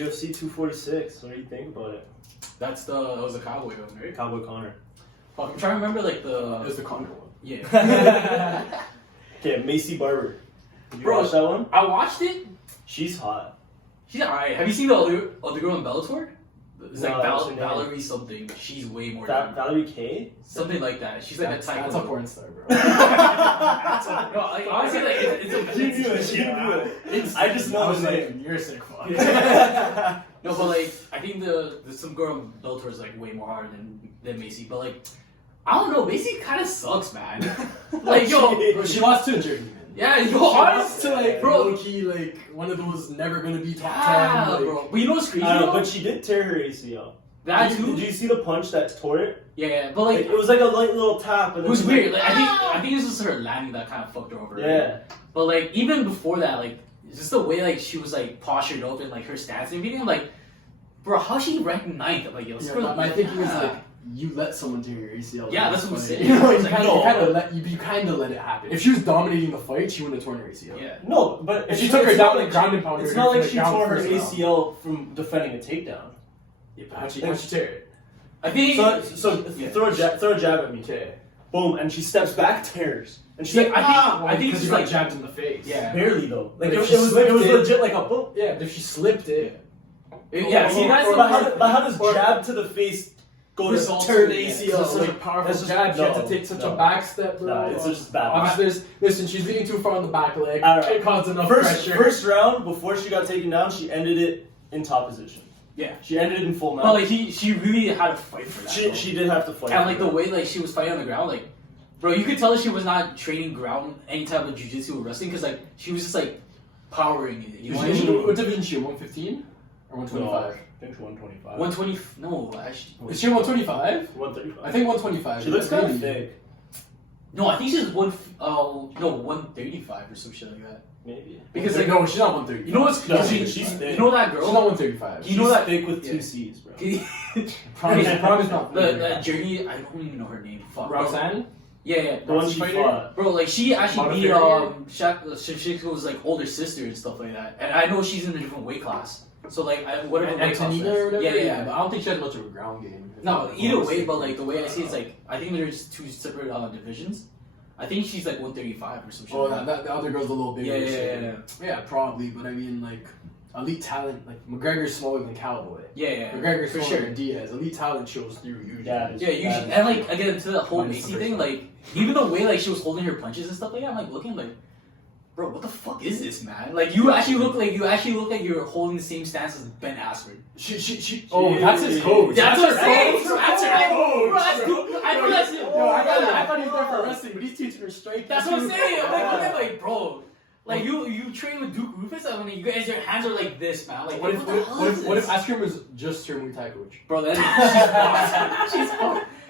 UFC 246. What do you think about it? That was the Cowboy one, right? Cowboy Connor. Fuck, I'm trying to remember like It was the Connor one. Yeah. Okay, Macy Barber. Did you Bro, watch that one? I watched it. She's hot. She's alright. Have you seen the other girl in Bellator? It's like No, what's her name? Valerie something. But she's way more. Valerie K? Something like that. She's like That's a type a of. porn star, bro. No, like, honestly, like it's a. She knew it. She knew it. I just I know was the like, name. you're a sick fuck. No, but like I think the some girl in Bellator is like way more hard than Macy. But like I don't know, Macy kind of sucks, man. Like yo, Bro, she lost to a journeyman. yeah, yo, She lost honest to like bro. low key, like one of those never gonna be top Yeah, 10. Like, bro. But you know what's crazy? I know, though? but she did tear her ACL. That Did too. you see the punch that tore it? Yeah, but like It was like a light little tap. And it was then weird. Like I think it was just her landing that kind of fucked her over. Right? Yeah. But like even before that, like just the way like she was like postured up and like her stance and everything, I'm like, bro, how she ranked ninth? I'm like, yo, yeah, my thinking is like, you let someone tear your ACL. Yeah, that's what I'm Like, saying. You know, It's you like, kind no. of let it happen. If she was dominating the fight, she wouldn't have torn her ACL. Yeah. No, but If she took her it's down not and ground and pound her, it's not like like she down tore her first round. ACL from defending a takedown. Yeah, but how'd she tear it? I think So Yeah. throw a jab at me. Okay. Boom, and she steps back, tears, and she's Yeah, like, I think because it's you got like jabbed in the face. Yeah. barely though. Like But it if she was slipped it- legit like a boom. Yeah, but if she slipped it, yeah. See, that's the But how does jab to the face go Result to turn to the it, yeah. ACL? it's such a powerful that's just- jab. She had no, to take such no. a back step, bro. No, it's just bad. Obviously, listen, she's leaning too far on the back leg. All right. It caused enough First pressure. round, before she got taken down, she ended it in top position. Yeah. She ended it in full mount. But like she really had to fight for that. though. She did have to fight. And like for the it. way like she was fighting on the ground, like, bro, you could tell that she was not training ground any type of jiu-jitsu or wrestling because like she was just like powering it. You know what I mean? What division is she? 115 or 125? I think 125. 120? No, actually. Is she 125? 135. I think 125. She looks kind of Maybe. thick. No, I think she's 135 or some shit like that. Maybe. Because like, like no, she's not 130. you know what's No, crazy? she's thick. You know that She's girl? not 135. You know that- thick with yeah. two C's, bro. Promise not. the journey. I don't even know her name. Fuck. bro. Roxanne? Yeah. The one Roxy she fighter? fought. Bro, like she actually beat Modafferi? Shashiko's like older sister and stuff like that. And I know she's in a different weight class. So like whatever weight class. Antonina that's- or whatever? Yeah. But I don't think she has much of a ground game. No, either way, but like the way I see it's like I think there's two separate divisions. I think she's like 135 or some shit. Oh, like that. the other girl's a little bigger. Yeah. Yeah, probably. But I mean, like, elite talent, like, McGregor's smaller than Cowboy. Yeah. McGregor's for smaller sure. than Diaz. Elite talent shows through usually. Yeah. Yeah, usually, and like again to the whole Minus Macy the thing, first like even the way like she was holding her punches and stuff like that, I'm like looking like, bro, what the fuck is this, man? Like you actually look like you're holding the same stance as Ben Askren. She oh, that's his coach. That's what I'm saying. coach. That's her coach. bro, that's cool. I know that's it. Yo, I thought he was there for wrestling, but he's teaching her straight. That's what I'm saying. I'm like, looking like, bro, like you train with Duke Rufus, I mean, you guys, your hands are like this, man. Like, What if the hell is what if this? Askren was just her Muay Thai coach? Bro, then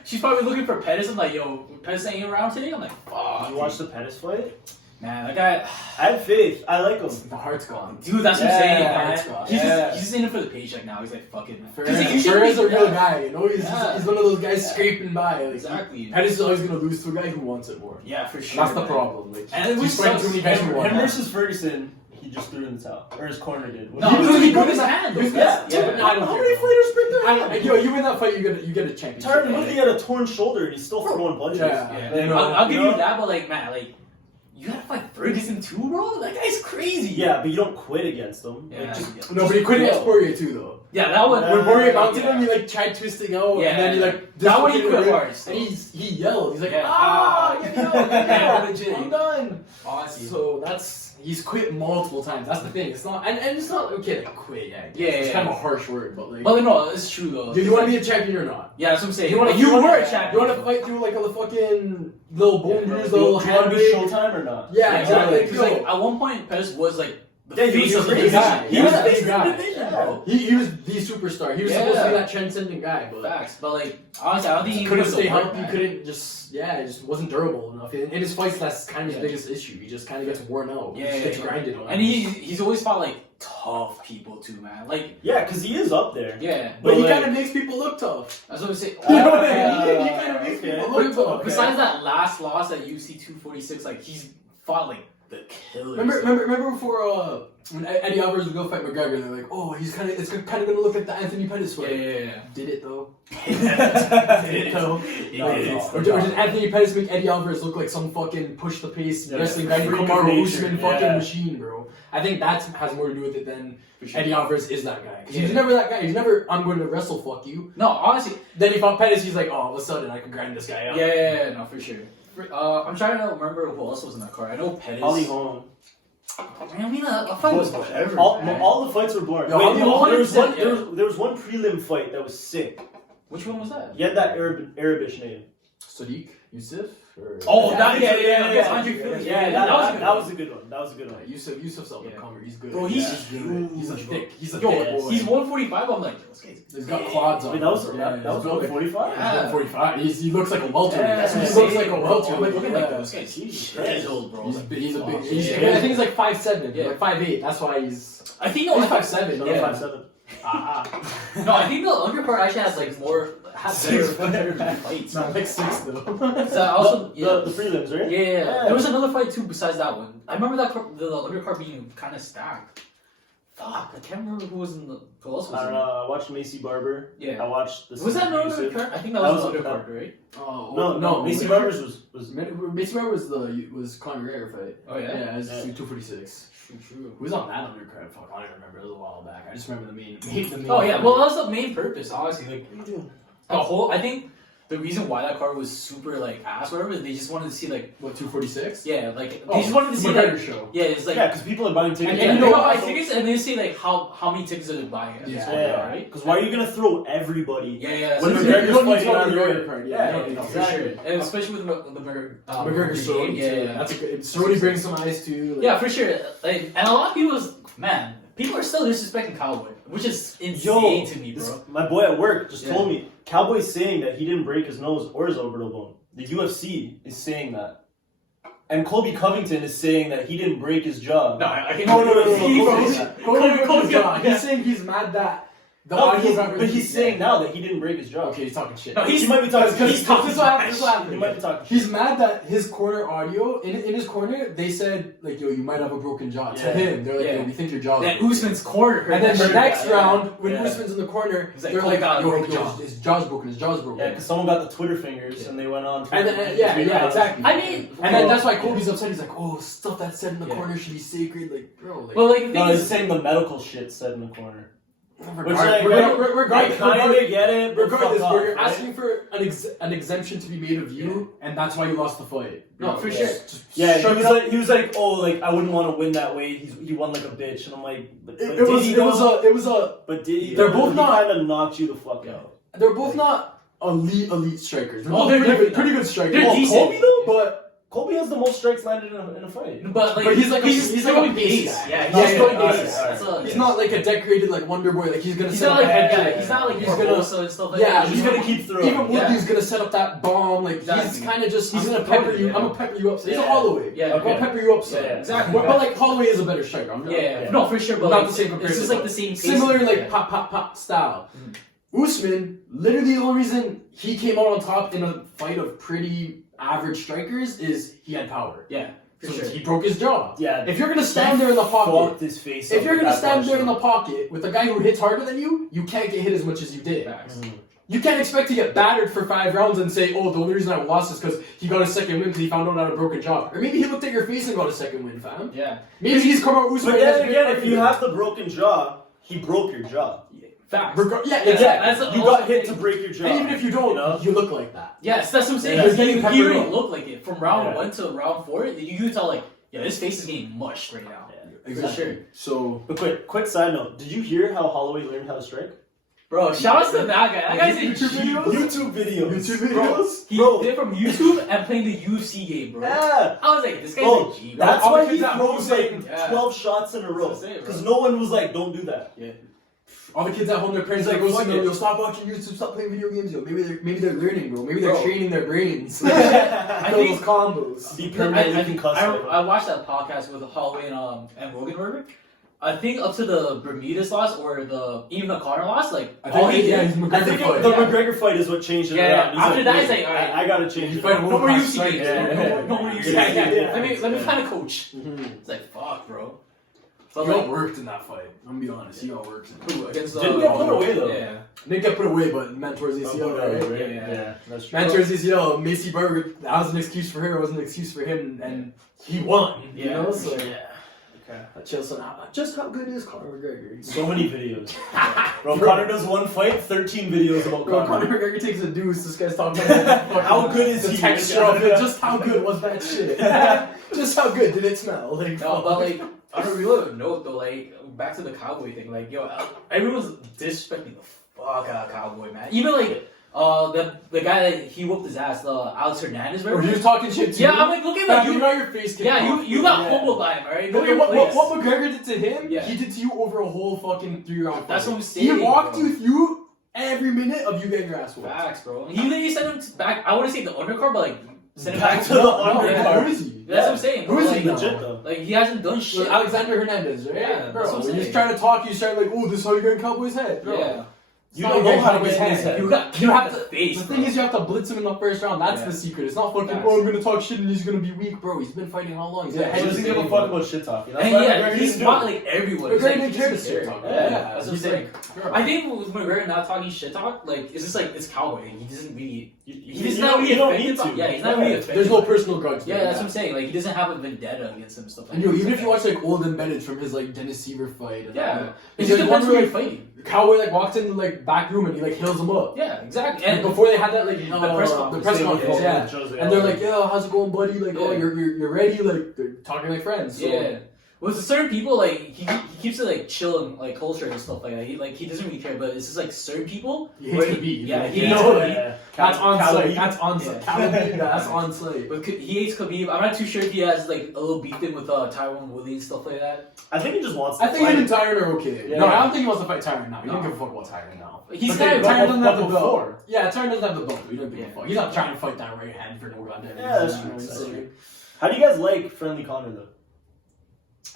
she's probably looking for Pettis. I'm like, yo, Pettis ain't around today. I'm like, fuck. Did you watch the Pettis fight? Man, that guy. I have faith. I like him. The heart's gone. Dude, that's what I'm saying, Yeah, man. it's gone. He's just in it for the paycheck now. He's like, fuck it, man. Ferrer he usually is a be- real yeah. guy, you know. He's one of those guys scraping by. Like, Exactly. Pettis is always gonna lose to a guy who wants it more. Yeah, for sure. That's the man. problem. Like, And he's which fighting sucks. too many guys who want Him it. versus Ferguson, he just threw in the towel. Or his corner did. No, He broke was his hand. though. Yeah, Yeah. I don't How care. many fighters break their hand? Yo, you win that fight, you get a championship. Tyron Woodley had a torn shoulder and he's still throwing punches. Yeah. Yeah. You know, I'll give you you know? that, but like, man, like, you gotta fight Ferguson too, bro? That guy's crazy. Yeah, but you don't quit against him. Yeah. Like, just, No, but he quit against Whoa. Poirier too, though. Yeah, that one. Yeah. When Poirier mounted Yeah. him, he like tried twisting out, Yeah. and then he like That one he dislocated quit him, hard, so. and he yelled. He's like, Yeah. get me out, Yeah, legit. I'm done. Honestly. So he's quit multiple times. That's the thing. It's not, and it's not okay. Like quit, yeah. Yeah, It's yeah, kind yeah. of a harsh word, but like, But no, it's true though. do you want to be a champion or not? Yeah, that's what I'm saying. You wanna- you you wanna- were a You champion. want to fight through like a fucking little bone bruise, do you little want hand to be break? Showtime or not? Yeah, Yeah, exactly. exactly. Because like at one point, Pettis was like the Yeah, he face was of the the division. guy. He was the Yeah, face the of the guy. division, bro. He was the superstar. He was supposed to be that transcendent guy, but Facts, but like honestly, I don't think he couldn't put stay the work, healthy. man. Couldn't just it just wasn't durable enough. In his fights, that's kind of his Yeah. biggest issue. He just kind of gets worn out. Yeah, he just gets yeah. grinded on. And he's always fought like tough people too, man. Like Yeah, because he is up there. yeah, but he like- kind of makes people look tough. that's what I'm saying. You know what I mean? He kind of makes okay. people look tough. Besides that last loss at UFC 246, like he's fought like the killer. Remember before when Eddie Alvarez would go fight McGregor, they're like, oh, it's kind of gonna look like the Anthony Pettis fight. Yeah. Did it though? Did it though? Or did Anthony Pettis make Eddie Alvarez look like some fucking push the pace wrestling guy, freak of Kamaru nature. Usman fucking Yeah. machine, bro? I think that has more to do with it than sure. Eddie Alvarez is that guy. Because he's never that guy. He's never, I'm going to wrestle, fuck you. No, honestly. Then he fought Pettis, he's like, oh, all of a sudden I can grind this guy out. Yeah, no, for sure. I'm trying to remember who else was in that card. I know Pettis. Holly Holm. I mean, a fight was whatever. All the fights were boring. Yo, Wait, Holly there was Holm one. said, There was one prelim fight that was sick. Which one was that? He had that Arabish name. Sadiq Yusuf? Oh, Yeah, yeah. Andre Philly. Yeah, that was a good one. That was a good one. Yusuf's up and Yeah. comer. He's good. Bro, he's good. He's a thick Yo, boy. he's 145. I'm like, this guy's He's got quads on. Wait, that was him. that was he's built- 145. Yeah. 145. He looks like a welter. Yeah. He looks like a welter. I'm like, look at Yeah. this guy's Jesus chiseled, bro. He's a big. Yeah. I think he's like 5'7", Yeah. like 5'8". That's why he's. I think He's no, 5'7". No, Yeah. 5'7". no, I think the undercard actually has like more better fights. Not like 6 though. So also, The prelims, right? yeah. There was another fight too besides that one. I remember that the undercard being kind of stacked. Fuck, I can't remember who was in the. Who else was I in don't know. I watched Macy Barber. Yeah. I watched the. Was that no Yusuf. undercard? I think that was That the was- undercard, right? Oh No, Macy Barber's was. Macy Barber was Conor McGregor fight. Oh yeah. Yeah, it was Yeah. 246. True. Who was on that undercard? Fuck, I don't remember. It was a while back. I just remember the main. Oh yeah, well that was the main purpose, honestly. Like What are you doing? the whole, I think the reason why that card was super like ass, whatever, is they just wanted to see like, What, 246? yeah, like they just wanted to see McGregor like, show. yeah, it's like, Yeah, because people are buying tickets. and you they know buy what? tickets and they see like how many tickets are they buying at this Yeah. point, Yeah, right? because why are you gonna throw everybody? Yeah, When so You McGregor's don't need fighting to know on the the McGregor road. card. Yeah, Yeah, for exactly. sure, and especially with the McGregor show. yeah, That's a good. Cerrone brings some eyes too. Like, yeah, for sure. Like, and a lot of people are still disrespecting Cowboy, which is insane to me, bro. My boy at work just Yeah. told me Cowboy's saying that he didn't break his nose or his orbital bone. The UFC is saying that. And Colby Covington is saying that he didn't break his jaw. No, I think No. Kobe's Kobe's gone. yeah. He's saying he's mad that the No, audio got but he's saying now that he didn't break his jaw. Okay, he's talking shit. No, He might be talking. Because He's talking. this is what happened. He might be talking. He's mad that his corner audio in his corner they said like, yo, you might have a broken jaw. To Yeah. him, they're like, Yeah. yo, we think your jaw. Then Usman's corner heard And then that the shit. next Yeah. round, when Yeah. Usman's in the corner, He's like, they're "Oh, like, God, yo, broken yo, jaw." his jaw's broken. His jaw's broken. Yeah, because someone got the Twitter fingers and they went on. And then, yeah, exactly. I mean, And then that's why Kobe's upset. He's like, oh, stuff that's said in the Yeah. corner should be sacred. Like, bro, like. but like the No, thing he's is, saying the medical shit said in the corner. Regardless, I kind of get it, but regardless, fuck we're off, right? asking for an exemption to be made of you, and that's why you lost the fight. No, for Yeah. sure. Just Yeah, shut he up. was like, oh, like I wouldn't want to win that way. He won like a bitch, and I'm like, but It did was he it though? was a But did he? They're though? both He not- kind of knocked you the fuck out. they're both not elite strikers. They're Oh, both they're pretty good strikers. They're Well, decent. Colby though, but Colby has the most strikes landed in a fight. but like But he's like he's a throwing base base. guy. Yeah, he's Yeah, just yeah, throwing alright, base. alright. That's all. he's not like a decorated like Wonder Boy. Like he's gonna He's set not up like that yeah, he's not like he's gonna Barbosa and stuff like yeah, that. he's gonna keep throwing. Even Yeah. Woodley's gonna set up that bomb. Like he's Exactly. kind of just he's I'm gonna gonna pepper you. yeah. I'm gonna pepper you up. So he's a Yeah. Holloway. Yeah, I'm gonna okay. pepper you up. So Yeah, exactly. But like Holloway is a better striker. I'm not- Yeah, no, for sure. But Not like, the same it's comparison, just like but the same. Similar pace. like Yeah. pop style. Usman, literally the only reason he came out on top in a fight of pretty average strikers is he had power. Yeah, for So sure. he broke his jaw. Yeah, If you're gonna stand there in the pocket, fucked his face. if up you're with gonna that stand there punch, in the though. pocket with a guy who hits harder than you can't get hit as much as you did. Facts. You can't expect to get battered for 5 rounds and say, oh, the only reason I lost is because he got a second win because he found out I had a broken jaw. Or maybe he looked at your face and got a second win, fam. Yeah, Maybe he's come out Usman. But that's then great again, if you argument. have the broken jaw, he broke your jaw. facts. Yeah, Yeah, exactly. that's the You also got hit thing. to break your jaw. And even if you don't, know? you look like that. Yes, that's what I'm saying. Yeah. Because Getting he peppered already up. looked like it from round Yeah. 1 to round 4. You can tell like, yeah, his face is getting mushed right now. Exactly. sure. So, But quick side note. Did you hear how Holloway learned how to strike? Bro, shout out to that guy. That guy's a YouTube G. videos? YouTube videos. YouTube Bro, videos? he Bro. did from YouTube and playing the UFC game, bro. Yeah. I was like, this guy's Bro, a G, bro. that's All the why he kids at home throws like saying, yeah. 12 shots in a row. That's what I'm saying, bro. Because no one was like, don't do that. all the kids at home, their parents He's like, like, go fuck see them, it. yo, stop watching YouTube, stop playing video games, yo. Maybe they're learning, bro. Maybe they're Bro. training their brains. I Those think- combos. Be permanently concussed. I watched that podcast with Holloway and Rogan, whatever. I think up to the Bermudez loss or even the Conor loss, like I think all he yeah, did. he's I McGregor think fight. the Yeah. McGregor fight is what changed it Yeah, around. He's after that, wait, it's like, alright. I gotta change He it. fight No more world-class UFC strikers. games. Yeah. No more UFC Yeah, games. yeah. Let me find a coach. Mhm. It's like fuck, bro. He But got like, worked in that fight. I'm gonna be honest. He got worked. In that who fight. against Didn't get put away, though. Yeah. Didn't get put away, but man towards ACL, right? Yeah. That's true. Man towards ACL. Macy Barber. That was an excuse for her. It wasn't an excuse for him, and he won. You Yeah. know, so Okay. just how good is Conor McGregor? So many videos. Bro, Conor does one fight, 13 videos about Bro, Conor Conor. McGregor takes a deuce. This guy's talking about How good is the he? texture of it. Just how good was that shit? Just how good did it smell? Like, No, but like on a real note though, like back to the Cowboy thing, like yo, everyone's disrespecting the fuck out of Cowboy, man. Even like the guy that he whooped his ass, Alex Hernandez, Bro, right? he was talking shit too. Yeah, I'm like, look at Like, that. you got your face kicked Yeah, off, you bro. got humbled by him, alright? Know Look your at place. what McGregor did to him, Yeah. he did to you over a whole fucking 3-round fight. That's what I'm He saying, walked bro. you through every minute of you getting your ass whooped. Facts, bro. He literally sent him back. I want to say the undercard, but like sent him Back back to the No, undercard. who is he? That's what I'm saying. Who Bro. is he Like, now? Legit though. like he hasn't done shit. With Alexander Hernandez, right? Yeah, bro. that's what I'm When he's saying. trying to talk, you start like, "Oh, this is how you get in Cowboy's head." Bro. Yeah. You It's don't not know how to Cowboy's get in his head. You got You have the to. face. The thing is, you have to blitz him in the first round. That's Yeah. the secret. It's not fucking. Facts. Oh, I'm gonna talk shit and he's gonna be weak, bro. He's been fighting how long? He's Yeah, got he head doesn't give a injury. fuck about shit talking. That's And why yeah, McGregor he's didn't fought do it. like everyone. McGregor It's like, didn't he care just to shit doesn't talk. care. Yeah, That's what I'm he's saying. Bro. I think with McGregor not talking shit talk, like it's just like it's Cowboy. He doesn't really. He's You not don't- really you don't affected need by- to. Yeah, he's not really affected. There's no by- personal grudge. Yeah, there. that's what I'm saying. Like he doesn't have a vendetta against him and stuff like And that. yo, even if you watch like old embedded from his like Dennis Seaver fight, and Yeah. like, It it's just like depends one who where you're fighting. Cowboy like walks in the like back room and he like heals him up. Yeah, exactly. And And before they had that like press conference. the press conference, yeah. Jose And they're Aldo. like, "Yo, how's it going, buddy? Like, oh, Yeah. you're ready?" Like, they're talking like friends. So. yeah. With certain people, like he keeps it like chill and like culture and stuff like that. He doesn't really care, but it's just like certain people. He hates where to beat. Yeah, he You hates know, Khabib. Yeah. That's on Cal- site. That's on site. Yeah. That's on site. But he hates Khabib. I'm not too sure if he has like a little beef with Tyrone Woodley and stuff like that. I think he just wants to I think fight. him and Tyron are okay. Yeah. No, I don't think he wants to fight Tyron now. He No. don't give a fuck about Tyron now. He's Okay, kind of but- Tyron doesn't have the but belt. before. Yeah, Tyron doesn't have the belt. He doesn't give Yeah. a fuck. He's not trying to fight that right hand for no goddamn reason. Yeah, that's You know true. what I'm That's saying? true. How do you guys like Friendly Connor though?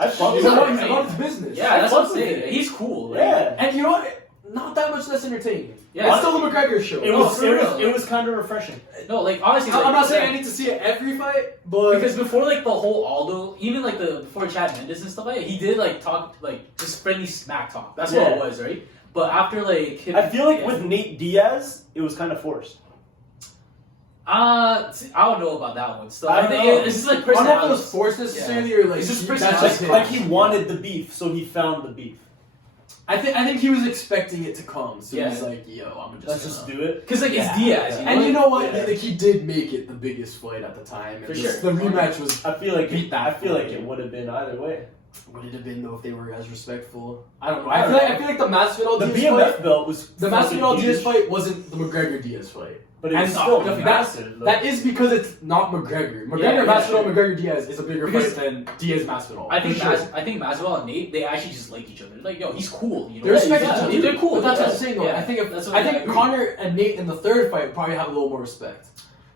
I fuck He's with about, him. he's about his business. Yeah, that's what I'm fuck with saying. it. He's cool. Like, Yeah. And you know what? Not that much less entertaining. Yeah, It's still the McGregor show. It No, was, for real. it was kind of refreshing. No, like honestly, like, I'm not saying yeah. I need to see it every fight, but Because before like the whole Aldo, even like before Chad Mendes and stuff like that, he did like talk like just friendly smack talk. That's what Yeah. it was, right? But after like him, I feel like yeah. with Nate Diaz, it was kind of forced. I don't know about that one. Still, I don't think know. it's just like I don't know if it was personality. forced necessarily or like It's just that's personality. just him. Like he wanted the beef, so he found the beef. I think he was expecting it to come, so Yeah. he's like, "Yo, I'm just Let's just do it. Because like Yeah. it's Diaz, And you know what? Yeah. Like he did make it the biggest fight at the time. And For this- sure. The rematch was. I feel like Beat that I feel like fight. it would have been either way. Would it have been though if they were as respectful? I don't know. I I don't feel like know. I feel like the Masvidal The Diaz BMF fight. belt was The fucking Masvidal Diaz huge, fight wasn't the McGregor Diaz fight. but it and was no, still definitely massive. though. That is because it's not McGregor. McGregor Yeah, Masvidal yeah. McGregor Diaz is a bigger Because fight than Diaz Masvidal. I think for sure. I think Masvidal and Nate, they actually just like each other. They're like, yo, he's cool. You know, They respect yeah, each other. They're cool. But that's what yeah. I'm saying though. Yeah. I think if That's what I I think agree. Connor and Nate in the third fight would probably have a little more respect.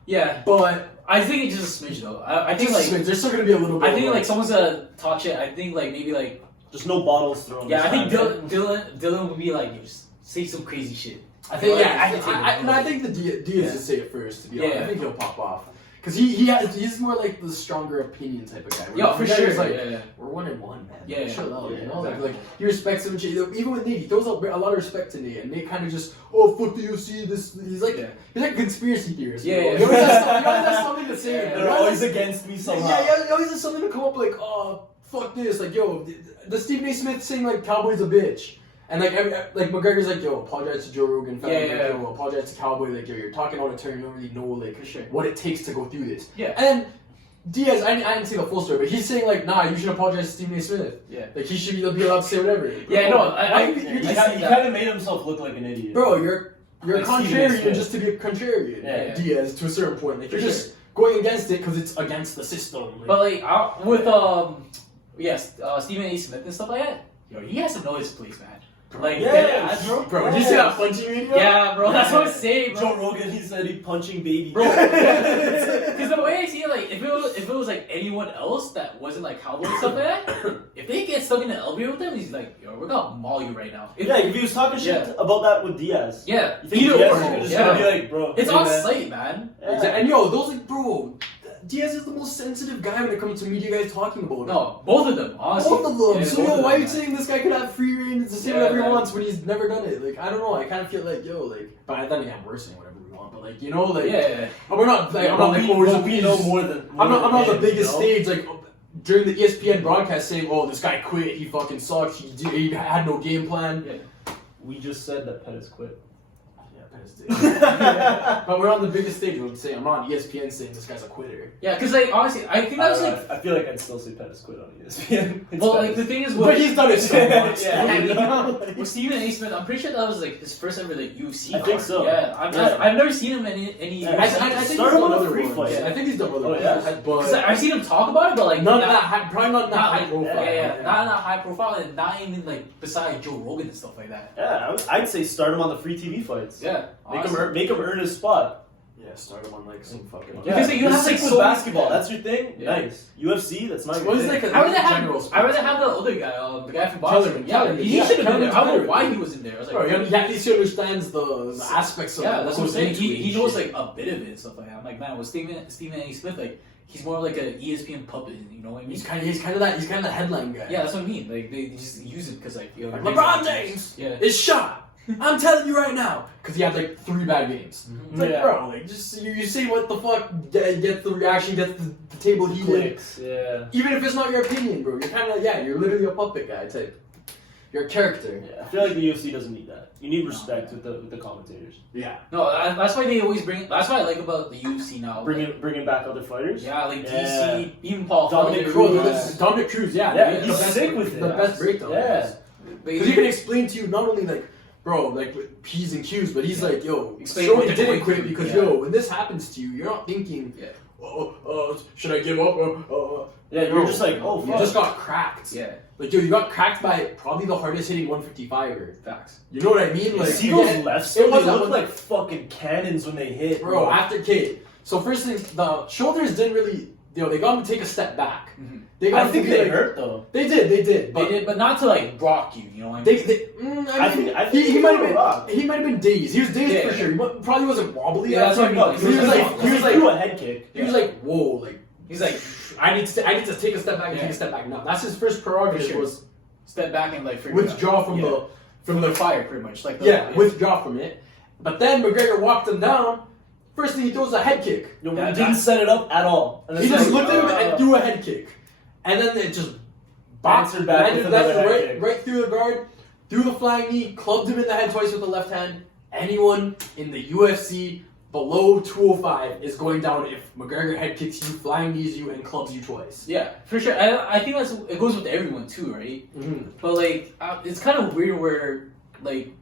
Yeah, But I think it's just a smidge though. I think like there's still gonna be a little bit. I think of like someone's gonna talk shit. I think like maybe like just no bottles thrown. yeah. I this think time. Dylan would be like just say some crazy shit. I think Like, yeah. I can take it. And I think the Diaz Yeah. just say it first. To be Yeah. honest, I think he'll pop off because he's more like the stronger opinion type of guy. where Yeah, for McGregor's sure. like, yeah. we're 1-1, man. Yeah, yeah. Chill out, Yeah, you know? exactly. Like, he respects him and shit. Even with Nate, he throws a lot of respect to Nate, and Nate kind of just, oh, fuck the UFC, this, he's like a conspiracy theorist. Yeah, bro. yeah. He always has something to say. Yeah, bro. They're always against me somehow. Yeah, he always has something to come up like, oh, fuck this. Like, yo, the Stephen A. Smith saying, like, Cowboy's a bitch. And, like, McGregor's like, yo, apologize to Joe Rogan. Yeah, yeah. Like, yo, apologize to Cowboy. Like, yo, you're talking out of turn. You don't really know, like, For sure. what it takes to go through this. Yeah. And Diaz, I didn't see the full story, but he's saying, like, nah, you should apologize to Stephen A. Smith. Yeah. Like, he should be allowed to say whatever. Yeah, no, Why I- you- He I kind see that. of made himself look like an idiot. Bro, you're Like a Stephen A. contrarian Smith. just to be a contrarian. Yeah. Diaz, to a certain point. Like, For you're just going against it because it's against the system. Like, But like with Stephen A. Smith and stuff like that, yo, he has to know his place, man. Like, Yeah, dead ass, bro. Bro, did you see that punching video? Yeah, bro, that's what I'm saying, bro. Joe Rogan, he said he punching baby. Bro, because the way I see it, like, if it was like anyone else that wasn't like cowboy and stuff like that, if they get stuck in the elevator with them, he's like, yo, we're gonna maul you right now. Yeah, if he was talking shit about that with Diaz. Yeah, You think either Diaz or. is just Yeah. gonna be like, bro. It's hey, on man. sight, man. Yeah. And yo, those like, bro, Diaz is the most sensitive guy when it comes to media guys talking about him. No, both of them, honestly. Both of them. Yeah, So both yo, of why are them, you man. saying this guy could have free reign to say Yeah, whatever he man. wants when he's never done it? Like, I don't know. I kind of feel like, yo, like, but then again, we're saying whatever we want. But like, you know, like, Yeah. we're not like, Yeah, I'm not but like, we, oh, but we know more than. I'm not the him, biggest you know? stage like during the ESPN broadcast saying, oh, this guy quit. He fucking sucked. He had no game plan. Yeah. We just said that Pettis quit. Yeah, Pettis did. But we're on the biggest stage. I'm saying I'm not on ESPN saying this guy's a quitter. Yeah, because like honestly, I think that was like. I feel like I'd still say Pettis quit on ESPN. It's Well, like Pettis. the thing is, But he's done it so much. Yeah. With Stephen A. Smith, I'm pretty sure that was like his first ever like UFC. I think card. so. Yeah, Yeah. I've never seen him in any. Yeah. I think he's Start done him on a other free ones. fight. I think he's done other Oh, ones. yeah? Because But I've seen him talk about it, but like none not, of that high, probably not not high like, profile. yeah, not in a high profile, and not even like beside Joe Rogan and stuff like that. Yeah, I'd say start him on the free TV fights. Yeah, Make him earn his spot. Yeah, start him on like some fucking. Yeah. Because you You're have, sick like, with so- basketball. yeah. That's your thing. Yeah. Nice. UFC. That's not What your is thing. like a I rather general have sport. the other guy, the guy from boxing. Kellerman. Yeah, Kellerman. he Yeah, should have been there. Kellerman's I don't know better. why he wasn't there. I was like, Bro, yeah, at least he understands the aspects of yeah, it. that's what I'm saying. He Shit. knows like a bit of it and stuff like that. I'm like, man, with Stephen A. Smith, like he's more like an ESPN puppet. You know what I mean? He's kind of the headline guy. Yeah, that's what I mean. Like they just use it because like you know, Like, LeBron James Yeah. is shot. I'm telling you right now, because he had like 3 bad games. It's like, Yeah. bro, like just you say what the fuck, get the reaction, get the table heated. Clicks. Yeah. Even if it's not your opinion, bro, you're kind of you're literally a puppet guy type. You're a character. Yeah. I feel like the UFC doesn't need that. You need respect with the commentators. Yeah. No, that's why they always bring. That's what I like about the UFC now. Bringing back other fighters. Yeah, like Yeah. DC, even Paul Dominic Felder, Cruz. Dominic Cruz, Yeah, the he's best- sick with it. The best breakdown. Yeah. Because he can explain to you not only like, bro, like with P's and Q's, but he's like, yo, Explain what Shorty they're didn't going quit through. because Yeah. yo, when this happens to you, you're not thinking, Yeah. should I give up? Yeah, you're just like, oh, you fuck. just got cracked. Yeah, Like, yo, you got cracked by probably the hardest hitting 155er. facts. You know what I mean? Like, See those again, lefts? it They was that look one- like fucking cannons when they hit, bro, after K. So first thing, the shoulders didn't really, they got him to take a step back. Mhm. They got I him to think be they like- hurt though. They did. But They did, but not to like rock you. You know what I mean? I think he he might were have rocked. been. He might have been dazed. He was dazed Yeah. for sure. He probably wasn't wobbly. Yeah, that's what I mean. He was like, threw a head kick. he was like, whoa, like He's like, I need to take a step back and Yeah. take a step back. Now that's his first prerogative For sure. was step back and like figure it out. withdraw from Yeah. from the fire, pretty much. Like the, withdraw from it. But then McGregor walked him down. First thing he throws a head kick. Yo, Yeah, he didn't set it up at all. And He it's just like, looked at him and threw a head kick, and then it just Answered back with another head kick. right through the guard, threw the flying knee, clubbed him in the head twice with the left hand. Anyone in the UFC below 205 is going down if McGregor head kicks you, flying knees you, and clubs you twice. Yeah, for sure. I think it goes with everyone too, right? Mm-hmm. But like, it's kind of weird where like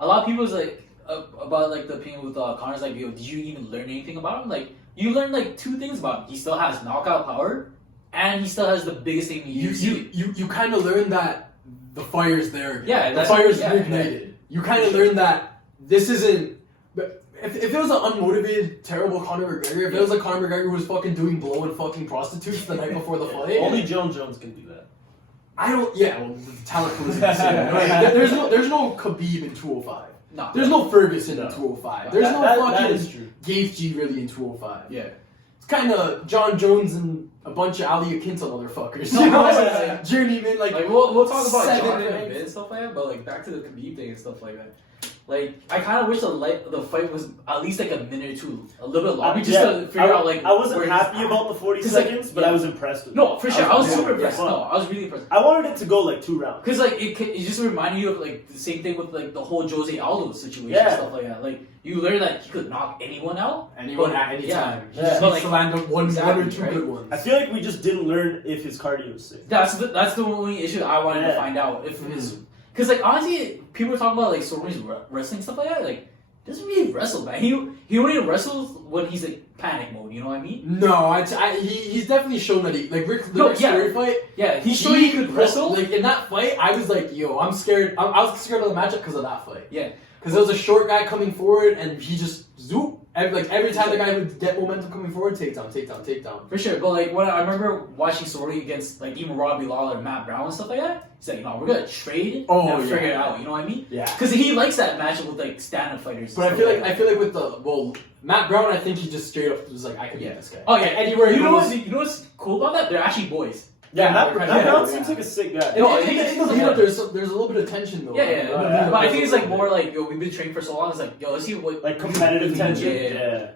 a lot of people's like about like the opinion with Connor's like, yo, did you even learn anything about him? Like, you learned like 2 things about him. He still has knockout power, and he still has the biggest thing in the UFC. You kind of learn that the fire's there again. Yeah, the that's- fire's yeah, reignited. You kind of learn that this isn't. But if it was an unmotivated, terrible Conor McGregor, if it was a Conor McGregor who was fucking doing blow and fucking prostitutes the night before the fight, Only Jones can do that. I don't. Yeah, well, the talent pool is insane. Like, there's no Khabib in 205. No, There's no Ferguson No. in 205. There's no that fucking is true. Gaethje really in 205. yeah. It's kind of John Jones and a bunch of Ali Akinta motherfuckers. No, You know, that's what I'm like, saying. journeyman, like Like we'll talk about 7 John in a ranks. bit and stuff like that, but like back to the Khabib thing and stuff like that. Like I kind of wish the fight was at least like a minute or two, a little bit longer, just to figure out like. I wasn't where happy he's at. about the 40 'Cause, like, seconds, but yeah. I was impressed with it. No, for sure, I was super yeah, impressed. yeah. No, I was really impressed. I wanted it to go like 2 rounds. Cause like it just reminded you of like the same thing with like the whole Jose Aldo situation Yeah. and stuff like that. Like you learn that he could knock anyone out. anyone But- at any yeah. time. He Yeah. just But, needs like, to land up one exactly, or two right? good ones. I feel like we just didn't learn if his cardio was sick. That's the only issue I wanted to Yeah. find out if his. Cause like honestly, people were talking about like Stormy's wrestling stuff like that. Like doesn't really wrestle, man. He only wrestles when he's like panic mode. You know what I mean? No, he's definitely shown that he like Rick Story fight. Yeah, he showed he could wrestle. Like in that fight, I was like, yo, I'm scared. I was scared of the matchup because of that fight. Yeah, because there was a short guy coming forward and he just zoop. Every time the guy would get momentum coming forward, takedown. For sure, but like when I remember watching Sorority against like even Robbie Lawler and Matt Brown and stuff like that, he's like, no, we're gonna trade and figure it out. You know what I mean? Yeah. Because he likes that matchup with like stand-up fighters. But I feel like with Matt Brown, I think he just straight up was like, I could beat this guy. Oh yeah, anywhere. You know what's cool about that? They're actually boys. Yeah, Matt Brown seems like a sick guy. There's a little bit of tension though. Yeah. But I think it's like more like, yo, we've been training for so long. It's like, yo, let's see what like competitive tension. Yeah.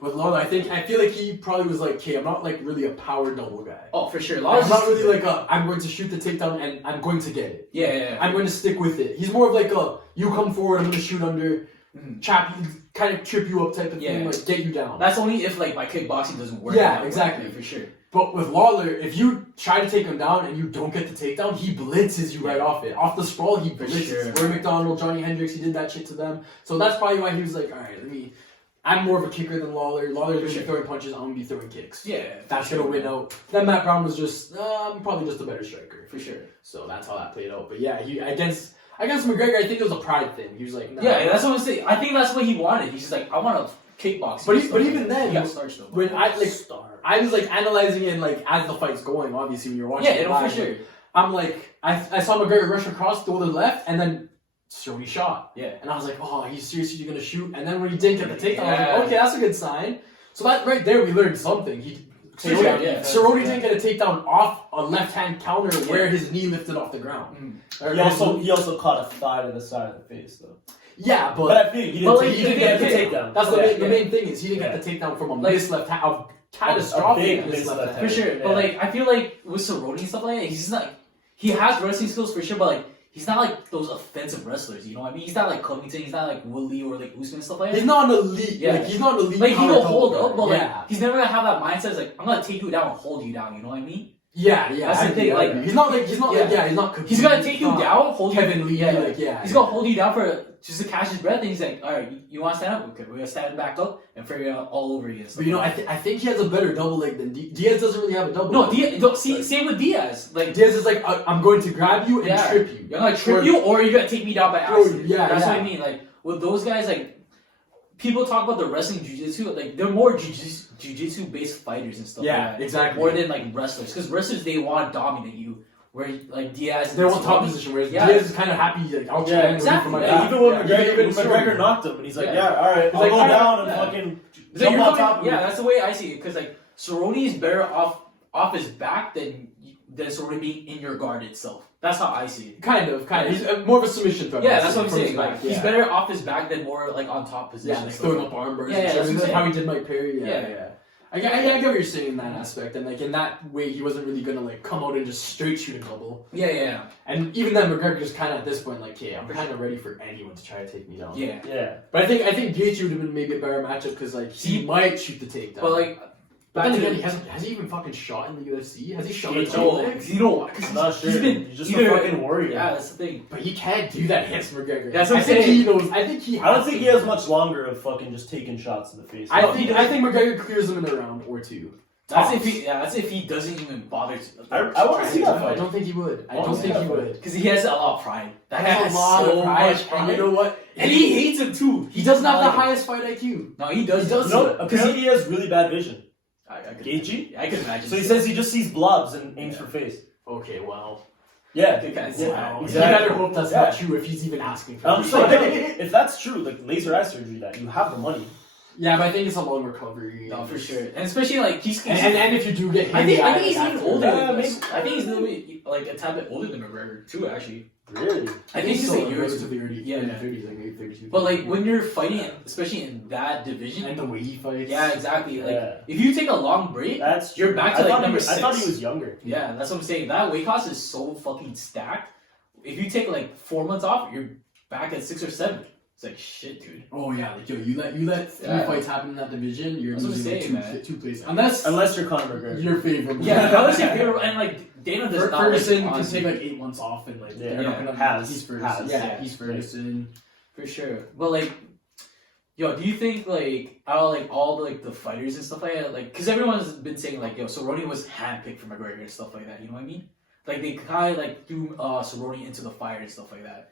With Lawler, I feel like he probably was like, okay, I'm not like really a power double guy. Oh, for sure. I'm not really like I'm going to shoot the takedown and I'm going to get it. Yeah. I'm going to stick with it. He's more of like you come forward, I'm going to shoot under, chop you, kind of trip you up type of thing, like get you down. That's only if like my kickboxing doesn't work. Yeah, exactly. For sure. But with Lawler, if you try to take him down and you don't get the takedown, he blitzes you right off it. Off the sprawl, he blitzes. Sure. Roy McDonald, Johnny Hendricks, he did that shit to them. So that's probably why he was like, all right, I'm more of a kicker than Lawler. Lawler's going to be throwing punches, I'm going to be throwing kicks. Yeah. That's going to win out. Then Matt Brown was just, probably just a better striker. For sure. So that's how that played out. But yeah, against McGregor, I think it was a pride thing. He was like, nah. Yeah, that's what I'm saying. I think that's what he wanted. He's just like, I want to kickbox. But even then, when I was like analyzing it like as the fight's going, obviously when you're watching it live, for sure. I'm like, I saw McGregor rush across, throw to the left, and then Cerrone shot. Yeah. And I was like, oh, he's seriously going to shoot? And then when he didn't get the takedown, I was like, okay, that's a good sign. So that right there, we learned something. Cerrone didn't get a takedown off a left-hand counter where his knee lifted off the ground. He also caught a thigh to the side of the face, though. Yeah, but I feel he didn't get the takedown. That's the main thing is he didn't get the takedown from a missed left hand, a catastrophic missed left hand. For sure, but like I feel like with Cerrone and stuff like that, he's not. He has wrestling skills for sure, but like he's not like those offensive wrestlers. You know what I mean? He's not like Covington. He's not like Woodley or like Usman and stuff like that. He's not an elite. Yeah, like, he's not an elite. Like he will hold up, but like he's never gonna have that mindset. It's like I'm gonna take you down and hold you down. You know what I mean? Yeah. That's the thing. Like he's not. He's not. He's gonna take you down, hold Kevin Lee. He's gonna hold you down for just to catch his breath, and he's like, all right, you want to stand up? Okay, we're gonna stand back up and figure it out all over again. But I think he has a better double leg than Diaz. Doesn't really have a double. No, Diaz. Same with Diaz. Like Diaz is like, I'm going to grab you and trip you. You're gonna trip you, or you're gonna take me down by accident. That's what I mean. Like with those guys, like people talk about the wrestling jiu-jitsu, like they're more jiu-jitsu based fighters and stuff. Yeah, like that. exactly. More than like wrestlers, because wrestlers they want to dominate you. Where like Diaz, they want top position. Whereas Diaz is kind of happy. Like, I'll try exactly. for my even when McGregor knocked him, and he's like, all right, I'll go down and fucking jump on top of him. Yeah, that's the way I see it. Because like Cerrone is better off his back than Cerrone being in your guard itself. That's how I see it. Kind of. He's more of a submission threat. Yeah, that's what I'm saying. Like he's better off his back than more like on top position. Yeah, like throwing up arm bars. Yeah, that's how he did Mike Perry. Yeah. I get what you're saying in that aspect, and like in that way, he wasn't really gonna like come out and just straight shoot a double. Yeah. And even then, McGregor just kind of at this point, like, I'm kind of ready for anyone to try to take me down. Yeah. But I think Gaethje would have been maybe a better matchup because like he might shoot the takedown. But like, but then again, has he even fucking shot in the UFC? Has he shot? No, you know what? I'm not sure. He's just a fucking warrior. Yeah, that's the thing. But he can't do that against McGregor. That's what I'm saying. saying. He knows. I don't think he has much longer of fucking just taking shots in the face. I think McGregor clears him in a round or two. That's if he doesn't even bother to. I want to see that fight. I don't think he would. I don't think he would. Because he has a lot of pride. That has a lot of pride. And you know what? And he hates him too. He doesn't have the highest fight IQ. No, he does. No, apparently he has really bad vision. Gaethje? I can imagine. So he says he just sees blobs and aims for face. Okay, well. Yeah. Good guys. Wow. Exactly. You better hope that's not true if he's even asking for it. If that's true, like laser eye surgery, that you have the money. Yeah, but I think it's a long recovery. No, for sure. And especially like he's and if you do get hit, I think he's even older. I think he's a little bit like a tad bit older than McGregor too, actually. Really? I think he's like relatively early. Yeah, 30s, like maybe 32. But like when you're fighting, especially in that division, and the way he fights. Yeah, exactly. Like if you take a long break, you're back to like number 6. I thought he was younger. Yeah, that's what I'm saying. That weight class is so fucking stacked. If you take like 4 months off, you're back at 6 or 7. It's like shit, dude. Oh yeah, like yo, you let 3 fights happen in that division, you're losing like two places. Unless you're Conor McGregor. Your favorite. Yeah, unless your favorite, and like Dana does not. Ferguson can take like 8 months off and like they're not gonna he's Ferguson. Yeah, he's Ferguson for sure. But like Yo, do you think like out of like all the fighters and stuff like that, like, because everyone's been saying like, yo, Cerrone was handpicked for McGregor and stuff like that. You know what I mean? Like they kind of like threw Cerrone into the fire and stuff like that.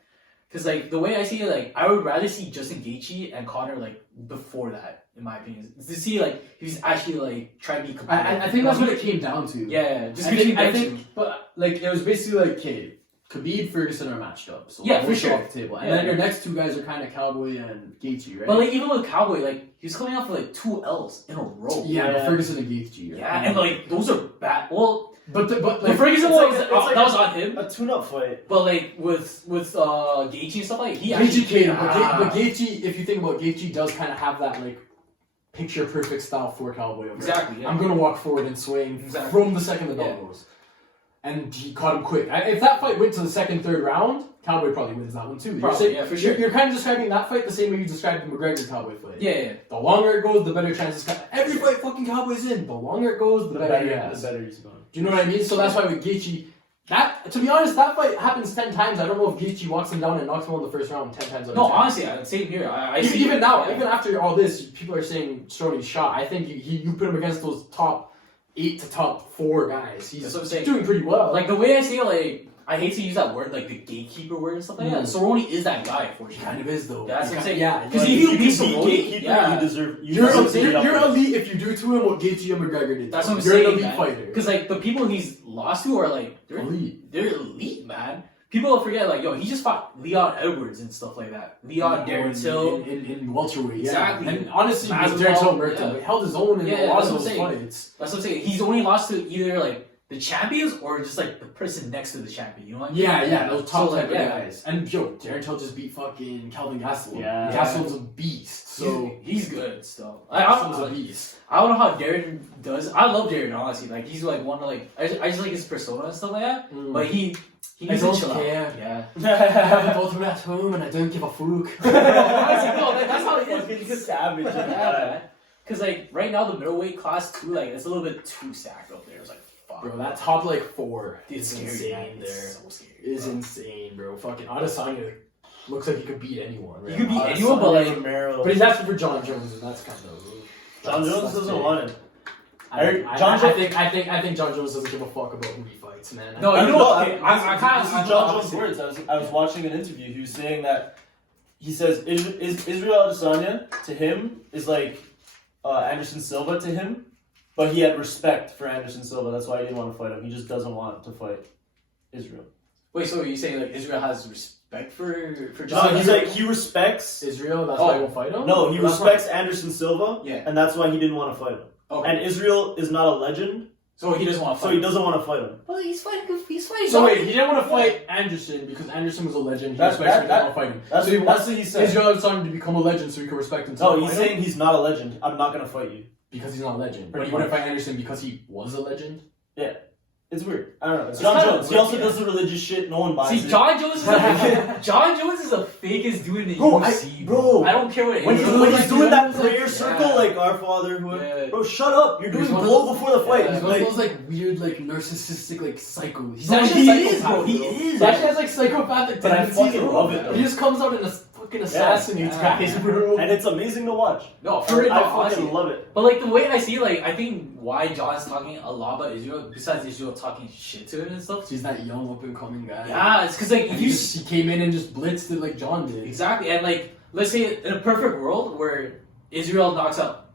Because like the way I see it, like I would rather see Justin Gaethje and Conor like before that, in my opinion, to see like he's actually like trying to be competitive. I think that's what it came down to. Yeah, just I think, but like it was basically like, okay, Khabib, Ferguson are matched up, so yeah, for both sure. off the table, and then your next two guys are kind of Cowboy and Gaethje, right? But like even with Cowboy, like he was coming off with like 2 L's in a row. yeah, but Ferguson and Gaethje. Right? Yeah, and like those are bad. Well, but the like, Ferguson it's one like- was it's like that was on him. A tune-up fight. But like with Gaethje and stuff like he actually Gaethje came, but Gaethje, if you think about Gaethje, does kind of have that like picture perfect style for Cowboy. Okay? Exactly. Yeah. I'm gonna walk forward and swing Exactly. from the second the bell goes. And he caught him quick. If that fight went to the second, third round, Cowboy probably wins that one too. Probably, yeah, for sure. You're kind of describing that fight the same way you described the McGregor-Cowboy fight. Yeah. The longer it goes, the better chances. Every fight fucking Cowboy's in. The longer it goes, the better he has. The better he's going. Do you know what I mean? So that's why with Gaethje, to be honest, that fight happens 10 times. I don't know if Gaethje walks him down and knocks him on the first round 10 times. No, honestly, same here. I see Even now, yeah. even after all this, people are saying Cerrone's shot. I think you put him against those top 8 to top 4 guys. He's That's what I'm saying. doing pretty well. Like the way I see it, like I hate to use that word, like the gatekeeper word and stuff like that. Cerrone is that guy, he unfortunately. kind of is though. That's what I'm saying. Yeah, Because Like, if you you can beat be Cerrone, gatekeeper, yeah. you deserve. You're deserve you're up. elite if you do to him what Gaethje and McGregor did. That's what I'm You're saying, an elite man. fighter. Because like the people he's lost to are like they're elite, man. People forget like yo, he just fought Leon Edwards and stuff like that. Leon Darren Till. in welterweight, yeah. Exactly. And honestly, Masvidal, Darren Till murked him, yeah. but held his own in Yeah, a lot that's of what those I'm saying. fights. That's what I'm saying. He's only lost to either like the champions or just like the person next to the champion. You know what I mean? Yeah, those top So, type like, yeah. guys. And yo, Darren Till just beat fucking Calvin Gastelum. Yeah. Gastelum's a beast. So he's good still. Gastelum's a beast. I don't know how Darren does. I love Darren honestly. Like he's like one of like I just like his persona and stuff like that. But he I needs to don't chill out. care. Yeah. I have a daughter at home and I don't give a fuck. Honestly, no, that's how it is. Fucking savage. Yeah, because like right now the middleweight class too, like it's a little bit too stacked up there. It's like fuck. Bro, that top like 4 it's is scary, insane man. there. It's so scary. Is bro. insane, bro. Fucking Adesanya looks like he could beat anyone. Right? You could beat Adesanya- anyone, but like Romero. But he's asking for John Jones, and that's kind of. John Jones doesn't want it. I think John Jones doesn't give a fuck about who he fights, man. No, I you don't know, know. okay, I kind This of is John Jones' words. I was watching an interview. He was saying that he says is Israel Adesanya to him is like Anderson Silva to him, but he had respect for Anderson Silva. That's why he didn't want to fight him. He just doesn't want to fight Israel. Wait, so you saying like Israel has respect for No, John? he's like he respects. Israel, that's why he won't fight him? No, he That's respects Anderson Silva, Yeah. and that's why he didn't want to fight him. Okay. And Israel is not a legend, So he doesn't want to so fight. he doesn't want to fight him. Well, he's fighting. He's fighting. So wait, he didn't want to fight Anderson because Anderson was a legend. He That's- respects him, he that- didn't want to fight him. That's, So he that's wants what he said. Israel Adesanya to become a legend so he can respect him. No, he's saying he's not a legend. I'm not gonna fight you. because he's not a legend. But Pretty he wouldn't much. fight Anderson because he was a legend. It's weird. I don't know. It's It's John kinda Jones. He weird, also yeah. does the religious shit. No one buys See, it. John Jones is John Jones is the fakest dude in the Bro, UFC. bro. I don't care what When anyone he's, says. when he's doing that Yeah. prayer circle, like our Father, who, Yeah. bro, shut up! You're doing He's one of blow before the fight. Yeah, He's one Like, of those like weird, like narcissistic, like psycho. He's No, actually he a is, psychopath, bro. He is. He actually has like psychopathic But I tendencies, fucking bro. love it, though. He just comes out and fucking assassinates Yeah. guys, bro. and it's amazing to watch. No, for real, I honestly. fucking love it. But like the way I see, it, like I think why John's talking a lot about Israel, besides Israel talking shit to him and stuff. He's that young, up and coming guy. Yeah, it's because like And if he, you just, he came in and just blitzed it like John did. exactly, and like let's say in a perfect world where Israel knocks out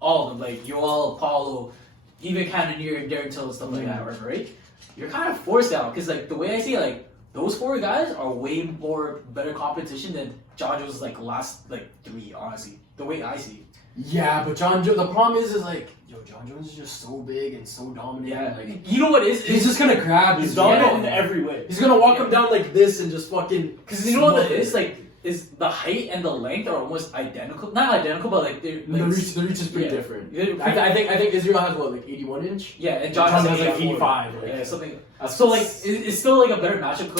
all of them, like Yoel, Paulo, even Cannonier and Darren Till and stuff like that, right? You're kind of forced out because like the way I see it, like those 4 guys are way more better competition than John Jones' like last like 3, honestly. The way I see it. Yeah, but the problem is like, yo, John Jones is just so big and so dominant. Yeah, Like, you know what is he's just gonna grab He's his dominant yeah. in every way. He's gonna walk him down like this and just fucking. because you know what smother it is it. like is the height and the length are almost identical. Not identical, but like they're like, The reach is pretty yeah. different. They're pretty- I think Israel has what, like 81 inch. yeah, and John John has has like 85. Yeah, Like, something. that's So like it's still like a better matchup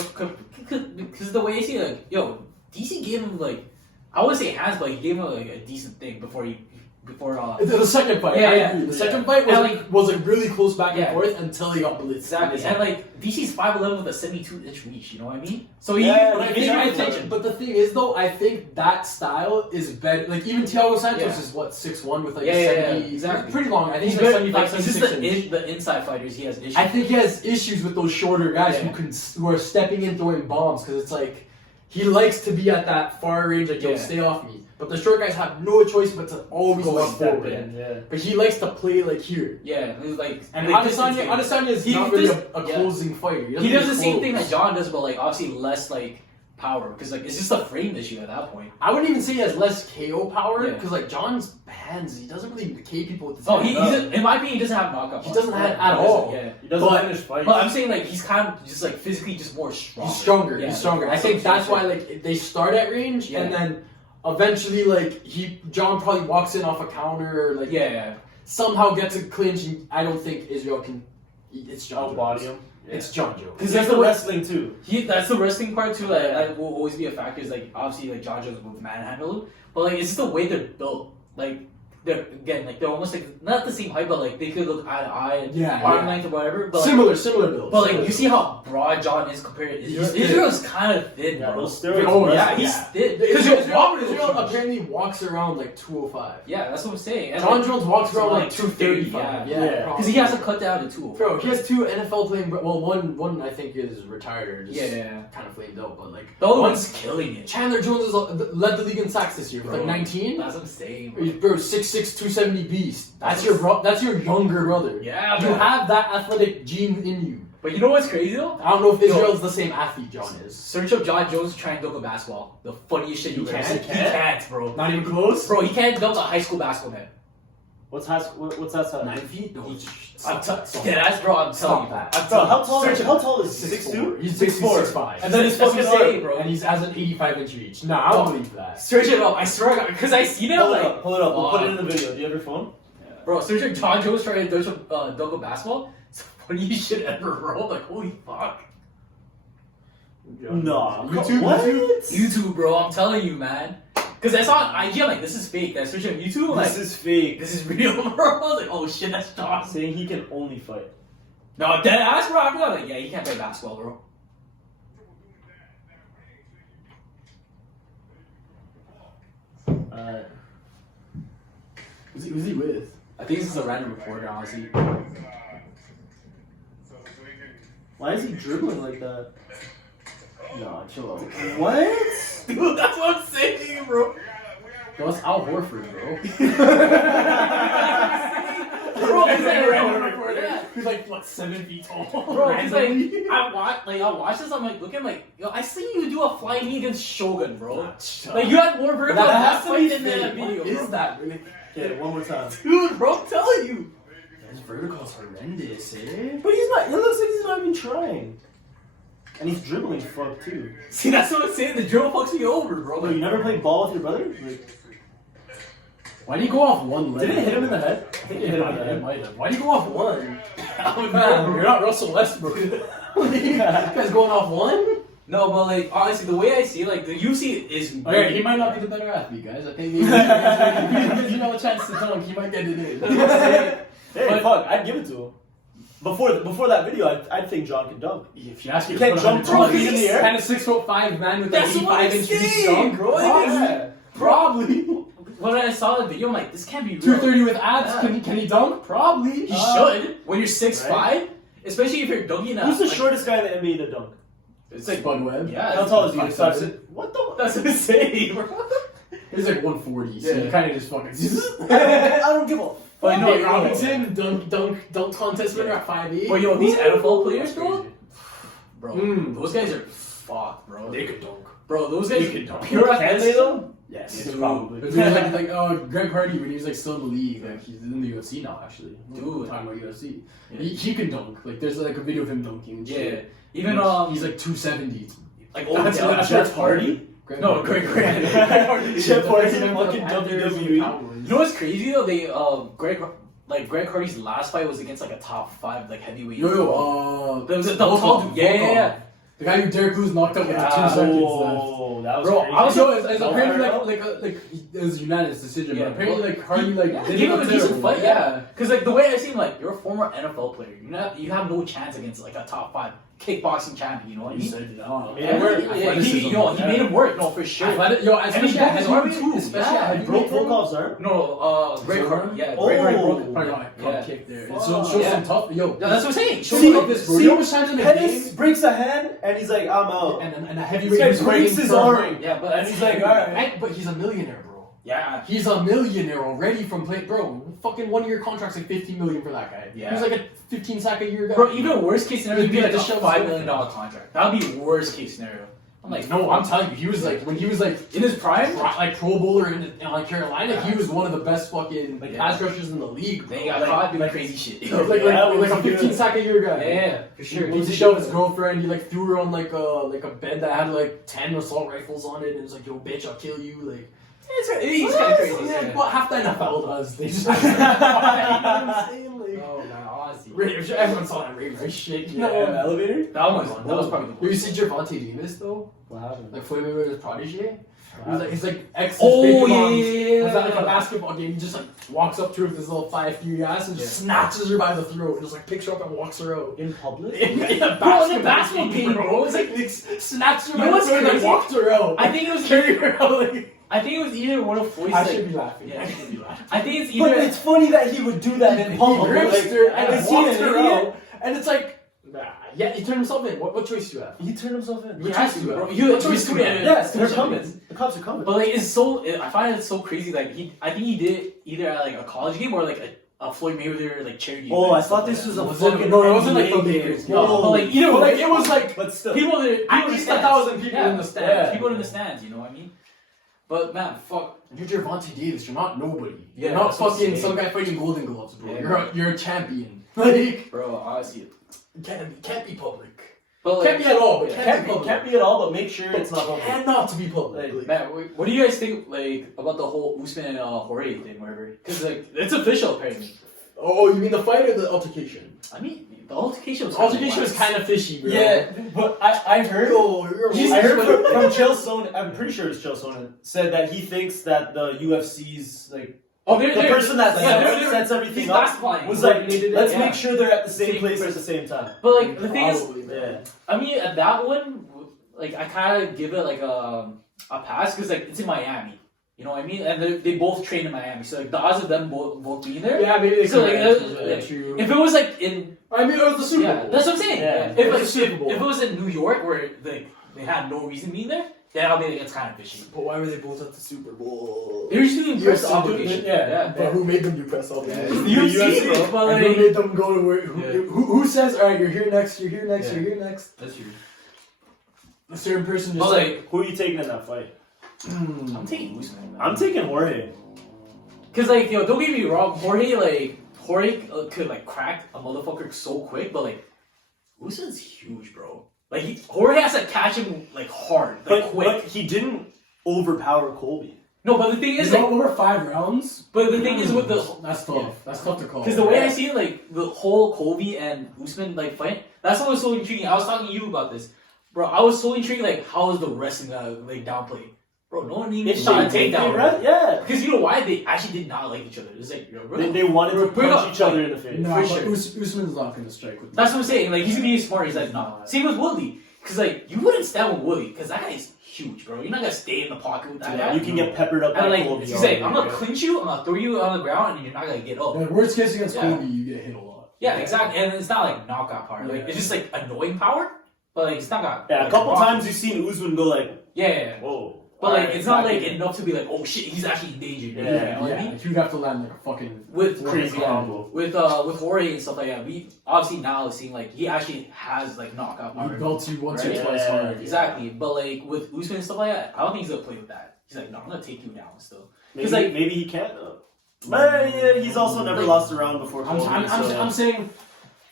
because the way I see it, like yo, DC gave him like I wouldn't say hands, but he gave him like a decent thing before he before. The second fight, I agree. The second fight was like really close back and Yeah. forth until he got blitzed. Exactly, and like DC's 5'11" with a 72-inch reach. You know what I mean? So Yeah, but the thing is though, I think that style is better. Like even Thiago Santos is what 6'1" with like 70, exactly. pretty long. I think he's good. 75, Like, 76 it's inch. just the inside fighters he has issues. I think he has issues with those shorter guys who are stepping in throwing bombs because it's like he likes to be at that far range, like yo, stay off me. But the short guys have no choice but to always Go walk step forward. in, yeah. But he likes to play like here. Yeah, it was like And like, Adesanya is he not really does- a closing fighter. He does the same close. thing that John does, but like obviously less like power because like it's just a frame issue at that point. I wouldn't even say he has less KO power Yeah. because like John's hands, he doesn't really K people with his Oh, hands. in my opinion, he doesn't have knockout. He doesn't punch. have at all. Yeah, He doesn't But- finish fights. but I'm saying like he's kind of just like physically just more strong. He's stronger. Yeah, He's stronger. I think that's why like they start at range and then eventually like John probably walks in off a counter or like somehow gets a clinch. And I don't think Israel can. It's John Outbody Jones. him. It's John Jones. Because that's the wrestling too. That's the wrestling part too. Like that will always be a factor. Is like obviously like John Jones will manhandle him, but like it's just the way they're built. Like they're almost like not the same height, but like they could look eye to eye, arm length or whatever. But similar builds. But like you see how broad John is compared to Israel. Israel's kind of thin, Yeah, bro. those steroids. Oh, Yeah, he's thin. Because Israel Israel apparently walks around like 205. Yeah, that's what I'm saying. And John like, Jones walks around like 230, 235. yeah. because he has to cut down to 205. Bro, he has two NFL playing. Well, one I think is retired or just Yeah. kind of flamed out. But like The other one's killing it. Chandler Jones led the league in sacks this year with like 19. That's what I'm saying, bro. Bro, 6'6", 270 beast. That's your younger brother. Yeah, You man. have that athletic gene in you. But you know what's crazy though? I don't know if Israel's the same athlete John is. Search up John Jones trying to dunk a basketball. The funniest shit you He ever can't? seen. He can't, bro. Not even close. Bro, he can't dunk a high school basketball net. What's that size? 9 feet. No, Yeah, that's bro. I'm telling you. that. I'm Bro, telling you. how tall is he? 6'4". He's 6'4". 6'5". And then his That's fucking what I'm saying, arm. bro. And he's has an 85-inch reach. No, I don't believe that. Search it up. I swear, because I seen it. I'm Hold it like, up. We'll put it in the video. Do you have your phone? bro, search up John Jones trying to dunk a basketball. It's the funniest shit ever, bro. Like, holy fuck. No. YouTube, What? YouTube, bro. I'm telling you, man. Because I saw on IG, I'm like, this is fake. I searched on YouTube, I'm like, This is fake. this is real, bro. I was like, oh shit, that's John. Saying he can only fight. No, dead ass, bro. I forgot. Like, yeah, he can't play basketball, bro. Who's he with? I think this is a random reporter, honestly. Why is he dribbling like that? No, chill out. What? Dude, that's what I'm saying, bro. Yo, it's Al Horford, bro. Bro, it's like a random reporter. He's like, what, 7 feet tall? Bro, it's like, Randomly? I watch this, I'm like, looking like, yo, I see you do a flying knee against Shogun, bro. Like, you had more vertical That that has to be fight than the fake. video, What is bro. that, really? Okay, one more time. Dude, bro, I'm telling you. His vertical's horrendous, eh? But he's not. It looks like he's not even trying. And he's dribbling fuck too. See, that's what I'm saying. The dribble fucks me over, bro. Bro, you never played ball with your brother? Like, Why do you go off one leg? did it hit him in the head? I think it hit him in the head. might have. Why do you go off one? Oh, Man, you're no. not Russell Westbrook. You guys going off one? No, but like, honestly, the way I see it, like, the UFC is... Okay, he might not be the better athlete, guys. I think maybe if he gives you a chance to dunk, he might get it in. Hey, But- fuck, I'd give it to him. Before that video, I'd think John can dunk. If you ask me You to can't put jump 120 feet in the air? And a 6'5" man with That's an what I'm 85-inch reach saying, dunk, bro. Yeah. Probably. When I saw the video, I'm like, this can't be real. 230 with abs. Yeah. Can he dunk? Probably. He should. When you're 6'5", Right. especially if you're dunking out. Who's the like, shortest guy in the NBA to dunk? It's like, Bud Webb. yeah. How tall is he? 5'7". What the? That's what I'm saying, bro. He's like 140, so Yeah. you kind of just fucking. I don't give a. But no, Nate yo, Robinson, dunk contest winner at 5'8". But yo, these NFL players, bro, bro, Mm. those guys are fucked, bro. They could dunk. Bro, those guys They could dunk. pure Can they athleticism. though? Yes, Yes, probably. It's like Greg Hardy when he was like still in the league, like he's in the UFC now actually. Dude. We're talking about UFC. Yeah. He can dunk. Like there's like a video of him dunking. And Yeah, shit. even he's like 270. like Jeff Hardy? No, Greg Hardy. Jeff Hardy in President of fucking Panthers and WWE. Cowboys. You know what's crazy though? They Greg Hardy's last fight was against like a top 5 like heavyweight. Yo, There was a tall dude. Yeah. The guy who Derek Lewis knocked out with 2 seconds left. Oh, that was Bro, crazy. I was it's No, apparently no. like it was a unanimous decision, Yeah, but apparently well, like Hardy like Yeah, didn't give him look a decent terrible. fight, yeah. Because like the way I see him, like you're a former NFL player. You have no chance against like a top 5 kickboxing champion. You know what I He mean? said, no. Yeah, He made him work. No, for sure. Especially at his arm too. Especially Yeah, at He his broke arm. Volkov's arm. No, Greg His Hardy. arm? Yeah, Oh. Greg Hardy broke it. Probably got a Yeah. kick there. Fuck. So show Yeah. some tough. Yo, Yeah, that's what I'm saying. Show See, me like this, bro. see, You know how much times in the Pettis game breaks a hand and he's like, I'm out. and a This heavyweight guy is breaks waiting his for- arm. Yeah, but And he's like, alright. But he's a millionaire, bro. Yeah. He's a millionaire already from play, bro. Fucking 1-year contract's like 15 million for that guy. Yeah. He's like a 15 sack a year guy. Bro, even worst case scenario would be like a Just shove $5 his million contract. That would be worst case scenario. I'm like, no, I'm telling you, he was like when he was like in his prime. like Pro Bowler in like Carolina, he was one of the best fucking like Yeah. pass rushers in the league. Then he got caught doing crazy shit. He was like a 15 sack a year guy. Yeah, for sure. He used to shove his girlfriend. He like threw her on like a bed that had like 10 assault rifles on it, and it was like, "Yo, bitch, I'll kill you." Like, He's kind of crazy. Yeah, Yeah. what half the NFL does? They just. You know what I'm saying? Like, Oh man, honestly. everyone saw that Ray Rice shit. You know? elevator? That was probably the You worst. see Gervonta Davis though, What happened? like Floyd Mayweather's protege. He's like ex. Oh, baby yeah, mom's. yeah, yeah, Was at like yeah. a basketball game. He just like walks up to her with his little 5'3" ass and just snatches her by the throat and just like picks her up and walks her out. In public? In a Bro, in a basketball game, bro. It's like snatched her You by know the what's throat and crazy? walked her out. I think it was Carried her out like. I think it was either one of Floyd's. I like- should be laughing. Yeah. I should be laughing. I think it's But either. it's funny that he would do that in He public. grips Like, her and is he walks an her idiot? out, and it's like, yeah, he turned himself in. What choice do you have? He turned himself in. What has choice to, do you bro. have? You- What choice do you have? Yes, they're Which coming. is- The cops are coming. But like, it's so. I find it so crazy. Like, I think he did it either at like a college game or like a Floyd Mayweather like charity. Oh, event I or thought something this like was that. a fucking No, it wasn't like NBA the game. Lakers. No, but like either But way, like it was like But still. people in at the least stands. 1,000 people in the stands. Yeah. People in the stands. You know what I mean? But man, fuck. You're Gervonta Davis. You're not nobody. You're Yeah, not that's what I'm fucking saying. some guy fighting Golden Gloves, bro. Yeah. You're a champion. Like, Bro, honestly. can't be public. But like, Can't be at all. But Can't be at all, but make sure it's not public. Cannot to be public. Like, man, what do you guys think like about the whole Usman and Jorge thing, whatever? Because like it's official apparently. oh, you mean the fight or the altercation? I mean, the altercation was The altercation was kind of fishy, bro. Yeah, but I heard. Yo, you're I heard from Chael Sonnen, I'm pretty sure it's Chael Sonnen, said that he thinks that the UFC's like Oh, the person that sets everything he's up basketballing. was like, coordinated it, let's yeah. make sure they're at the same Same place at place. the same time. But like the thing is, Probably, man. Yeah. I mean, at that one, like I kind of give it like a pass because like it's in Miami. You know what I mean? And they both train in Miami, so like the odds of them both being there. Yeah, maybe they So, like, could yeah. true. If it was like in I mean, it was the Super yeah, Bowl. that's what I'm saying. Yeah. If, It's the Super Bowl. if it was in New York where they had no reason being there, then I'll be like it's kind of fishy. But why were they both at the Super Bowl? They're just doing press UFC, obligation. yeah. But who made them do press obligation? The UFC, bro. But And who like, made them go to where? Yeah. Who says, all right, you're here next, you're here next, Yeah. you're here next? that's true. A certain person just But like, Who are you taking in that fight? I'm taking Usman. Man. I'm taking Jorge. Cause like, yo, don't get me wrong, Jorge could like crack a motherfucker so quick, but like, Usman's huge, bro. Like, Jorge has to catch him like hard, like But quick. he didn't overpower Colby. No, but the thing Is is, it like, over 5 rounds? but the thing is with the That's tough. That's tough to call. because the way I see it, like the whole Kobe and Usman like fight, that's what was so intriguing. I was talking to you about this, bro. I was so intrigued, like how is the wrestling like downplay, bro? No one even shot a takedown, bro. Yeah. Because you know why they actually did not like each other. It's like, yo, bro, They wanted to Bring punch up- each other in the face. No, for but sure. Usman's not going to strike with that's what I'm saying. Like he's being smart. He's like, no. Same with Woodley, because like you wouldn't stand with Woodley, because that guy is huge, bro. You're not gonna stay in the pocket with that guy. You can get peppered up by And like Colby. he's like, I'm gonna clinch you, I'm gonna throw you on the ground, and you're not gonna get up. Like, worst case against Yeah. Kobe, you get hit a lot. Yeah, exactly. And it's not like knockout power. Like Yeah. it's just like annoying power, but like it's not got. Yeah, a like, couple rock. times you've seen Usman go like, Yeah. whoa. But like Alright, it's not like exactly. enough to be like, oh shit, he's actually in danger. Yeah, You know what I Yeah, mean? like, you'd have to land like a fucking With Crazy yeah, combo. with Jorge and stuff like that, we obviously now seeing like he actually has like knockout He power. belts you once or Right? twice Yeah, hard. Exactly. But like with Usman and stuff like that, I don't think he's gonna play with that. He's like, no, I'm gonna take you down still. Maybe, like- maybe he can't though. But yeah, he's also never Like- lost a round before Colby. I'm saying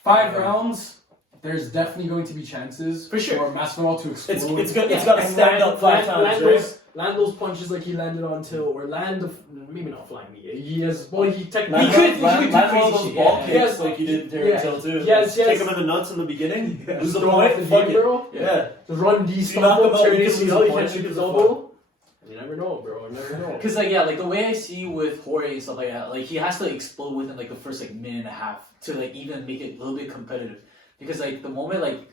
5 rounds. There's definitely going to be chances For sure. for Masvidal to explode. it's got to stand up 5 times, right? land those punches like he landed on Till, or maybe not flying knee. He has, well, he technically Land all those shit, ball yeah. kicks Yes. like he did Darren Till too. Yes. Kick him in the nuts in the beginning. just Lose the throw off point. the Fuck knee, it. bro. Yeah. Just run D You knock him stumble, out, turn you can lose ACL, the you point, can't shoot you his can elbow. You never know, bro. You never know. Cause like yeah, like the way I see with Jorge and stuff like that, like he has to explode within like the first like minute and a half to like even make it a little bit competitive. Because like the moment like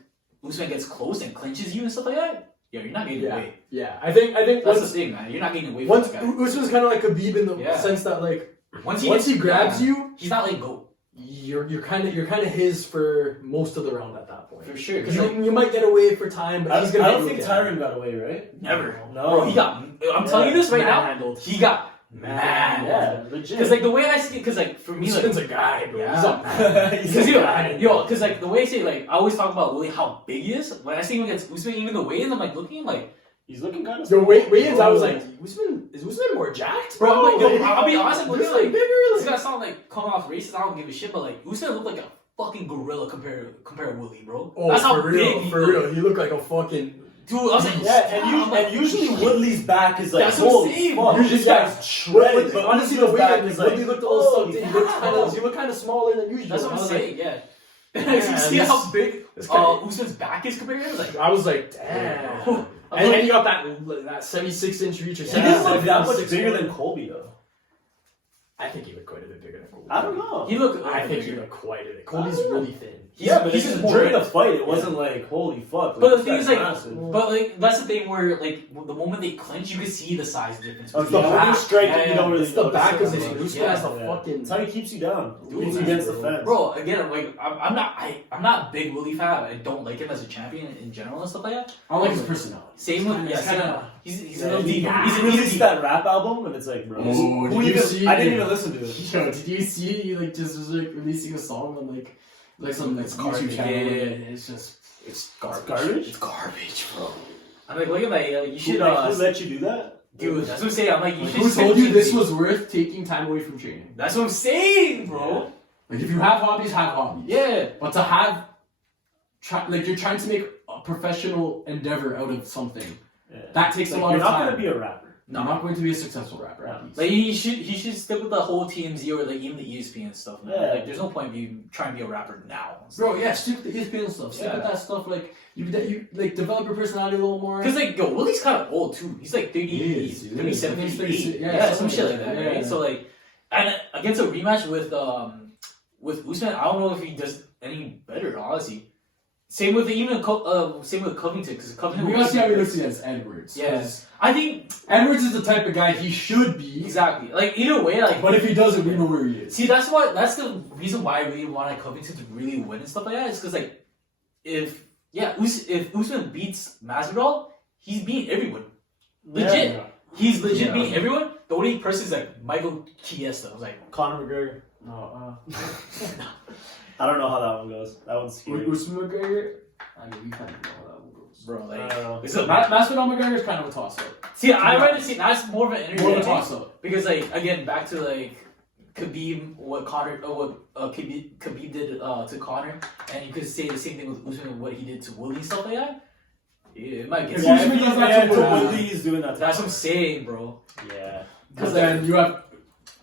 Usman gets close and clinches you and stuff like that, yeah, you're not getting away. Yeah. I think That's once the thing, man. You're not getting away from once this guy. Usman's kind of like Khabib in the Yeah. sense that like Once once he grabs you, he's not letting go. you're kind of his for most of the round at that point. For sure. Because Cause like, you might get away for time, but he's gonna. I don't hit you think again. Tyron got away, right? never. No. Bro, he got. I'm telling you this right now. Manhandled. He got mad. Yeah, legit. Cause like the way I see it, cause like for me, like Usman's a guy, bro. Yeah. He's a man. Cause cause like the way I say, like I always talk about Willie how big he is. When I see him against Usman, even the weigh-ins, I'm like looking at him like, He's looking kind of. Yo, weigh-ins, I was like, is Usman more jacked? bro. I'm like, yo, Like, I'll be honest, I'm looking Usman like bigger. this guy sound like coming off racist. I don't give a shit, but like Usman looked like a fucking gorilla compared to Willie, bro. Oh, That's how for big real, he for looked. real. He looked like a fucking. Dude, I was like, And usually Woodley's back is like, That's what I'm holy saying. fuck, Usually, this yeah. guy's shredded. But honestly, the Woodley's way back that is like, Woodley looked a little holy stuck, fuck. he looked kind of smaller than usual. That's what I I'm was saying, yeah. Yeah, You see this- how big this guy- Usman's back is compared to him? Like, I was like, damn. I'm And like- he got that 76-inch reach. Or He something. doesn't look that much 76 bigger one. than Colby though. I think he looked quite a bit bigger than Colby. I don't know. he looked. I think he looked quite a bit. Colby's I don't know. really thin. Yeah, but he's it's just just more during the ripped. fight, it wasn't like holy fuck. But the this thing is, guy's like, massive. but like that's the thing where like the moment they clinch, you can see the size difference. It's between the them. harder strike Yeah, that you yeah. don't really It's the notice back it of that his much. Usman Yeah. has the Yeah. fucking. That's how he keeps you down. Dude, Keeps you against the bro. fence. Bro, again, like I'm not a big Willie fan. I don't like him as a champion in general and stuff like that. I like his personality. Same with It's kinda- he's a Yeah, little he deep. he released that rap album, and it's like, bro, Oh, who did you even? see- I didn't even listen to it. Yo, did you see he like just was like releasing a song on like some like YouTube garbage. channel? Yeah. And it's just it's garbage. Garbage? It's garbage, bro. I'm like, look at that. You Who, should, like, who let you do that? dude. That's what I'm saying. I'm like, you Like, should. who told you stick this to- was worth taking time away from training? That's what I'm saying, bro. Like if you have hobbies, have hobbies. Yeah. But to have, like you're trying to make a professional endeavor out of something. Yeah. That takes Like, a lot you're of not time. gonna be a rapper. You're not going to be a successful rapper. Yeah. At least. Like he should stick with the whole TMZ or like even the ESPN stuff, man. Yeah. Like there's no point of you trying to be a rapper now. Bro, yeah, stick with the ESPN stuff. Stick Yeah. with that stuff. Like you like develop your personality a little more. Because like yo, Willie's kind of old too. He's like 38, He is. 37, He's 38. 36. Yeah, Yeah, some shit like that, yeah. right? So like, and against a rematch with Usman, I don't know if he does any better, honestly. Same with same with Covington, because Covington. we gotta see how he looks against Edwards. Yeah. 'cause I think Edwards is the type of guy he should be. exactly. Like either way, like. But if he doesn't, we know where he is. See, that's the reason why I really wanted Covington to really win and stuff like that. Is because like, if Usman beats Masvidal, he's beating everyone. Legit, Yeah. he's legit Yeah. beating everyone. The only person is like Michael Chiesa. I was like, Conor McGregor. No, I don't know how that one goes. That one's scary. Usman McGregor. I mean, we kind of know how that one goes. bro, I like, don't know. it's a, Masvidal McGregor is kind of a toss up. see, I rather see that's more of an More of a energy toss up. because like again back to like. Khabib, what Khabib did to Conor, and you could say the same thing with Usman, what he did to Willie, stuff like that. Yeah, it might get. If Yeah, Usman if does he- that yeah, to to Woodley, Woodley, he's doing that. to That's what I'm Conor. saying, bro. Yeah. Because then you have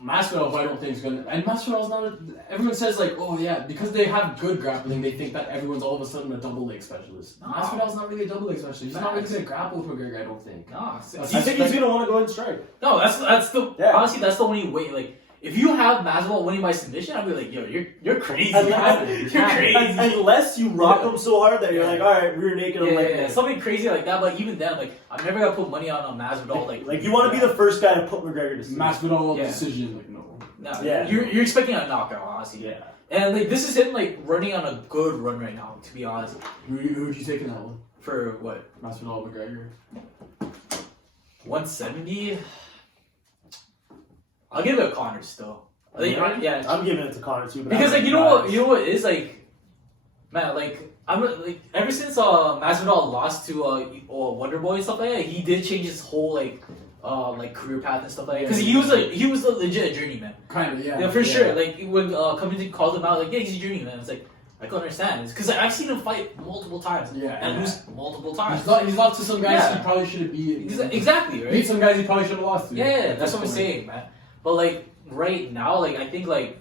Masvidal, who I don't think is gonna. And Masvidal's not. Everyone says like, oh yeah, because they have good grappling, they think that everyone's all of a sudden a double leg specialist. No. Masvidal's not really a double leg specialist. He's not really gonna grapple with McGregor, I don't think. Nah, I think he's gonna want to go and strike. no, that's the Yeah. honestly that's the only way. Like, if you have Masvidal winning by submission, I'd be like, yo, you're crazy. You're crazy. Unless you rock him so hard that you're like, all right, rear naked. Yeah, I'm like, yeah, something crazy like that. But even then, like, I'm never gonna put money on Masvidal. Like you want to be the first guy to put McGregor to sleep. Masvidal Yeah. decision, like no. no, Yeah. you're expecting a knockout, honestly. Yeah. And like this is him like running on a good run right now. To be honest, Who'd you take in that one? for what Masvidal, McGregor. 170. I'll give it a Conor still. I think, yeah, I'm giving it to Conor too. But because I'm like you know what it is like, man, like I'm like ever since Masvidal lost to Wonder Boy and stuff like that, he did change his whole like career path and stuff like that. Because he was a legit journeyman. Kind of, yeah. Yeah, for sure. Like when Covington called him out, like yeah, he's a journeyman. It's like I can understand. Because I've seen him fight multiple times. And lose multiple times. He's lost to some guys he probably should have beat. Exactly, right? Beat some guys he probably should have lost to. Yeah, that's what I'm saying, man. But like right now, like I think like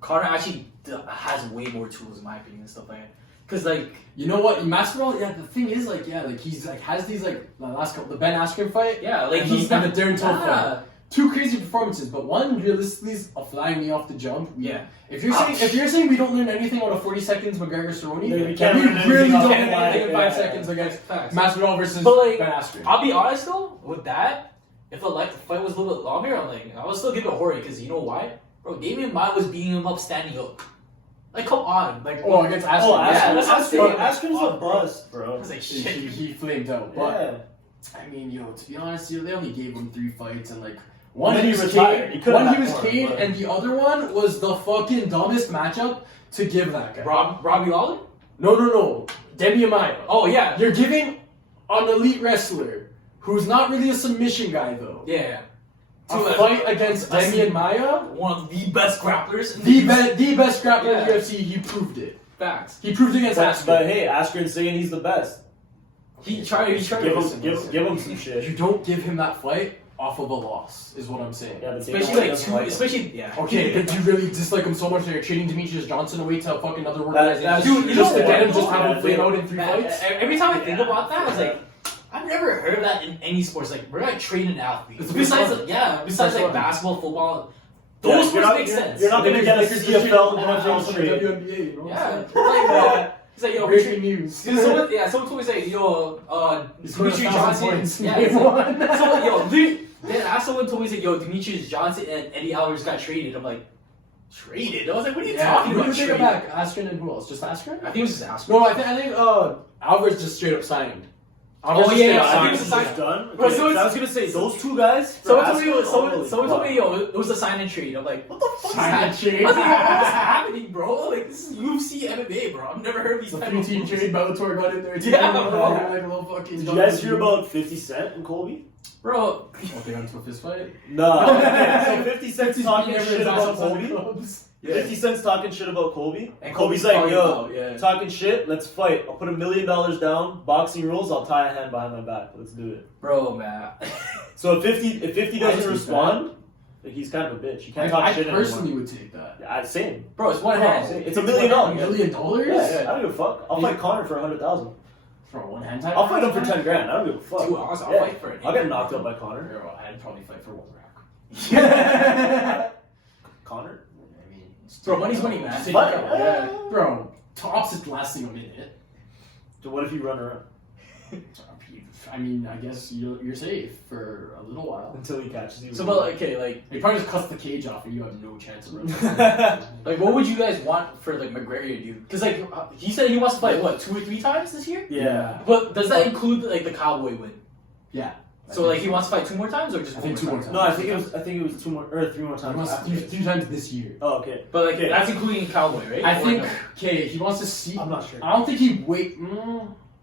Conor actually has way more tools in my opinion and stuff like that. Cause like you know what, Masvidal. Yeah, the thing is like like he's like has these like the last couple the Ben Askren fight. Yeah, like and he's the Darren Till fight. Two crazy performances, but one realistically is a flying knee off the jump. Yeah. If you're saying we don't learn anything out of 40 seconds McGregor Cerrone, we we can't learn really anything don't off learn the anything in 5 fly. seconds against Facts. Masvidal versus But, like, Ben Askren. I'll be honest though, with that, if the fight was a little bit longer, I would still give it a Jorge because you know why? Bro, Damian Maia was beating him up standing up. Like, come on. Like, Against Askren. yeah, that's what I'm saying. Askren's a bust, I bro. was like, He, shit. he flamed out. But, I mean, to be honest, they only gave him 3 fights and like one then he he was retired. Cade, He could've one he had was more, Cade, but- and the other one was the fucking dumbest matchup to give that guy. Robbie Lawler? No. Demian Maia. Oh, yeah. You're giving an elite wrestler who's not really a submission guy though. Yeah. A fight against Demian Maia, One of the best grapplers. the best grappler in Yeah. the UFC. He proved it. Facts. He proved it against Askren. But hey, Askren's saying he's the best. He tried Give to him some shit. You don't give him that fight off of a loss, is what I'm saying. Yeah, but Especially yeah. Okay, but do you really dislike him so much that you're trading Demetrius Johnson away to a fucking other that's organization? Dude, you just know to get him what? just have him played out in 3 Man, fights? every time I think about that, I was like, I've never heard of that in any sports. Like, we're not training athletes. It's Besides, fun. besides like fun. basketball, football, Yeah, those sports make sense. You're not gonna get a CFL NFL trade. WNBA, you know? Yeah, It's like, it's like yo, breaking news. someone told me say, yo, He's scored Demetrius 1,000 Johnson. points in Yeah, game it's like, one. someone, then someone told me say, yo, Demetrius Johnson and Eddie Alvarez got traded. I'm like, traded? I was like, what are you talking Who do about? you think Traded? about Askren and who else? Just Askren? I think it was just Askren. No, I think Alvarez just straight up signed. Oh, Alvarez yeah, just straight I up think signed. it's a sign. done. Bro, Okay, so it's- I was gonna say those two guys. Someone told me, yo, it was a sign and trade. I'm like, what the fuck is Sign that? and trade? I was like, what's happening, bro? Like, this is UFC MMA, bro. I've never heard of these The type of 3-team moves. trade, Bellator got in there. Yeah, bro. Like a little fucking Did you guys hear about 50 Cent and Colby? Bro, Oh, they got into a fist fight? No. So 50 Cent's talking shit about Colby. Yeah. 50 Cent's talking shit about Colby. And Kobe's Kobe's like, talking yo, about, yeah. talking shit, let's fight. I'll put $1 million down, boxing rules, I'll tie a hand behind my back. Let's do it. bro, man. So if 50 I doesn't take respond, like, he's kind of a bitch. You can't talk I shit personally anymore. would take that. Same. Bro, it's one Bro, hand. it's $1 million. $1 million? Yeah, I don't give a fuck. I'll fight Connor for 100,000. For a one-hand tie? I'll fight him for 10 grand. I don't give a fuck. 2 hours, I'll Yeah. fight for it. I'll get knocked out by Connor. Bro, I'd probably fight for one rack. Connor? I mean, Bro, money's money, man. Take Money, it out. yeah. Bro, tops is lasting a minute. So what if you run around? I mean, I guess you're safe for a little while. Until he catches you. So, but, okay, like, He probably just cuts the cage off and you have no chance of running. like, what would you guys want for, like, McGregor to do? Because, like, he said he wants to fight, what, 2 or 3 times this year? Yeah. But does that include, like, the Cowboy win? Yeah. So, like, he wants to fight 2 more times or just I think 2 more times. No, I think it was 2 more or 3 more He times. wants after to do this. 3 times this year. Oh, okay. But, like, Okay. that's including Cowboy, right? I Or think, no? okay, he wants to see. I'm not sure. I don't think he'd wait.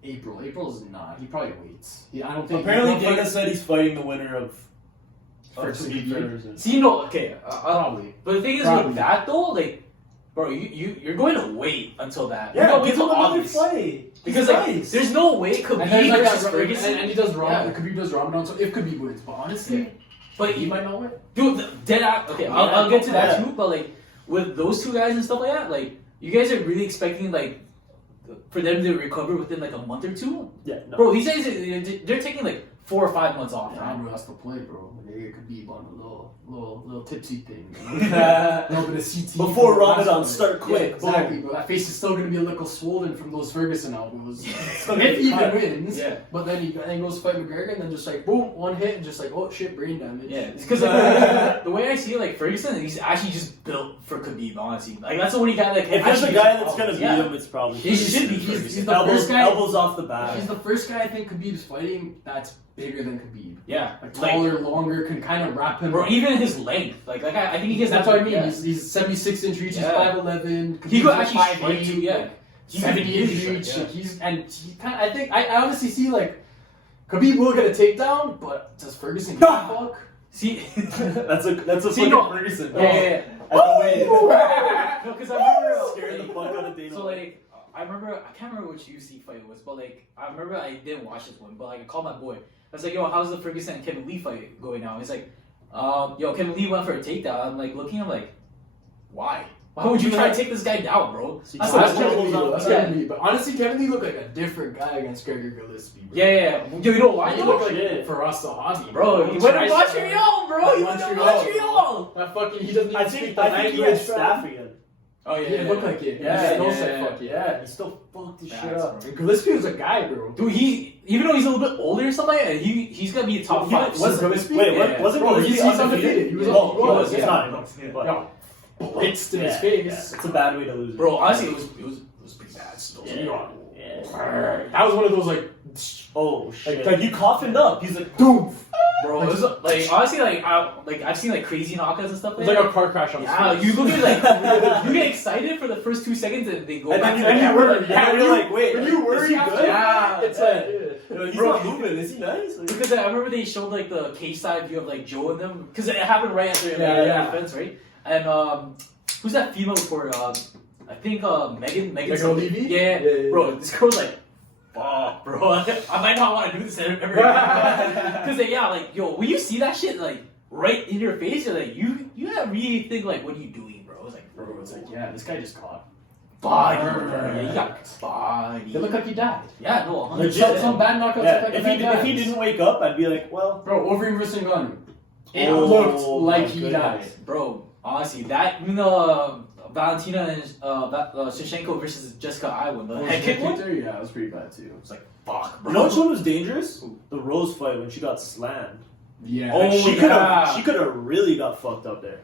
April's not. He probably waits. I don't think. Apparently, he'll Dana fight said he's fighting the winner of For Khabib Khabib. Ferguson. See, no, okay. Probably. But the thing is Probably. with that, though, like, bro, you're going to wait until that. You're Yeah, going to wait give him till another August. fight. Because, He's like, nice. there's no way Khabib And there's like versus that, Ferguson. and he does Yeah. Khabib does Ramadan, so if Khabib wins, but honestly, Yeah. But he might not win. dude, dead out. Okay, Yeah. I'll get to that Yeah. too. But like with those 2 guys and stuff like that, like you guys are really expecting like for them to recover within like a month or 2, Yeah, no. bro. These guys they're taking like 4 or 5 months off. Yeah, man. bro, that's the play, bro. It could be on a little tipsy thing. You know? a little bit of CT. Before from the last Ramadan, fight. start quick. Yeah, exactly, bro. That face is still gonna be a little swollen from those Ferguson elbows. gonna If be he even cut. wins, Yeah. but then he goes fight McGregor, and then just like boom, one hit, and just like oh shit, brain damage. Yeah, because like, the way I see it, like Ferguson, he's actually just built for Khabib. Honestly, like that's the only guy that can. If there's a actually guy just- that's gonna beat yeah. him, it's probably He should be. He's the elbows, first guy. elbows off the bat. He's the first guy I think Khabib's fighting that's bigger than Khabib. Yeah, Like taller, longer, can kind of wrap him. bro. Even his length, like I think he gets. That's what I mean. Yeah. He's 76 inch reach. He's Yeah. 5'11". He could actually 5'8", strike too. Yeah, he could 70 inch easily reach. strike, yeah. He's he kind. I think I honestly see like Khabib will get a takedown, but does Ferguson give a fuck? See, That's a See, fucking no. Ferguson. Yeah. the way. No, because I remember Scared the fuck out of Dana. So like, I remember I can't remember which UFC fight it was, but like I remember I didn't watch this one, but like I called my boy. I was like, yo, how's the Ferguson and Kevin Lee fight going now? He's like, yo, Kevin Lee went for a takedown. I'm like looking, I'm like, why? Why would you try to take this guy down, bro? That's Kevin Lee, though. That's Kevin Lee. But honestly, Kevin Lee looked like a different guy against Gregor Gillespie. Bro. Yeah. Yo, you know why? He looked like for us the hobby, bro. He went to Montreal, bro. He went to Montreal. That fucking he doesn't even speak the I think he had language. staff again. Oh yeah, It looked like it. Yeah, he still fucked his shit up. And Gillespie was a guy, bro. Dude, even though he's a little bit older or something like that, he's gonna be a top five. Wasn't Bro, he's undefeated. He was He's not. Yo, blitzed in his face. It's a bad way to lose. Bro, honestly, it was pretty bad still. That was one of those like, oh shit! Like you coughed up. He's like, doom. Bro, it was like honestly, I've seen like crazy knockouts and stuff It like was that. like a car crash on the Yeah, street. you look at like you get excited for the first 2 seconds and they go and back. then you worry. Yeah, You're like, wait, when you worry is he after good? Yeah, it's like, He's Bro, not moving. Is he nice? Like, because I remember they showed like the case side view of like Joe and them because it happened right after defense, right? And who's that female reporter? I think Megan something. Levy? Yeah, bro, this girl's like, fuck, bro, I might not want to do this ever again. Because yeah, like yo, when you see that shit like right in your face, you're like, you really think like, what are you doing, bro? It's like, bro, it's like, yeah, this guy just caught. body, yeah, you got body. It looked like he died. Yeah, no, 100%. Legit, some bad knockouts yeah, look like if he didn't wake up, I'd be like, well, Bro, over versus Ngannou. It Oh, looked my like he died. Bro, honestly, that even the Valentina and Shevchenko versus Jessica Iwan, the head kick one, Yeah, it was pretty bad too. it's like fuck, bro. you know which one was dangerous? The Rose fight when she got slammed. Yeah. Like, yeah. she could have really got fucked up there.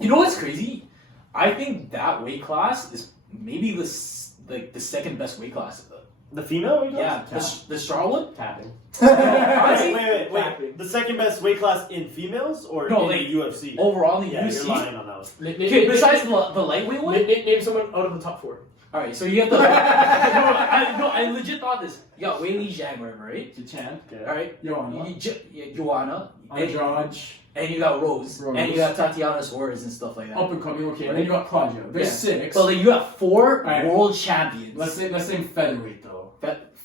You know what's crazy? I think that weight class is maybe the second best weight class. The female? Yeah, the straw one. Tapping. Honestly, Wait. The second best weight class in females or No, in like, the UFC? overall in the Yeah, UFC. you're lying on that one. Okay, besides the lightweight one. Name someone out of the top 4. All right, so you have the. I legit thought this. You got Wei Li Zhang, whatever, right? The champ. Okay. All right, Joanna, Andrade. and you got Rose, and you got Tatiana Suarez and stuff like that. Up and coming, okay. And then you got Claudia. There's 6. So like you got 4 Alright. world champions. Let's name featherweight though.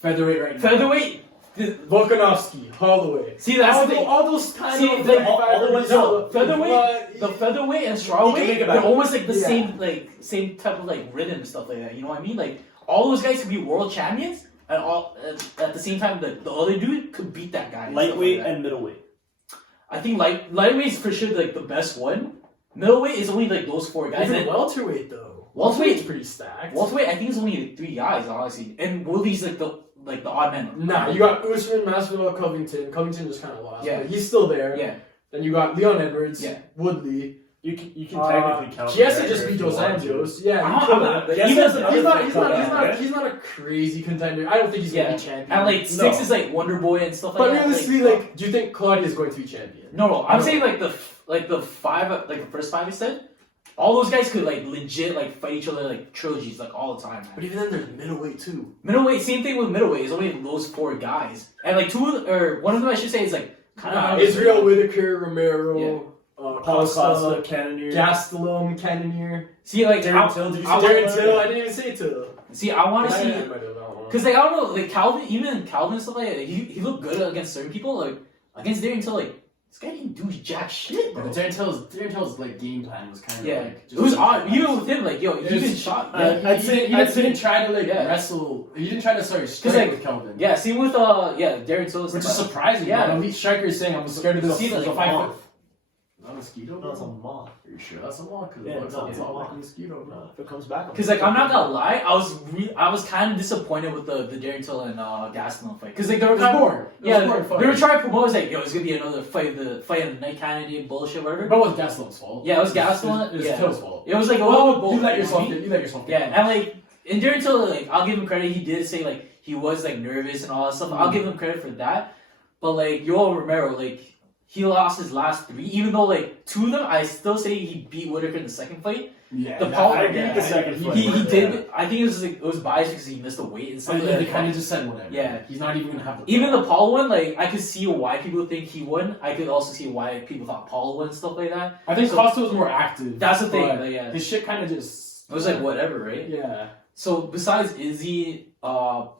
Featherweight right now. Featherweight. Volkanovski, Holloway. See, that's the thing. all those kind See, of the- all the ones- no, the featherweight and strawweight, make it they're back. almost like the Yeah. same type of like rhythm and stuff like that. You know what I mean? Like all those guys could be world champions, and all at the same time, the other dude could beat that guy. and stuff Lightweight like that. and middleweight. I think lightweight is for sure like the best one. Middleweight is only like those 4 guys. Even And welterweight though. Welterweight's pretty stacked. welterweight, I think it's only like 3 guys, honestly. And Willie's like the odd man. Nah, you got Usman, Masvidal, Covington. Covington just kind of lost. Yeah. But he's still there. Yeah. Then you got Leon Edwards. Yeah. Woodley. You can technically count. Chiesa McGregor just if beat you Dos want to. Anjos. Yeah, I'm he could. not- Yes, He's that's not, another he's, not, thing he's, called not, he's, out, not, right? he's not a crazy contender. I don't think he's going to be champion. And like 6 No. is like Wonder Boy and stuff like but that. realistically, like, do you think Claudia is going to be champion? No, I'm saying like the 5, like the first 5 I said. All those guys could like legit like fight each other like trilogies like all the time. Man. But even then, there's middleweight too. Middleweight, same thing with middleweight. It's only those 4 guys, and like 2 or one of them I should say is like kind of Israel Whitaker, Romero, Yeah. Paul Costa, Costa, Cannonier. Gastelum, Cannonier. See, like Darren Till, did you I- say Darren that? Till. I didn't even say Till. see, I want to see Because because like I don't know, like Calvin, even Calvin and stuff like that. He looked good against certain people, like against Darren Till. Like this guy didn't do jack shit, bro. Darren Till's like game plan was kind of Yeah, like it was odd. Even with him, like yo, he It was- been shot. I'd say- he didn't try to like wrestle. He didn't try to strike like, with Kelvin. Yeah, same with Darren Till. Which is surprising. Yeah. Yeah, elite striker is saying I'm scared of this. See, like, it's a 5 moth. Not a mosquito. No, it's a moth. Are you sure that's a moth? Because Yeah, it looks no, like it's it's a all like a moth. mosquito, bro. If it comes back. Because like I'm not gonna lie, I was kind of disappointed with the Darren Till and Gastelum fight because like they were It was kind of boring. yeah It was boring they were fight. trying to promote it as like yo it's gonna be another fight of the night Kennedy and bullshit whatever. But it was Gastelum's fault. Yeah, it was Gastelum. It was Yeah. Till's fault. It was like Well, you let yourself get. You let yourself Yeah, get. and like and Darren Till like I'll give him credit. He did say like he was like nervous and all that stuff. I'll give him credit for that. But like Yoel Romero like he lost his last 3, even though like 2 of them I still say he beat Whitaker in the second fight. Yeah, The that- Paul- I agree with the second fight. He did. I think it was biased because he missed the weight and stuff. So like they that. kind of just said whatever. Yeah. He's not even gonna have the. Even the Paul one, like I could see why people think he won. I could also see why people thought Paul won and stuff like that. I think So- Costa was more active. That's the thing. but Like, yeah, His shit kind of just. it was like whatever, right? Yeah. So besides Izzy,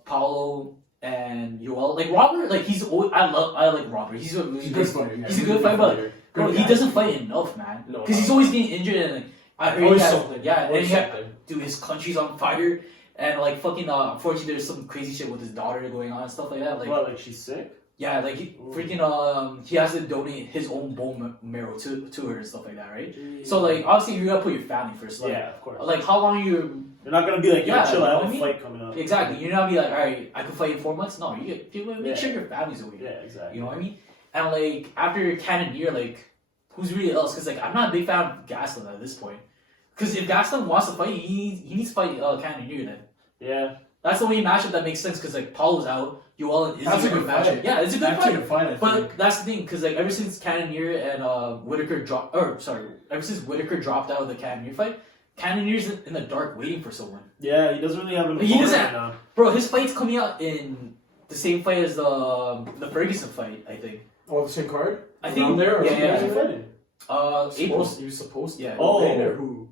Paulo, and Yoel, like Robert, like he's always, I like Robert. He's a really He's a good fighter. Yeah. He's a good fighter, but bro, Good he guy. doesn't fight enough, man. No, Because he's always getting injured and like I heard Always that, something. yeah, and Always he had, something. dude, his country's on fire, and like fucking unfortunately there's some crazy shit with his daughter going on and stuff like that. Like What, like she's sick? yeah, like he freaking he has to donate his own bone marrow to her and stuff like that, right? So like obviously you gotta put your family first. Like, Yeah, of course. Like how long you You're not gonna be like, Yeah, chill, you I know have what I a mean? fight coming up. exactly? You're not be like, all right, I can fight in 4 months. No, you make sure Yeah. your family's away. Yeah, exactly. You know what I mean? And like after Cannonier, like who's really else? Because like I'm not a big fan of Gaston at this point. Because if Gaston wants to fight, he needs to fight Cannonier then. Yeah. That's the only matchup that makes sense. Because like Paul was out, Yoel and Izzy That's a were good matchup. fight. Yeah, it's a good That's fight. a good fight. I think. But that's the thing, because like ever since Cannonier and Whitaker dropped, ever since Whitaker dropped out of the Cannonier fight, Cannonier's in the dark waiting for someone. Yeah, he doesn't really have an He opponent doesn't- right now. Bro, his fight's coming out in the same fight as the Ferguson fight, I think. Oh, the same card. I think Around there. Or yeah, something? yeah. Who's he fighting? April. He was supposed to. Yeah. Oh. Oh. Or who?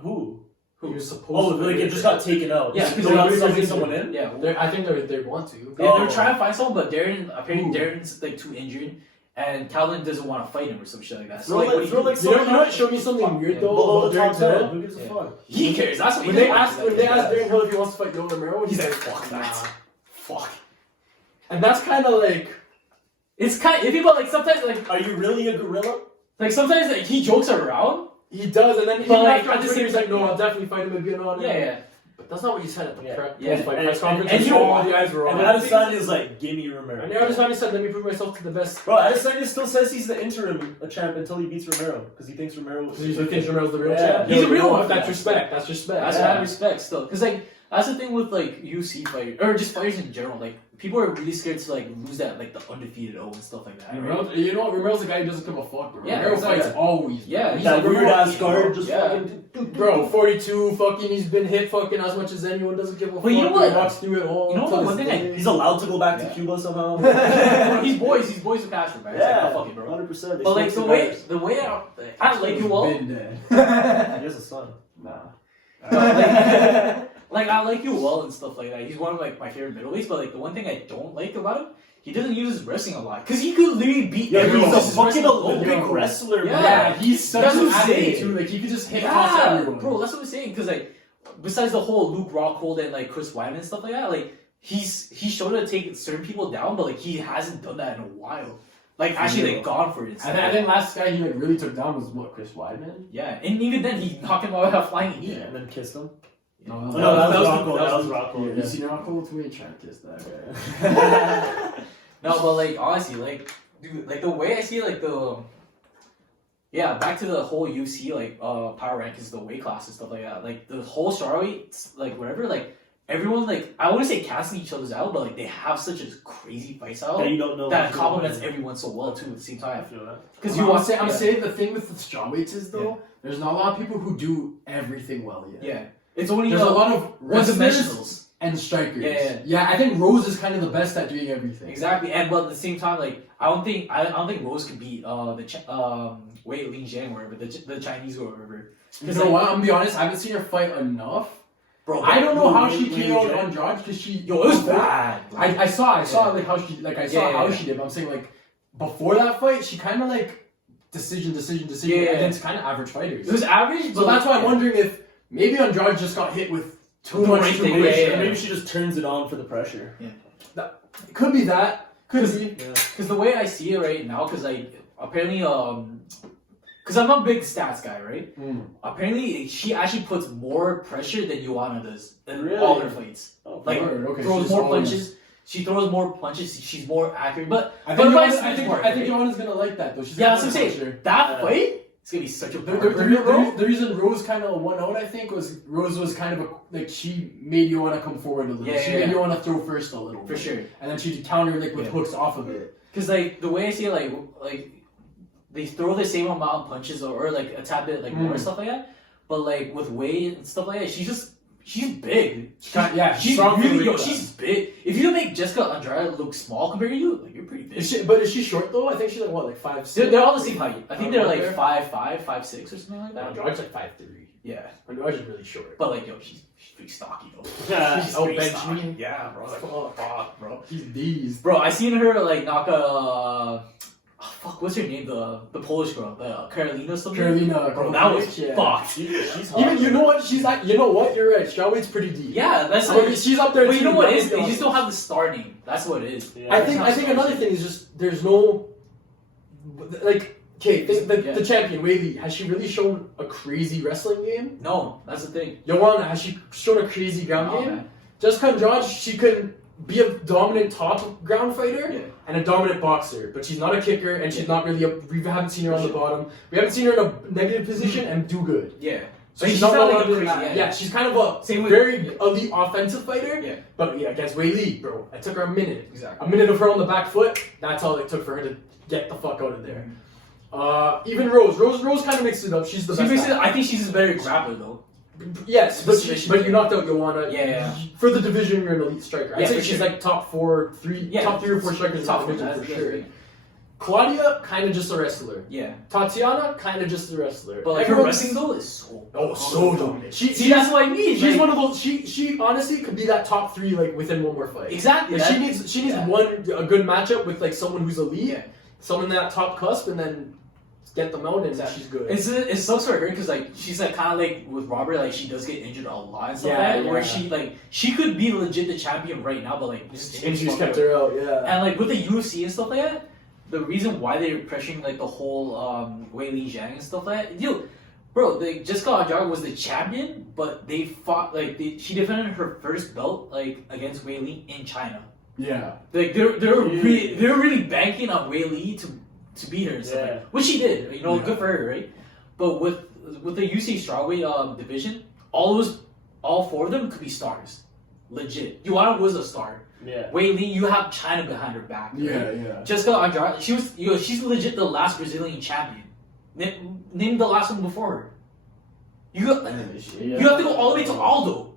Who? He was supposed Oh, to. like it just got taken out. Yeah, They're because not they- subbing they- someone in? Yeah. I think they want to. They're Oh. trying to find someone, but apparently Ooh. Darren's like too injured, and Calvin doesn't want to fight him or some shit like that. So Throw like, like- what do throw you do? like You know what showed me something weird Yeah. though? Below about the top Darren 10. Till? Who gives a Yeah. fuck? He cares. That's what When he they doesn't asked like. Darren Hill if he wants to fight Yoel Romero, He's like, "Fuck fuck nah." that. Fuck. And that's kind of like. It's kind of iffy, but like sometimes Are you really a gorilla? sometimes like he jokes around. He does, and then But, even like, after at on the Twitter, same he's like, time- "No, I'll definitely fight him again on." Yeah. But that's not what he said at the Yeah. Yeah. press conference. And you know all what? the eyes were on. And Adesanya is like, give me Romero. And Adesanya said, "Let me prove myself to the best." Bro, Adesanya still says he's the interim champ until he beats Romero because he thinks Romero. Because he's looking Romero's the real Yeah. champ. He's a real Yo, one. That's respect. That's respect. That's Yeah. mad respect still, because like that's the thing with like UFC fighters or just fighters in general. Like people are really scared to like lose that like the undefeated O and stuff like that. Right? Romero, you know what? Romero's the guy who doesn't give a fuck, bro. Yeah, Romero exactly. fights always. Yeah, he's That like, weird ass guard just Yeah. fucking. Bro, 42, fucking, he's been hit fucking as much as anyone, doesn't give a fuck. But you know what? He walks through it all. You know to what? One this thing day. He's allowed to go back Yeah. to Cuba somehow. Bro, he's boys with Castro, man. It's like, Yeah, oh, fuck it, bro. 100%. But like the way I like you all. Been dead. He has a son. Nah. Like I like you well and stuff like that. He's one of like my favorite middleweights, but like the one thing I don't like about him, he doesn't use his wrestling a lot because he could literally beat Yeah, everyone. he's with a his fucking wrestling. Olympic Yo. wrestler, Yeah. Yeah, he's such That's an what I'm athlete saying. too. Like he could just hit across Yeah, everyone. bro, that's what I'm saying. Because like, besides the whole Luke Rockhold and like Chris Weidman and stuff like that, like he showed how to take certain people down, but like he hasn't done that in a while. Like actually, like gone for it. I think last guy he like really took down was what, Chris Weidman? Yeah, and even then he knocked him out with a flying knee. Yeah, and then kissed him. No, Oh, no, that was Rockhold. That was You Rockhold. see Rockhold? We ain't trying to kiss that guy. No, but like honestly, like dude, like the way I see like back to the whole UFC like power rankings, the weight class and stuff like that. Like the whole strawweight, like whatever, like everyone like I wouldn't say canceling each other's out, but like they have such a crazy fight style Yeah, you don't know. that complements everyone so well too at the same I time. feel that. Because I'm you want saying, I'm yeah. saying the thing with the strawweights is though, Yeah. there's not a lot of people who do everything well yet. Yeah, it's only There's a lot of one wrestlers dimensionals. and strikers. Yeah. I think Rose is kind of the best at doing everything. Exactly, and but at the same time, like I don't think Rose can beat Wei Ling Zhang or whatever the Chinese or whatever. You know what? I'm gonna be honest. I haven't seen her fight enough. Bro, I don't know how Wei- she Wei KO'd Zhang? Andrade because she. Yo, it was bad. Bro. I saw Yeah. like how she Yeah, how yeah. she did. But I'm saying like before that fight, she kind of like decision, Yeah. and then it's kind of average fighters. It was average, So that's why I'm wondering if maybe Andrade just got hit with too The much right thing, tuition. yeah. Maybe she just turns it on for the pressure. It could be that. Could be. Yeah. Because the way I see it right now, because I apparently because I'm a big stats guy, right? Apparently, she actually puts more pressure than Joanna does in Really? all her fights. Oh, Like Word, okay, throws she's more always- punches. She throws more punches. She's more accurate, but I but think vice I think versa, I think right? Joanna's gonna like that though. She's Yeah, gonna that's what I'm like saying. her. That Yeah. fight, it's gonna be such a The barber, bro. reason Rose kind of won out, I think, was Rose was kind of like she made you want to come forward a little. Yeah, she yeah, made yeah. you want to throw first a little For bit. sure. And then she countered like with Yeah. hooks off of it. Because like the way I see it, like they throw the same amount of punches or like a tad bit like more and stuff like that. but like with weight and stuff like that, she's big. She's She's really yo. she's big. If you make Jessica Andrade look small compared to you, like you're pretty big. Is she short though? I think she's like what, like 5'6"? They're all the same height. I think they're like there? 5'5", 5'6", or something like that. Andrade's like 5'3". Yeah, Andrade's really short. but like yo, she's pretty stocky though. Yeah. She's Oh, pretty bench stocky. me? Yeah, bro. Like, fuck, bro. He's these. Bro, I seen her like knock a. What's her name? The Polish girl, the Karolina something. Carolina, Bro, that was yeah. fucked. She's hot. Even you know what? She's like, you know what? You're right. Strawweight's pretty deep. Yeah, that's. I mean, she's up there. But you too. know what That it is? was They the just don't have the star name. That's what it is. Yeah. I think another thing is just there's no like okay the champion Wei Li, has she really shown a crazy wrestling game? No, that's the thing. Joanna, has she shown a crazy ground No, game? man. Jessica Andrade, she can be a dominant top ground fighter Yeah. and a dominant boxer, but she's not a kicker and she's not really we haven't seen her on the bottom. We haven't seen her in a negative position and do good. Yeah. So But she's she's not not like like a crazy, that. yeah. Yeah, she's kind of a Same with- very elite offensive fighter. Yeah. But yeah, against Wei Li, bro, it took her a minute. Exactly. A minute of her on the back foot, that's all it took for her to get the fuck out of there. Even Rose kind of mixed it up. She's the best. I think she's a better grappler though. Yes, but Submission. but you knocked out Joanna. Yeah. For the division, you're an elite striker. I'd Yeah, say for she's sure. like top 3 or 4 strikers in the Top four, division that's for the sure. thing. Claudia, kind of just a wrestler. Yeah. Tatiana, kind of just a wrestler. But like her Everyone's- wrestling though is so. so dominant. See, that's what I mean. She's like, one of those. She honestly could be that top 3 like within one more fight. Exactly. Like, that- she needs yeah. a good matchup with like someone who's elite, Yeah. someone in that top cusp, and then get them out, and Exactly. she's good. It sucks for her because like she's like kind of like with Robert, like she does get injured a lot and stuff Yeah, like that. yeah. Where she could be legit the champion right now, but like just Injuries fucked kept her. her out. Yeah. And like with the UFC and stuff like that, the reason why they're pressuring like the whole Wei Li Zhang and stuff like that, bro, they Jessica Andrade was the champion, but they fought she defended her first belt like against Wei Li in China. Yeah. Like they're really banking on Wei Li to beat her and stuff, like, which she did. You know, Yeah. good for her, right? But with the UFC strawweight division, all 4 of them could be stars, legit. Joanna was a star. Yeah. Wei Li, you have China behind her back. right? Yeah. Jessica Andrade, she's legit the last Brazilian champion. Name the last one before her. You have to go all the way to Aldo.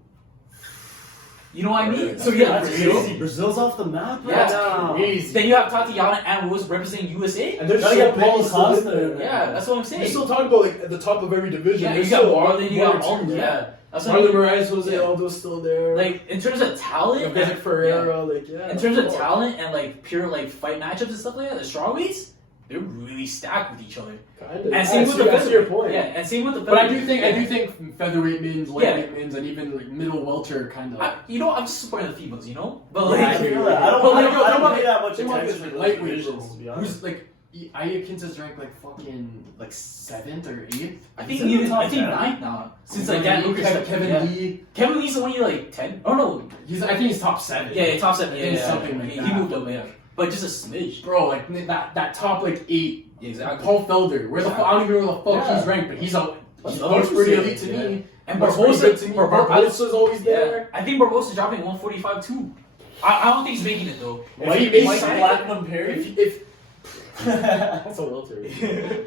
You know what I mean? So yeah, That's Brazil. crazy. Brazil's off the map Yeah, right now. Crazy. Then you have Tatiana and Rose representing USA. And there's Gotta so get Paulo many still in Costa there. in there. Yeah, that's what I'm We're saying. still talking about like at the top of every division. Yeah, There's you got still Marlon, you one got or two. Aldo. Yeah, that's what I Marlon mean. Moraes, Jose Yeah. Aldo's still there. Like in terms of talent, Isaac Ferreira, like yeah. in terms of talent and like pure like fight matchups and stuff like that, the strawweights, they're really stacked with each other. Kind of. And same with the that's your featherweight. point. Yeah, and same with the But I do featherweight. think featherweight means, lightweight means, and even like middle welter kind of. You know, I'm just supporting the females, you know? But like, Yeah, I feel that. I don't, But I like, don't, I don't yo, pay that much think about attention this, to like, those lightweight divisions, to be who's honest. like Aya Kinta's ranked like fucking like 7th or 8th. I think He's in the even top I think 10. 9th now. Since like Dan Lucas, Kevin yeah. Lee. Kevin Lee's only like 10. Oh no, I think he's top 7. yeah, top 7. Yeah, think yeah, something yeah. like He that. moved up, yeah. But just a smidge. Bro, like that top like 8. Yeah, exactly. Paul Felder, where the fuck? I don't even know where the fuck Yeah. he's ranked, but he's out. That's He what I looks was pretty saying, elite to yeah. me. And Looks pretty good to Barbosa, me. Barbosa's always there. yeah, I think Barbosa's dropping 145 too. I don't think he's making it though. Mike If- Blackman Perry? If that's a welter.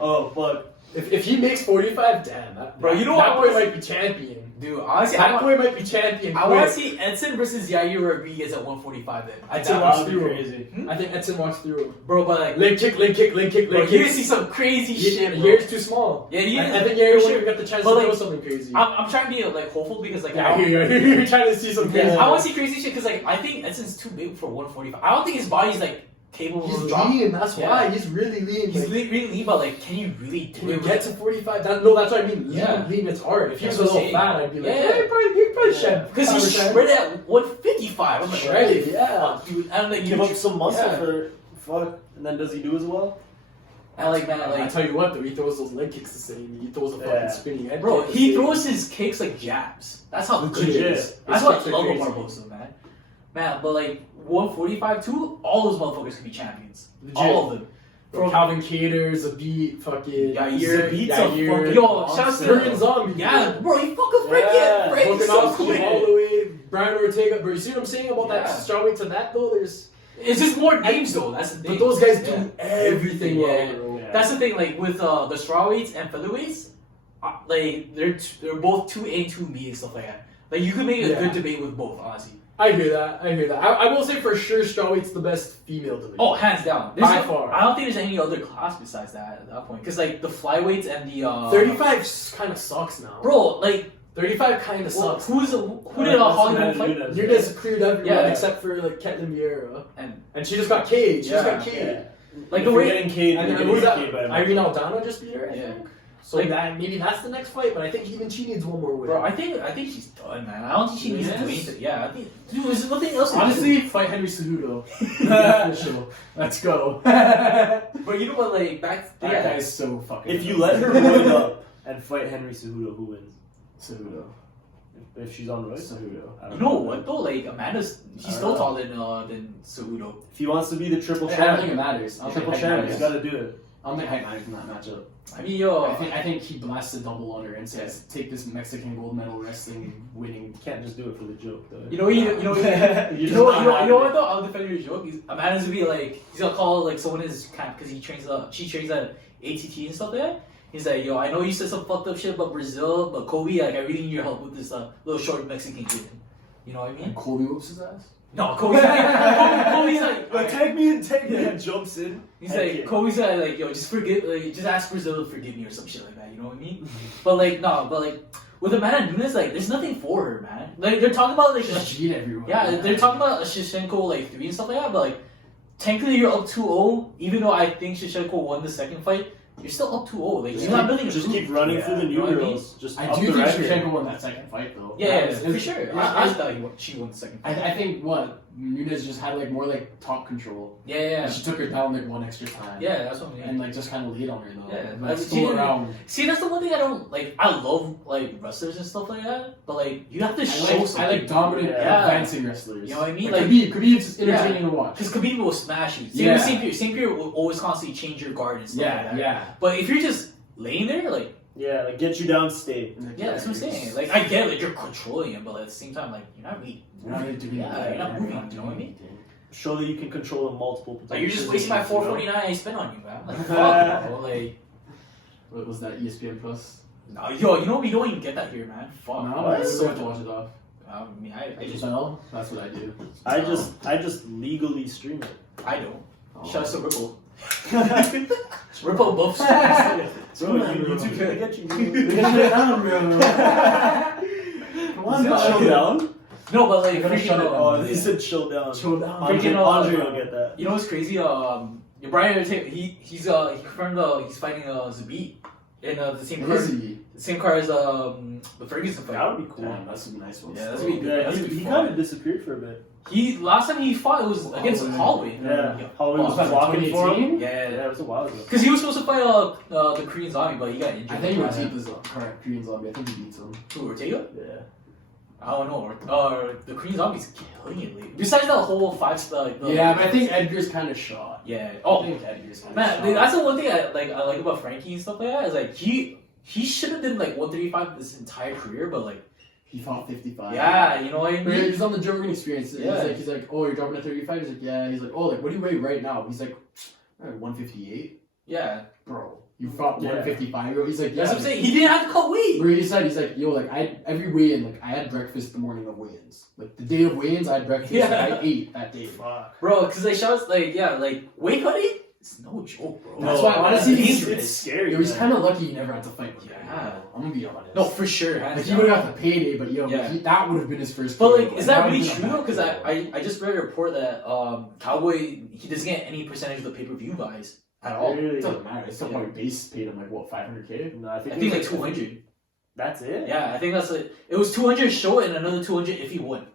Oh, but If he makes 45, damn, Bro, you know that what? boy might be champion. Dude, honestly, That boy might be champion. I want to quick. see Edson versus Yair Rodriguez at 145 then. I'd that say watch would be through. crazy. I think Edson walks through. Bro, but like, Leg kick, leg kick, leg kick, bro, leg you're kick. gonna see some crazy shit, bro. Yair's too small. Yeah, he is. I think Yair for won't sure. even get the chance But, to like, throw something crazy. I'm trying to be like hopeful because like Yeah, you're trying to see some crazy. Yeah. I want to see crazy shit because like I think Edson's too big for 145. I don't think his body's like capable He's of dropping. lean, that's Yeah. why. He's really lean. He's like, really lean, but like, can you really do can you it? get to 45? That's what I mean. Lean, Yeah. lean, it's hard. If he was That's a what little I'm saying. fat, I'd be like, Yeah. yeah, you probably shed. Because he's 100%. shredded at 155. I'm like, Shredded, yeah. dude. And like, give up some muscle yeah. for fuck, and then does he do as well? And like, man, I like, tell you what, though, he throws those leg kicks the same. He throws a fucking Yeah. spinning head bro, kick the he same. throws his kicks like jabs. That's how good Legit. it is. His That's what kicks I are love crazy. about Barbosa, man. Man, but like 145 too, all those motherfuckers can be champions. Legit. All of them. Bro, Calvin Caters, Zabit, fucking Yair, Zabit's a Yair, fucking Yo, shout out to Korean Zombie. Yeah, bro, he fucking Yeah. freaking Frank is so Volkanovski quick. all the way, Brian Ortega. Bro, you see what I'm saying about that Yeah. strawweight to that though? There's, It's just more names though. That's the thing. but those guys Yeah. do everything Yeah. well, bro. Yeah. That's the thing. Like with the strawweights and featherweights, like they're both 2A and 2B and stuff like that. Like you could make a good debate with both, honestly. I hear that. I will say for sure, strawweight's the best female division. Oh, hands down. By far. I don't think there's any other class besides that at that point. Because like the flyweights and the 35 kind of sucks now. bro, like 35 kind of sucks. who did Hollywood fight? Nunez cleared everyone Yeah. except for like Ketlin Vieira, And she just got Cade. She just Yeah. got Cade. like If the you're way getting Cade, And you're then getting who's that? Cade by a Irene margin. Aldana just beat her. I Yeah. think. So Like- that maybe that's the next fight, but I think even she needs one more win. bro, I think she's done, man. I don't think she needs to do Yes? anything. Yeah, I think dude, there's nothing else. to do. Honestly, fight Henry Cejudo. Official. Let's go. that But you know what? Like back, guy yeah. is so fucking. If you let her wood up and fight Henry Cejudo, who wins? Cejudo. If she's on Royce? Cejudo. I don't You know what though? Like Amanda's, she's I still don't taller than Cejudo. If he wants to be the triple I don't think it champ, matters. I don't think triple height champ, he's matters. got to do it. I don't think height matters in that matchup. I mean, yo, I think he blasts a double on her and says, "Take this Mexican gold medal wrestling winning." You can't just do it for the joke, though. you know what? You know what though? I'll defend your joke. Amanda's gonna be like, he's gonna call like someone his camp because she trains at ATT and stuff like that. He's like, yo, I know you said some fucked up shit about Brazil, but Kobe, like, I really need your help with this little short Mexican kid. You know what I mean? And Colby whoops his ass. No, Kobe's like, Like, tag me and jumps in. he's like, Kobe's like, yo, just just ask Brazil to forgive me or some shit like that. You know what I mean? But like, with Amanda Nunes, like, there's nothing for her, man. Like, they're talking about like, Just cheat everyone. yeah, they're talking about a Shevchenko like 3 and stuff like that. But like, technically, you're up 2-0. Even though I think Shevchenko won the second fight, you're still up 2-0. Like, you're not building. Just keep running through the you new know what I mean? girls. Just I up do the think record. Shevchenko won that second fight though. Yeah, That for was- sure. I- I thought she won the second fight. I think what Nunez just had like more like top control. Yeah. And she took her down like one extra time. Yeah, that's what I mean. And like just kind of laid on her though. Yeah, Like she still didn't- around. See, that's the one thing I don't like. I love like wrestlers and stuff like that, but like you have to show something. I like dominant, Yeah. advancing wrestlers. You know what I mean? Like, Like- Khabib is just entertaining to watch. Because Khabib will smash you. Yeah. Same period will always constantly change your guard and stuff like that. Yeah. But if you're just laying there, like, Yeah, like get you downstate. yeah, that's what I'm saying. Like, I get like you're controlling him, but at the same time, like you're not really. You're not really doing Yeah, anything. you're not moving, you know what I mean? Show that you can control in multiple Like you're just wasting my positions, you know? 449 I spent on you, man. Like, fuck, bro. Like, What was that, ESPN Plus? no, yo, you know we don't even get that here, man. Fuck. No, what? I still have to watch it off. I mean, I just, Well, that's what I do. I just legally stream it. I don't. Oh. Shout out to Ripple. Ripple buffs. Bro, you two can get you. Come on, Chill down. No, but like, You're gonna freaking, shut it down. Oh, he said chill down. Chill down. Andre, Freaking, Andre will get that. you know what's crazy? Brian, he confirmed he's fighting Zabit in the same card, Busy. the same card as the Ferguson fight. That would be cool. Damn, that's a nice one. Yeah, that's still. what he did. Yeah, That's he fun. kind of disappeared for a bit. He last time he fought it was against Holloway. Yeah, Holloway was Oh, blocking for him. Yeah, Yeah, it was a while ago. because he was supposed to fight the Korean Zombie, but he got injured. I think Ortiga's correct. Korean zombie. I think he beats him. Who, Ortega? Yeah. I don't know. The Korean Zombie's killing it lately. Besides that whole 5-star. Yeah, but I think Edgar's kind of shot. Yeah. I Oh, think Edgar's kind of man, shot. that's the one thing I like about Frankie and stuff like that is like he should have done like 135 this entire career, but like He fought 55. yeah, you know what I But mean? he's on the Joe Rogan experience. Yeah. He's like, oh, you're dropping to 35? He's like, yeah. He's like, oh, like, what do you weigh right now? He's like, 158? Yeah, Bro, you fought Yeah. 155? He's like, yeah. that's what I'm saying. He didn't have to cut weight. Bro, he's like, yo, like, every weigh-in, like, I had breakfast the morning of weigh-ins. Like, the day of weigh-ins, I had breakfast. Yeah. Like, I ate that day. Fuck. Bro, because like shots like weight cutting, it's no joke, bro. That's why, honestly, it's he's- dangerous. It's scary. Yo, he's man. kind of lucky he never had to fight with Yeah. I'm gonna be honest. No, for sure. Like, hands he down. would have got the payday, but yo, Yeah. that would have been his first But payday, like, bro. is That that would've really been a true though? bad Because payday. I just read a report that Cowboy he doesn't get any percentage of the pay-per-view buys at all. Really? It doesn't matter. It's still Yeah. probably base paid him like what, 500K? No, I think like 200. That's it. Yeah, I think that's it. It was 200 show and another 200 if he won.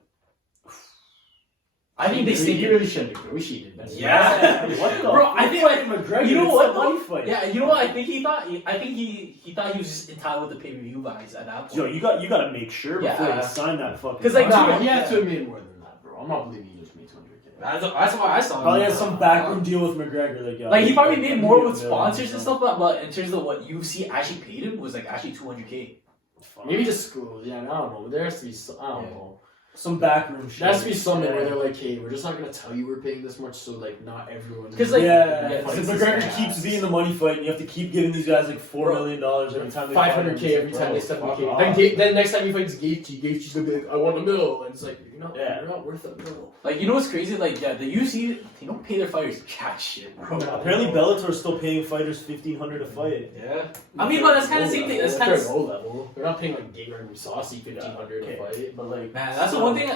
I think they He stayed. really shouldn't have. We should have better. Yeah. What the? Bro, I think like McGregor. you know it's what a though? money fight. Yeah, you know what I think he thought. I think he thought he was just entitled with the pay-per-view buys at that point. Yo, you got to make sure before Yeah. you sign that fucking. 'Cause, like, contract. Nah, dude, he has yeah. to have made more than that, bro. I'm not believing he just made 200K. That's why I saw. Probably him. has some backroom deal with McGregor. Like, yo, Like he probably I'm made gonna more give with him a million, sponsors and stuff, but in terms of what UFC actually paid him was like actually 200K. Fuck. Maybe just schools. Yeah, I don't know. There has to be. I don't Yeah. know. some backroom shit. There has to be something where they're like, hey, we're just not gonna tell you we're paying this much, so like not everyone. Because, like, because McGregor keeps being the money fight, and you have to keep giving these guys like $4 million every time they fight. $500K every time they step on K. Then next time he fights Gaethje's gonna be like, I want $1 million, and it's like you're not worth $1 million. Like, you know what's crazy? Like, yeah, the UFC, they don't pay their fighters jack shit, bro. Apparently Bellator is still paying fighters $1,500 a fight. Yeah. I mean, but that's kind of the same thing. That's kind of low level. They're not paying like Keagan and Saucy $1,500 a fight, but like, man, that's the one thing.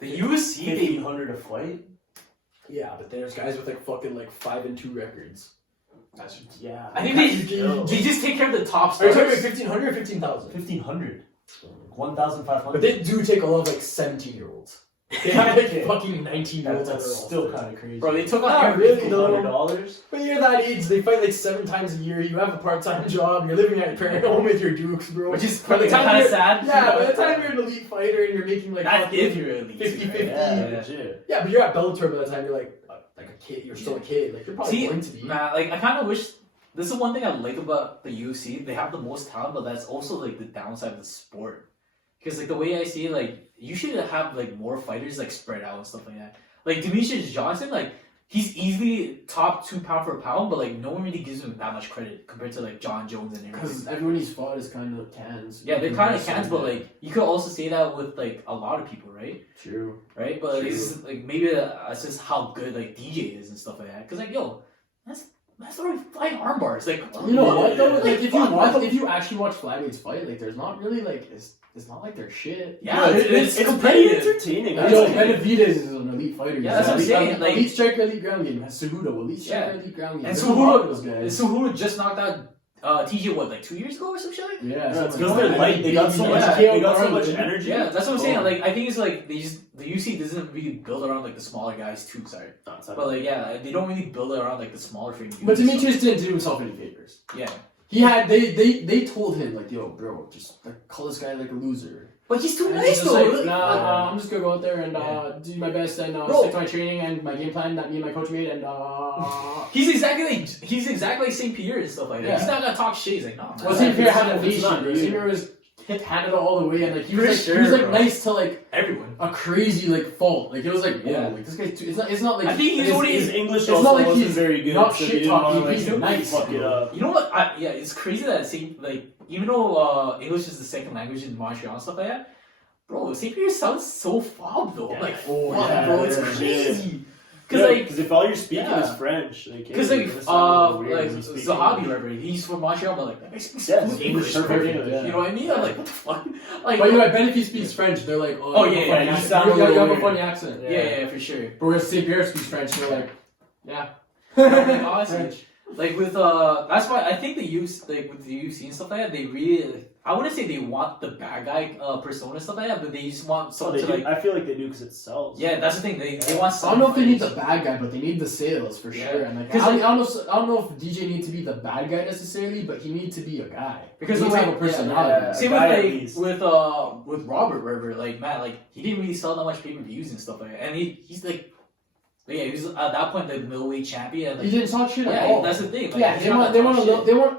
The UFC, $1,500 a fight. Yeah, but there's guys with like fucking like 5-2 records. That's I think they just take care of the top Are you stars. talking about 1,500 or 15,000? 1,500. 1,500. But they do take a lot of like 17-year-olds. They have like fucking 19-year-olds. That's still kind of crazy. Bro, they took Not out really, $1,500. When you're that age, they fight like 7 times a year. You have a part-time job. You're living at your parent home with your dukes, bro. Which is by the time kind of you're- sad. Yeah, by the time you're an elite fighter and you're making like That's fucking if you're elite. 50-50. Yeah. Yeah, but you're at Bellator by the time you're like a kid. You're still a kid. Like you're probably See, going to be. man, like I kind of wish. This is one thing I like about the UFC. They have the most talent, but that's also like the downside of the sport. Because like the way I see it, like you should have like more fighters like spread out and stuff like that. Like Demetrius Johnson, like he's easily top 2 pound for pound, but like no one really gives him that much credit compared to like John Jones and everything. Because everyone he's fought is kind of cans. Yeah, they're kind of cans, but like you could also say that with like a lot of people, right? True. Right, but like, True. it's just, like maybe that's just how good like DJ is and stuff like that. Because like yo, that's already flying arm bars. Like You know what though? Like, Like fuck. if you actually watch flyweights fight, like there's not really like it's not like they're shit. Yeah, it's pretty competitive. entertaining. You know, Benavidez is an elite fighter. Yeah, that's what I'm saying, like- elite striker, elite ground game. Cejudo, elite striker, Yeah. elite ground game. And There's a lot of Cejudo, those guys. Cejudo just knocked out TJ what like 2 years ago or some shit. Like? Yeah, Yeah, it's so because like, they're light. They got so Yeah. much. Yeah. They got so Yeah. much energy. Yeah, that's what I'm saying. Oh. Like I think it's like the UFC doesn't really build around like the smaller guys too. Sorry, but like yeah, they don't really build it around like the smaller frame. But dudes, Demetrius didn't do himself any favors. so- yeah, He had they told him like, yo, bro, just like call this guy like a loser. but he's too And nice he's just though. like, nah, I'm just gonna go out there and do my best and Bro. stick to my training and my game plan that me and my coach made and He's exactly like St. Pierre and stuff like that. Yeah. He's not gonna talk shit. He's like, no. Well, man. St. Pierre had a It's not nation. really. St. Pierre was hit Canada all the way, and like he For was like sure, he was like bro. nice to like Everyone. a crazy like fault. Like it was like whoa, Yeah. like this guy. It's not like I think he's His, already. his English it's also not like wasn't he's very good. not so shit he didn't talking, wanna, he's like, nice, fuck it bro. up. You know what? Yeah, it's crazy that even though English is the second language in Montreal and stuff like that, bro, St. Pierre sounds so foul though. Yeah. Like, Oh, fuck, yeah, bro, it's yeah, crazy. Because Because if all you're speaking yeah. is French, Because like Zahabi, whatever, he's from Montreal, but like that guy speaks Yeah, fluent English, English, perfect bro. English, You know what I mean? I'm like, what the fuck? Like, But you know, I bet if he speaks French, they're like, Oh, you yeah, have a funny yeah, you accent. sound a you have little a weird. funny accent. yeah, for sure. But when St. Pierre speaks French, they're like, yeah. Like, honestly, like with that's why I think the UFC, like with the UFC and stuff like that, they really, I wouldn't say they want the bad guy persona and stuff like that, but they just want something to like. I feel like they do because it sells. Yeah, that's the thing. They want. I don't know if they need the bad guy, but they need the sales for Yeah. sure. And like, 'Cause, I don't know if DJ needs to be the bad guy necessarily, but he needs to be a guy Because he needs the to have a way- personality. yeah. Same guy at with least. like with Robert, wherever like Matt, like he didn't really sell that much pay-per-views and stuff like that, and he's like, yeah, he was at that point the middleweight champion. Like, He didn't talk shit at yeah, all. that's the thing. Like, Yeah, he's they not want gonna talk shit. they want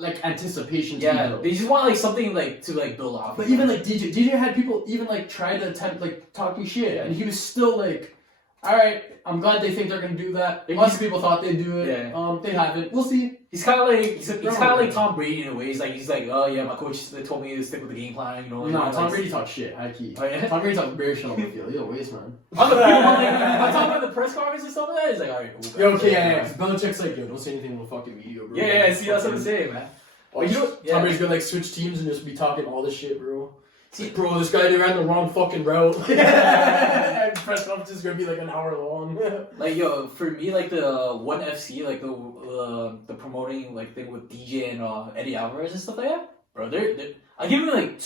like anticipation. To Yeah, be built. they just want like something like to like build off. But even like DJ had people even like try to attempt like talking shit, and he was still like, all right, I'm glad they think they're gonna do that. Lots of people thought they'd do it. Yeah. They haven't. We'll see. he's kind of like he's kind of like Tom Brady in a way. He's like, oh yeah, my coach told me to stick with the game plan. You know, like, No, like, Tom Brady talks shit. High key. Oh, yeah? Tom Brady talks very shit on the field. He's a waste man. I'm talking about the press conference and stuff like that. He's like, all right, cool. Yo, okay, yeah. Belichick's like, yo, don't say anything in the fucking video, bro. Yeah, see, that's what I'm saying, man. Oh, you know, Yeah. Tom Brady's gonna like switch teams and just be talking all this shit, bro. See, bro, this guy they ran the wrong fucking route. And press conference is gonna be like an hour long. Like yo, for me, like the One FC, like the promoting like thing with DJ and Eddie Alvarez and stuff like that, bro. They're I give them like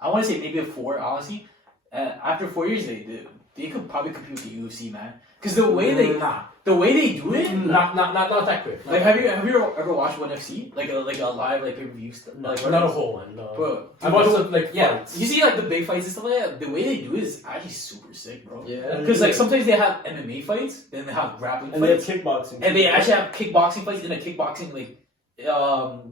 I want to say maybe a 4, honestly. After 4 years, they could probably compete with the UFC, man. Because the way they do it, not that quick. like have you ever watched One FC like a live like review stuff? Like Not a whole one. No. Bro, I watched it like yeah, fights. you see like the big fights and stuff like that. The way they do it is actually super sick, bro. Yeah. Because like sometimes they have MMA fights, then they have grappling And they have fights, kickboxing. and they actually have kickboxing fights in a kickboxing like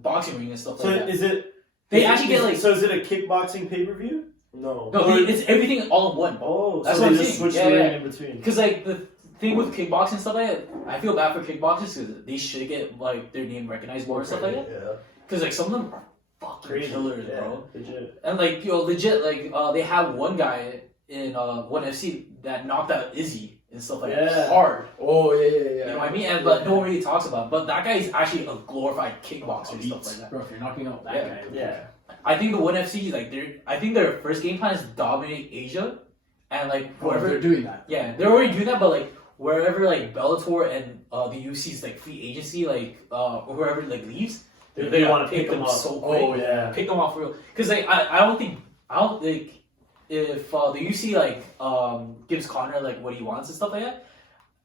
boxing ring and stuff So like that. is it? They actually get like So is it a kickboxing pay-per-view? No. No, it's everything all in one. Oh, That's so what they I'm just saying. switch Yeah, the yeah. ring in between. Because like the thing with kickboxing and stuff like that, I feel bad for kickboxers because they should get like their name recognized more and stuff like that. Yeah. Because like some of them are fucking Crazy. killers, Yeah, bro. legit. And like legit, like they have one guy in one FC that knocked out Izzy and stuff like that Yeah. hard. Oh yeah. You know what I mean? And but no one really talks about it. But that guy is actually a glorified kickboxer and stuff like that. Bro, if you're knocking out that Yeah. guy. Yeah. I think the one FC like I think their first game plan is dominate Asia, and like wherever They're doing that. yeah, they're already doing that. But like wherever like Bellator and the UFC's like free agency like or whoever like leaves, They gonna want to pick them up so quick. Oh yeah. Pick them off real because like I don't think if the UFC like gives Conor like what he wants and stuff like that,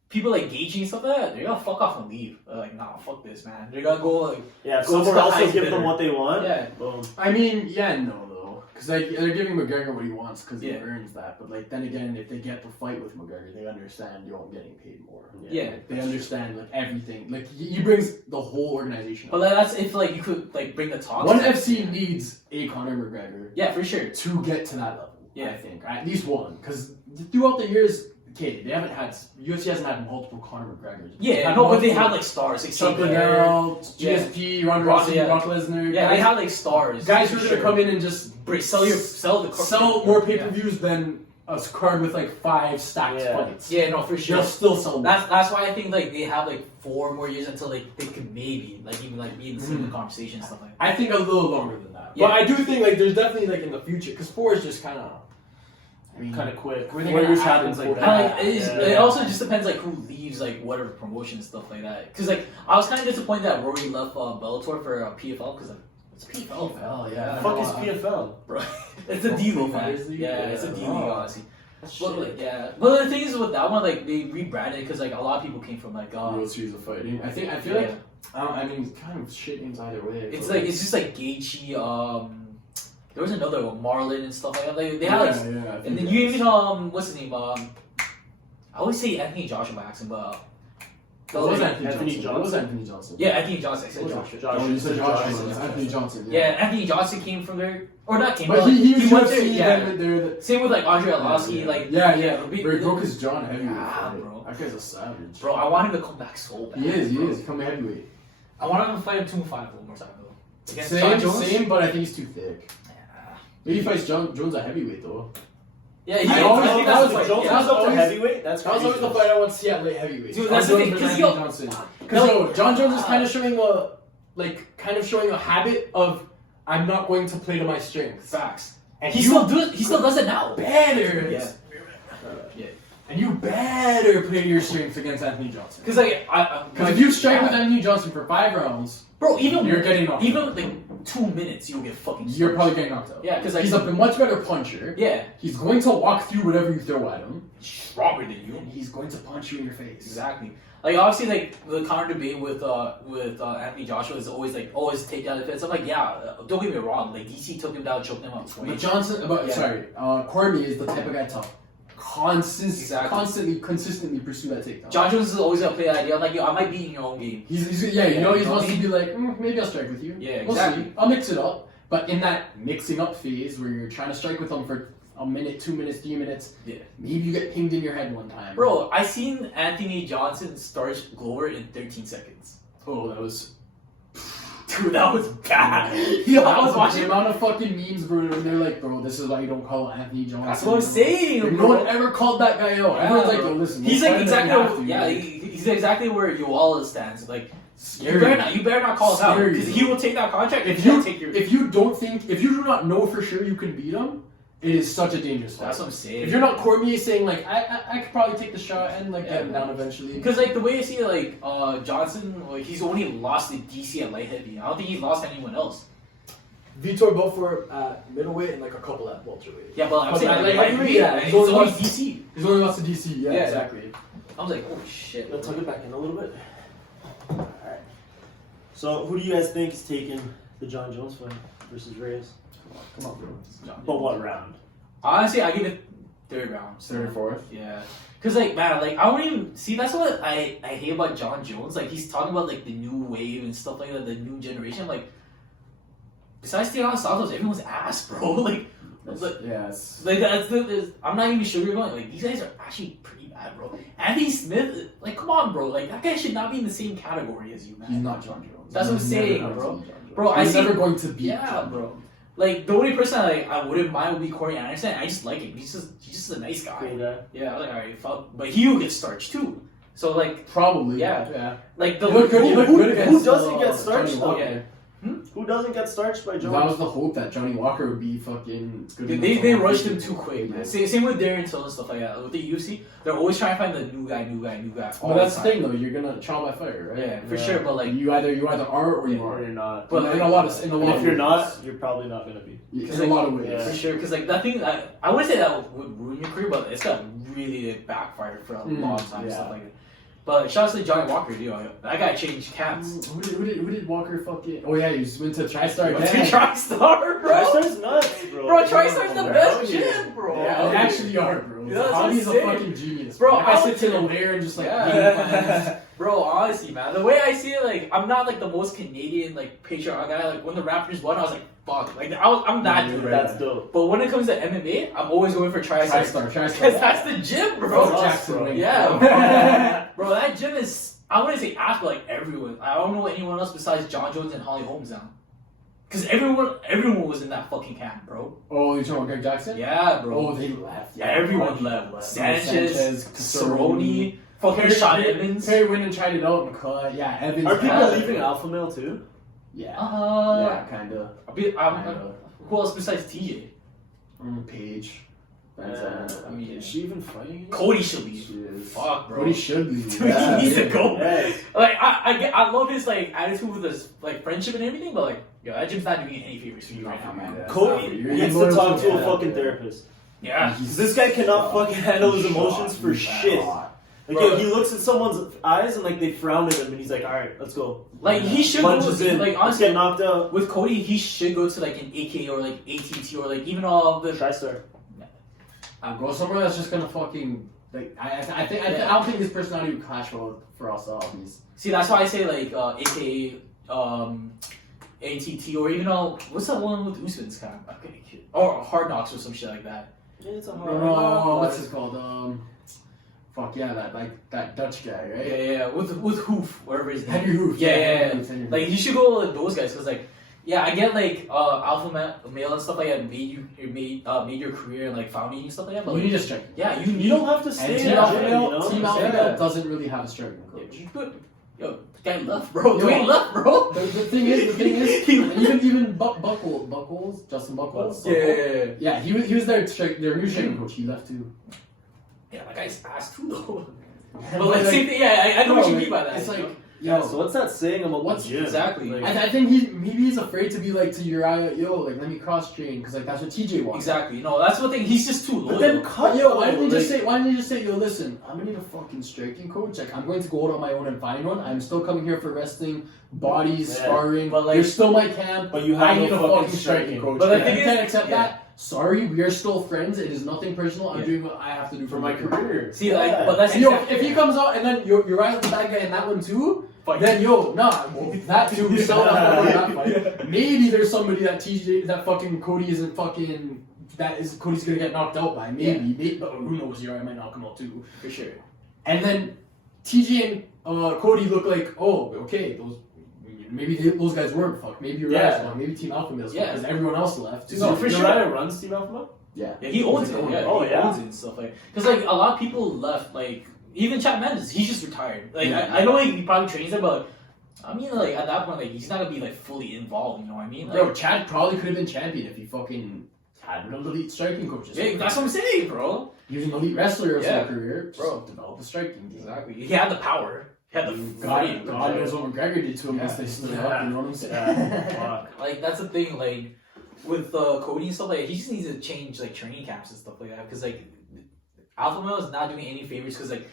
people like gauging and stuff like that, they're gonna fuck off and leave. They're like, nah, fuck this, man. They're gonna go like Yeah. If Go to someone the else will highest give bidder. them what they want. yeah. Boom. I mean, yeah, and no though, because like they're giving McGregor what he wants because Yeah. he earns that. But like then again, if they get to fight with McGregor, they understand you're getting paid more. Yeah. Like, they understand like everything. Like he brings the whole organization. But like, that's if like you could like bring the talks. One back. FC needs a Conor McGregor Yeah, for sure. to get to that level. Yeah. I think at least one, because throughout the years, okay, they haven't had UFC hasn't had multiple Conor McGregors. Yeah, no, but they have like stars, like Chuck Keagan. Liddell, Yeah. GSP, Ronda Rock- Rousey, yeah. Brock Lesnar. Yeah, they guys, have like stars. guys who are for gonna sure. come in and just Sell the sell more pay-per-views than a card with like 5 stacked Yeah. fights. Yeah, no, for sure. They'll still sell more. That's why I think like they have like 4 more years until like they could maybe like even like be in the same conversation and stuff like that. I think a little longer than that. Yeah. But I do think like there's definitely like in the future, because 4 is just kind of. I mean, Kind of quick. Everything 4 years happens happens like before that. And like it also just depends like who leaves like whatever promotion and stuff like that. Because like I was kind of disappointed that Rory left Bellator for PFL because like it's PFL. PFL, yeah. Fuck is PFL? Bro, it's a D league, man. Fighters League? Yeah, it's a D league, Oh. honestly. But like, yeah, but the thing is with that one, like they rebranded because like a lot of people came from like World Series of Fighting. I feel like I mean, it's kind of shit names either way. it's but like it's just like Gaethje. There was another one, Marlon and stuff like that. Like they had like, yeah, and then you even what's his name? I always say Anthony Joshua by accident, but It was Anthony Anthony Johnson. Johnson. It was Anthony Johnson. yeah, Anthony Johnson. I said Josh. Joshua. Josh. Oh, you said Josh. Johnson. It's Anthony Johnson. Yeah, Anthony Johnson came from there, or not came, But like, he was went UFC, there. Yeah, then there. same with like Andre Arlovski. Like Yeah. bro, He broke his jaw in heavyweight. Yeah, fight. bro. That guy's a savage. bro, I want him to come back so bad. He is. bro. Coming heavyweight. I want him to fight him 2-5 one more time though. Against John Same, Jones. same, but I think he's too thick. Yeah. Maybe he fights Jones at heavyweight though. Yeah, I always I think think that that's was the like- fight. Jones Yeah. was up to always- heavyweight? That's That was always the crazy. fight I want to see at light heavyweight. Dude, John that's the Jones thing, versus 'cause Anthony yo- Johnson. Because John Jones is kind of showing a habit of I'm not going to play to my strengths. Facts. And He you still does it now. better. Yeah. Yeah. And you better play to your strengths against Anthony Johnson. Because like Because if you strike with Anthony Johnson for 5 rounds, bro, even you're getting knocked even out. like 2 minutes, you'll get fucking. You're smoked. probably getting knocked out. Yeah, because like He's a much better puncher. yeah, He's going to walk through whatever you throw at him. stronger than you. And he's going to punch you in your face. Exactly. Like obviously, like the counter debate with Anthony Joshua is always like always take down defense. I'm like, yeah, don't get me wrong. Like DC took him down, choked him out But twice. Johnson, Cormier is the type of guy to Exactly. consistently pursue that takedown. John Jones is always gonna play the idea. I'm like, yo, I might be in your own game. He's he Yeah, wants to he- be like, maybe I'll strike with you. Yeah, We'll exactly. see. I'll mix it up. But in that mixing up phase where you're trying to strike with him for a minute, 2 minutes, 3 minutes, Yeah. maybe you get pinged in your head one time. Bro, I seen Anthony Johnson start Glover in 13 seconds. Oh, that was. Dude, that was bad. Yeah, I was watching. the amount of fucking memes, bro, and they're like, bro, this is why you don't call Anthony Johnson. That's what I'm saying, Like, bro. no one ever called that guy out. Yeah, Everyone's like, bro. yo, listen. He's we'll like fight him if we have exactly, to. yeah, Like, he's exactly where Yoala stands. Like, scary. you better not call us out Scary, because bro. he will take that contract if If you you don't take your. if you do not know for sure you can beat him, it is such a dangerous fight. That's what I'm saying. If you're not Cormier saying like I could probably take the shot and like get him Yeah. down eventually. Because like the way I see it, like Johnson, like he's only lost to DC at light heavy. I don't think he's lost to anyone else. Vitor Belfort at middleweight and like a couple at welterweight. Yeah, but I'm But saying at like, light heavyweight, heavyweight, yeah, it's he's only only lost- DC. He's only lost to DC. Yeah, Yeah. exactly. I was like, holy shit. Let's tuck it back in a little bit. Alright. So, who do you guys think is taking the John Jones fight versus Reyes? Come on, bro. But what round? Honestly, I give it 3rd round. Third or fourth. Yeah. Cause like man, like I don't even see. That's what I hate about John Jones. Like he's talking about like the new wave and stuff like that, the new generation. Like besides Thiago Santos, everyone's ass, bro. Like Yes. Like I'm not even sure you're going. Like these guys are actually pretty bad, bro. Anthony Smith, like come on, bro. Like that guy should not be in the same category as you, man. He's not John Jones. That's what I'm He's saying, never bro. going to be John Jones. Bro, He's I never see- going to be. Yeah, John bro. Jones. Like the only person I wouldn't mind would be Corey Anderson. I just like him. He's just a nice guy. Cool guy. Yeah, I was like alright, fuck. But he will get starched too. So like, Probably. Yeah. like the He looked good. He looked good who against, doesn't get Johnny starched, though? Walker. Who doesn't get starched by That Jones? was the hope that Johnny Walker would be fucking good. They, enough they to rushed win. him too quick, man. Yeah. Same with Darren Till and stuff like that. With the UFC, they're always trying to find the new guy. all But that's the time. thing, though. You're gonna trial by fire, right? Yeah, for Yeah. sure. But like, you either are or you Or aren't. you're not. But in a lot of And ways. if you're not, you're probably not gonna be. in Cause a like- lot of ways. Yeah. for sure, because like that thing, I wouldn't say that would ruin your career, but it's got really like, backfired for a long time and yeah. stuff like that. But shout out to Johnny Walker, dude. That guy changed camps. Who did Walker fucking? Oh yeah, he just went to TriStar Went to again. TriStar, bro. TriStar's nuts, bro. Bro, TriStar's the Bro. best gym, bro. Yeah, they actually are, bro. Yeah, that's Hobby's a insane. fucking genius, Bro, That guy I sits in a would- lair and just like Yeah. Bro, honestly, man, the way I see it, like, I'm not like the most Canadian like patriotic guy. Like when the Raptors won, I was like, fuck, like I'm that dude. That's dope. But when it comes to MMA, I'm always going for TriStar. TriStar. Because that's the gym, bro. Bro, Jackson bro. Wing. Yeah, bro, that gym is. I wouldn't say after like everyone. I don't know anyone else besides John Jones and Holly Holmes now. Because everyone was in that fucking camp, bro. Oh, you talking about Greg Jackson? Yeah, bro. Oh, they left. Yeah, everyone Everybody left. Sanchez, Cerrone, Cerrone, fucking Sean Evans. Perry went and tried it out and cut. Yeah, Evans. Are people Yeah. leaving Alpha Male too? Yeah. Uh, Yeah, kinda. who else besides TJ? Page. I mean, is she even fighting? Cody should leave. She is. Fuck, bro. What he should be. Dude, he needs to go. Yes. Like I love his like attitude with his like friendship and everything, but like yo, that gym's not doing any favors for you right now, man. Yeah. Cody You're needs to loyal talk to to a him. fucking therapist. Yeah. 'Cause this guy cannot fucking handle his emotions for shit. Like, Bro. yo, he looks at someone's eyes and like they frown at him, and he's like, "All right, let's go." Like he should go Lunges to, in. like Let's honestly get knocked out. with Cody, he should go to like an AK or like ATT or like even all of the TriStar. Go somewhere that's just gonna fucking like. I don't think his personality would clash well for us all. See, that's why I say like AKA ATT or even what's that one with Usman's kind of or Hard Knocks or some shit like that. Yeah, it's a No, what's it called? Fuck yeah, that Dutch guy, right? Yeah, with Hoof, whatever his name. Henry Hoof. Yeah. Henry Hoof. Like you should go with those guys because like yeah, I get like alpha male and stuff like that made your career and like founding and stuff like that. But You like, need a striking. yeah, You don't have to And stay Team in Alpha jail, Male, you know? Team Alpha Yeah. Male doesn't really have a striking coach. you could. Yo, the guy left, bro. Yo. Dwayne left, bro. The thing is, even Buckles, Justin Buckles. Yeah, he was their new striking coach. He left too. Yeah, that guy's ass too though. But like same thing. Yeah, I know what you mean by that. It's you like, know? Yeah, yo, so what's that saying about What's- the gym? exactly. Like, I think maybe he's afraid to be like to Uriah, yo, like let me cross train because like that's what TJ wants. Exactly. No, that's what thing. He's just too loyal. but then But cut yo, why didn't like, you just say, yo, listen, I'm gonna need a fucking striking coach. Like I'm going to go out on my own and find one. I'm still coming here for wrestling, bodies, Yeah. sparring. But, like- you're still my camp. But you have I no need a fucking fucking striking striking. coach. But the If thing you is- can't accept yeah. that. Sorry, we are still friends. It is nothing personal. I'm Yeah. doing what I have to do for my career. See, like, but that's And yo, exactly- if he comes out and then Uriah's the bad guy in that one too, Fuck. then yo, nah, well, that too, we sell that fight. Maybe there's somebody that that fucking Cody isn't fucking, Cody's gonna get knocked out by. Maybe, but who knows, Uriah might knock him out too. for sure. And then TJ and Cody look like, oh, okay, those guys weren't fucked. Maybe Uriah's Yeah. fucked. Maybe Team Alpha Male's Yeah. fucked because everyone else left. No, for sure. Uriah runs Team Alpha Male? Yeah. Yeah, he owns He's it. like, Yeah, oh, he yeah. owns it and stuff like. Because like a lot of people left. Like even Chad Mendes, he's just retired. Like Yeah. I know like, he probably trains there, but I mean like at that point like he's not gonna be like fully involved. You know what I mean? Like, Bro, Chad probably could have been champion if he fucking had an elite striking coach. yeah, that's what I'm saying, bro. He was an elite wrestler his Yeah. whole career. Just Bro. develop a striking game. Exactly. He had the power. He had the freedom. God knows what McGregor did to him Yeah. once they stood Yeah. up. You know what I'm saying? Yeah. Fuck. Like that's the thing. Like with Cody and stuff like that, he just needs to change like training camps and stuff like that. Because like Alpha Male is not doing any favors. Because like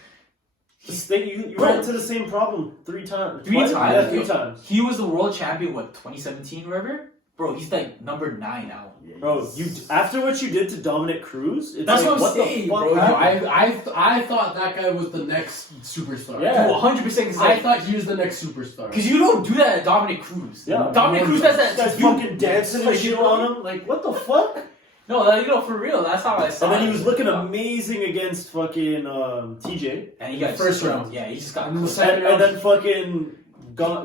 This thing, you ran into the same problem 3 times. Three Twice? times? Yeah, 3 times. he was the world champion, what 2017, or whatever. Bro, he's like number 9 now. Bro, after what you did to Dominic Cruz, it's That's like, what I'm the saying, fuck bro. happened? I thought that guy was the next superstar. Yeah. 100%. I thought he was the next superstar. Because you don't do that at Dominic Cruz. Yeah. Dominic Cruz does This that. guy's You- fucking dancing and like, shit you know- on him. Like, what the fuck? No, for real, that's how I saw And then it. he was looking amazing against fucking TJ. And he got First round. Yeah, he just got. And then the cooked. second And then fucking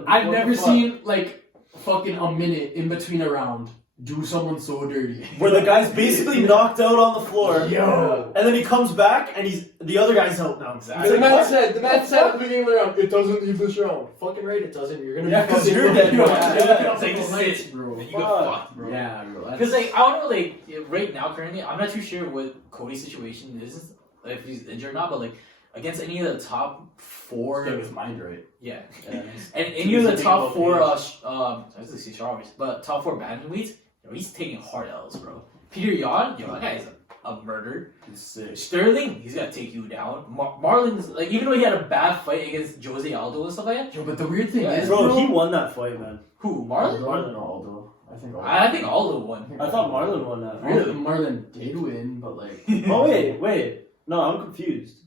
I've what never the fuck? seen like fucking a minute in between a round do someone so dirty. Where the guy's basically knocked out on the floor. Yo. And then he comes back and the other guy's out now. Exactly. The man said at the beginning of the round, it doesn't leave this round. Fucking right, it doesn't. You're gonna Yeah, be 'cause fucking you're dead, bro. Yeah, Yeah. It's like, this is it. bro. You got fucked, bro. Yeah, bro. Because like I don't know, like right now currently, I'm not too sure what Cody's situation is, if he's injured or not. But like against any of the top four, Get his mind right. yeah, Yeah. and any of the top four, I was gonna say Chargers, but top four bantamweights, he's taking hard L's, bro. Peter Yan, that guy is a murderer. He's sick. Sterling, he's gonna take you down. Marlon's like, even though he had a bad fight against Jose Aldo and stuff like that. Yo, but the weird thing Yeah, is, Bro, he won that fight, man. Who, Marlon? Marlon or Aldo? I think Aldo. I think Aldo won. I thought Marlon won that. Really? Marlon did win, but like Oh wait. No, I'm confused.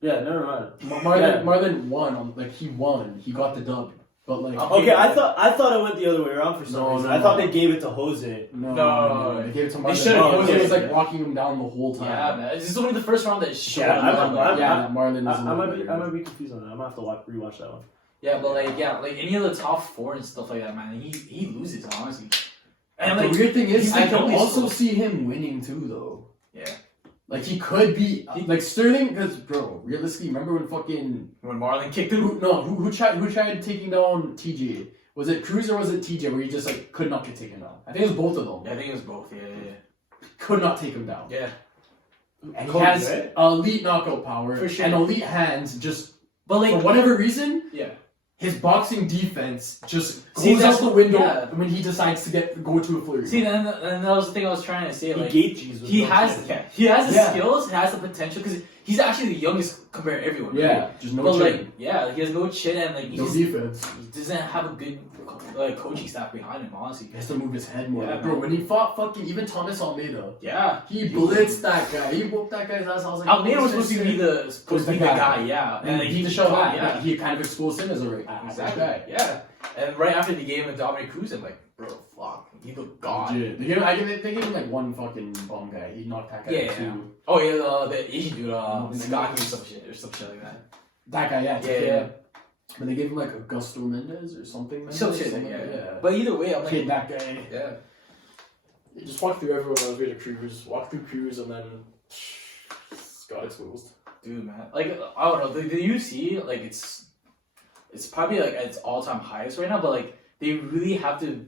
Yeah, never mind. Marlon won. Like he won. He got the dub. But like Okay, I thought it went the other way around for some No, reason. no, I thought no. they gave it to Jose. No, they gave it to Marlon. should've Jose given it, was like yeah. walking him down the whole time. Yeah, man. This is only the first round that showed Yeah, up. Marlon is. I might be confused on that. I'm gonna have to rewatch that one. Yeah, but like any of the top four and stuff like that, man, he loses honestly. And The like weird thing is, he's I like can only also slow. see him winning too, though. Yeah. Like he could be like Sterling, because bro, realistically, remember when fucking when Marlon kicked him? who tried taking down TJ? Was it Cruz or was it TJ where he just like could not get taken down? I think it was both of them. Yeah, I think it was both. Yeah. Could not take him down. Yeah. And he Cody, has right? elite knockout power For sure. and elite hands. Just But like for whatever reason, yeah. his boxing defense just See, goes that's out the what- window yeah. when he decides to go to a flurry. See, and that was the thing I was trying to say. He Like gate G's with he no has chin. he has the Yeah. skills, he has the potential because he's actually the youngest compared to everyone. right? Yeah, just no But chin. like yeah, he has no chin and like No defense. he doesn't have a good coaching staff behind him. Honestly. He has to move his head more. Yeah, Bro, man. when he fought fucking even Thomas Almeida, Yeah. he blitzed that guy. He whooped that guy's ass. I was like, Almeida was this supposed to is be the guy, yeah. And like, he to show that. yeah. He kind of exposed him as a right Exactly. guy. Yeah. And right after the game with Dominic Cruz, I'm like, bro, fuck, he looked god. Legit. They gave him like one fucking bum guy. He knocked that guy Yeah, out too. Oh yeah, the Asian dude, Nagaki or some shit like that. That guy, yeah. Yeah. But they gave him like Augusto Mendez or something. Mendez, Some shit, something yeah. like that. But either way, I'm Kid, like, that guy. yeah. Just walk through everyone else. We had a Cruz. Walk through Cruz and then got exposed. Dude, man, like I don't know, the UFC, like it's probably like at its all-time highest right now, but like they really have to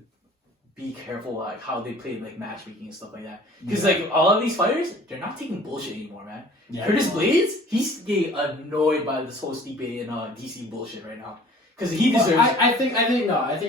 be careful like how they play like matchmaking and stuff like that. Because like all of these fighters, they're not taking bullshit anymore, man. Yeah, Curtis Blades, he's getting annoyed by this whole Stipe and DC bullshit right now. Because he deserves. I think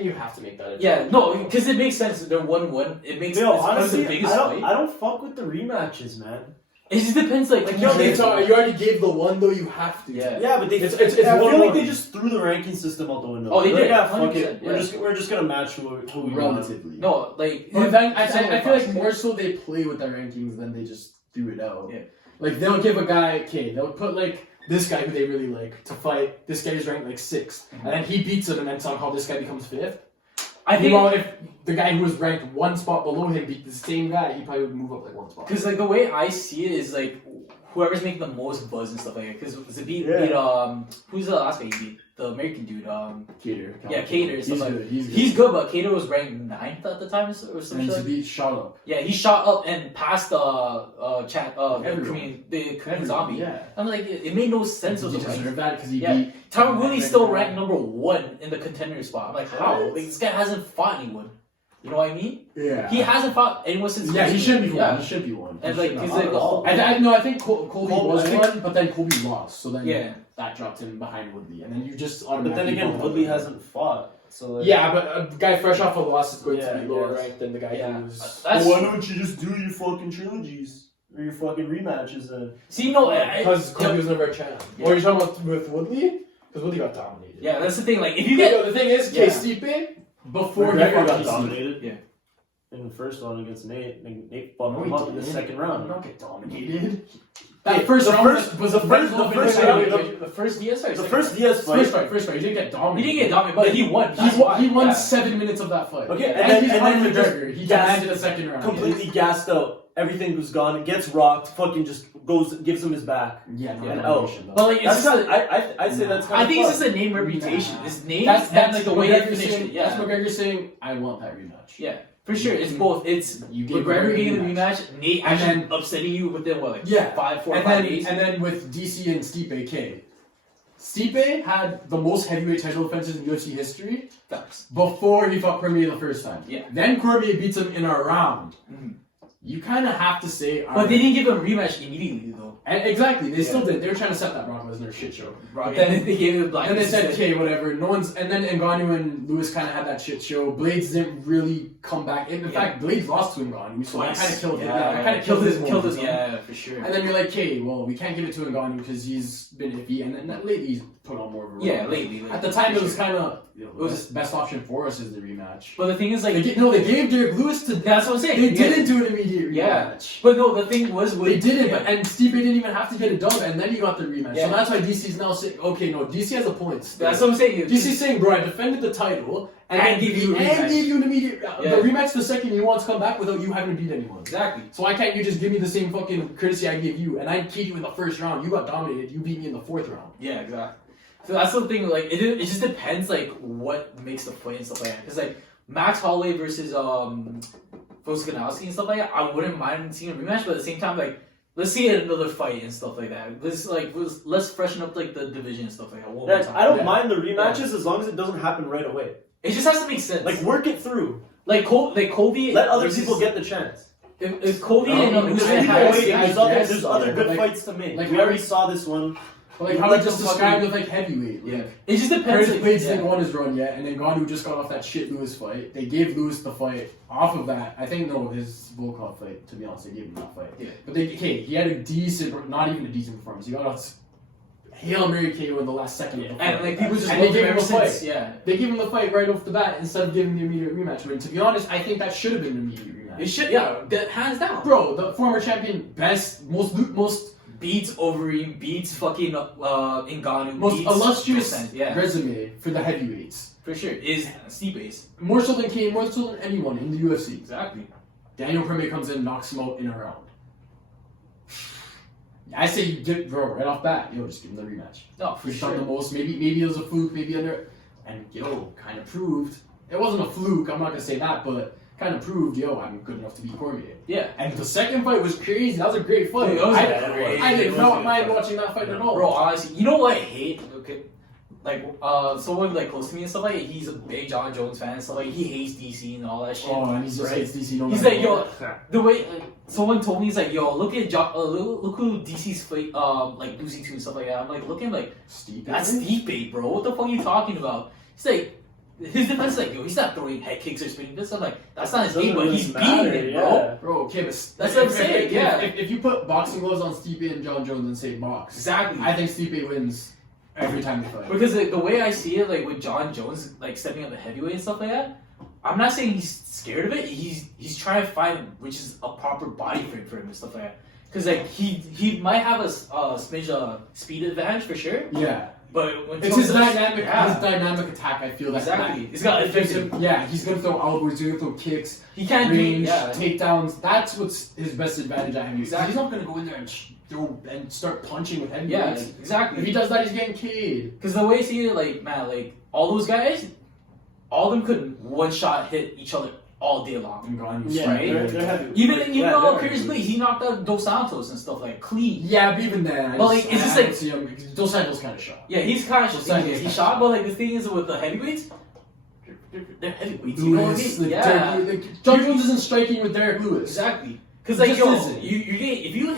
you have to make that. Yeah, no, because it makes sense. They're 1-1. It makes Yo, it's one of honestly, the biggest I fight. don't fuck with the rematches, man. It just depends, like Like, who's yo, there. you already gave the one though. You have to. Yeah. Yeah, but they. It's I feel 1-1. like they just threw the ranking system out the window. Oh, they They're did, like, "Ah, fuck it. 100%, We're just gonna match who we want." Relatively. No, like But then I someone feel like fucks. more so they play with their rankings than they just threw it out. Yeah. Like they'll give a guy, they'll put like this guy who they really like to fight. This guy's ranked like 6th, and then he beats him, and then somehow this guy becomes 5th. I think Meanwhile, if the guy who was ranked 1 spot below him beat the same guy, he probably would move up like 1 spot. because like the way I see it is like whoever's making the most buzz and stuff like that. Because Zabit Yeah. beat who's the last guy he beat? The American dude. Cater. Yeah, Cater, He's stuff like good. He's good. He's good, but Cater was ranked 9th at the time or some And shit. like- Zabit shot up. Yeah, he shot up and passed the Everyone. Korean zombie. Yeah. I'm like, it made no sense Does with he the rank. deserve that? Because he Yeah. beat. Tyron Woodley's still ranked number 1 in the contender spot. I'm like, how? What? Like, this guy hasn't fought anyone. You know what I mean? Yeah. He hasn't fought anyone since. Yeah, he should be one. Yeah. He should be one. And He like, should cause not. like the whole. I think Colby was I think- one, but then Colby lost, so then Yeah. that dropped him behind Woodley, and then you just But automatically. then again, bump Woodley up. hasn't fought, so like, Yeah, but a guy fresh off a loss is going to Yeah, be lower yes. ranked than the guy Yeah. who's. That's Well, why don't you just do your fucking trilogies or your fucking rematches then? see, no, Because Colby was never a champ. Yeah. Or you're talking about with Woodley? Because Woodley got dominated. yeah, that's the thing. Like, if you get The thing is, Yeah. Stipe before he McGregor fought got GC. dominated. Yeah. In the first one against Nate, Nate fucked No, him he up in the didn't. second He round. did not get dominated. That first round was the first DS fight. The first DS fight. First fight. He didn't get dominated. He didn't get dominated, but he won. He won 7 minutes of that fight. Okay, and then he McGregor. He landed a second round. Completely gassed out. Everything was gone. Gets rocked. Fucking just gives him his back. Yeah, and out. But like, it's just I'd say that's kind I of think fun. it's just a name reputation. His name that's and like the way they McGregor finished saying, it. Yeah, that's McGregor saying, "I want that rematch." Yeah, for sure. It's both. It's You gave McGregor McGregor getting the a rematch, Nate And actually then- upsetting you within what, like Yeah. 4 or And 5 then, days. and then with DC and Stipe K. Stipe had the most heavyweight title defenses in UFC history Facts. before he fought Cormier the first time. Yeah. Then Cormier beats him in a round. Mhm. You kind of have to say, But they didn't give him a rematch immediately though. And exactly, they still Yeah. did. They were trying to set that Brock Lesnar shit show. Right. But And then they gave him like. And they said, okay, whatever. No one's. And then Ngannou and Lewis kind of had that shit show. Blades didn't really come back. In fact, Blades lost to Ngannou, so I kind of killed him. I kind of killed his momentum. Yeah, for sure. And then you're like, okay, well, we can't give it to Ngannou because he's been iffy, and then lately he's put on more of a role. Yeah, lately. At the time, for it was sure. kind of it was best option for us is the rematch. But the thing is, like, They gave Derek Lewis to. that's what I'm saying. They Yeah. didn't do an immediate rematch. Yeah. But no, the thing was, They didn't, yeah. but and Stipe didn't even have to get a dub, and then he got the rematch. Yeah. So that's why DC's now saying, okay, no, DC has a point. That's what I'm saying. DC's saying, bro, I defended the title And then gave you a rematch. gave you an immediate. Yeah. The rematch the second you want to come back without you having to beat anyone. Exactly. So why can't you just give me the same fucking courtesy I gave you? And I killed you in the first round. You got dominated. You beat me in the fourth round. Yeah, exactly. So that's the thing. Like, it just depends, like, what makes the fight and stuff like that. Because like Max Holloway versus Volkanovski and stuff like that, I wouldn't mind seeing a rematch. But at the same time, like, let's see another fight and stuff like that. Let's freshen up like the division and stuff like that. One more time. I don't mind the rematches as long as it doesn't happen right away. It just has to make sense. Like work it through. Like Kobe. Let other versus- people get the chance. If Kobe No, and because Usman people had wait, There's other good like- fights to make. like we how already we- saw this one. But like how Let I just them described fucking- with like heavyweight. Yeah. Like, It just depends. Curtis like, Blades yeah. didn't want his run yet, and then Ngannou just got off that shit Lewis fight. They gave Lewis the fight off of that. I think no, his Volkov fight. To be honest, they gave him that fight. Yeah. But he had a decent, not even a decent performance. He got a Hail Mary KO in the last second of the fight. And like people just And they love gave him him ever a fight. since. Yeah. They gave him the fight right off the bat instead of giving the immediate rematch. I mean, to be honest, I think that should have been an immediate rematch. It should. Yeah. Hands down. Bro, the former champion, best, most Beats Overeem, beats fucking Ngannou, most beats illustrious Spence, yeah, resume for the heavyweights. for sure. Is Stipe's. More so than Kane, more so than anyone in the UFC. Exactly. Daniel Cormier comes in, knocks him out in a round. I say you get bro right off bat, just give him the rematch. No, for He's sure. done the most. Maybe it was a fluke, maybe under, and kind of proved it wasn't a fluke. I'm not gonna say that, but kind of proved, I'm good enough to beat Cormier. Yeah. And the second fight was crazy. That was a great fight. Dude, that was great. I did It was not good. mind watching that fight at all. Bro, honestly, you know what I hate? Okay, like someone like close to me and stuff like that, he's a big John Jones fan, so like he hates DC and all that shit. Oh, and he just right? hates DC. No He's matter like, what. yo, the way like, someone told me, he's like, yo, look at look who DC's fight, like losing to and stuff like that. I'm like, looking like, Steve. that's Stipe, bro. What the fuck are you talking about? He's like, his defense is like, yo, he's not throwing head kicks or spinning this. I'm like, that's not his Doesn't game, but really he's matter, beating him, yeah. bro. Bro, okay, but That's what I'm saying, yeah. If you put boxing gloves on Stipe and John Jones and say box, Exactly. I think Stipe wins every time they fight. Because like, the way I see it, like with John Jones, like stepping up the heavyweight and stuff like that, I'm not saying he's scared of it. He's trying to find which is a proper body frame for him and stuff like that. Because like he might have a smidge speed advantage for sure, Yeah, but when it's Jones his does- dynamic, yeah, his dynamic attack. I feel that exactly. He's got that gives effective. him. Yeah, he's gonna throw elbows, he's gonna throw kicks, He can't do range, yeah. takedowns. That's what's his best advantage at heavyweight. Exactly. He's not gonna go in there and throw and start punching with Yeah, heavyweights. If exactly. he does that, he's getting killed. Because the way I see it, like man, like all those guys, all of them could one shot hit each other all day long. And gone. Yeah, Right? they're heavy. Even Yeah, all they're Curtis heavy. Blades, he knocked out Dos Santos and stuff like clean. Yeah, but even then, But, like, it's just like- see him. Dos Santos kind of shot. Yeah, he's kind of Dos Santos he kinda shot, shot. but like the thing is with the heavyweights, they're heavyweights. You know what I Lewis, mean? like, Yeah, John Jones isn't striking with Derek Lewis. exactly. Because He like just yo, isn't. you get if you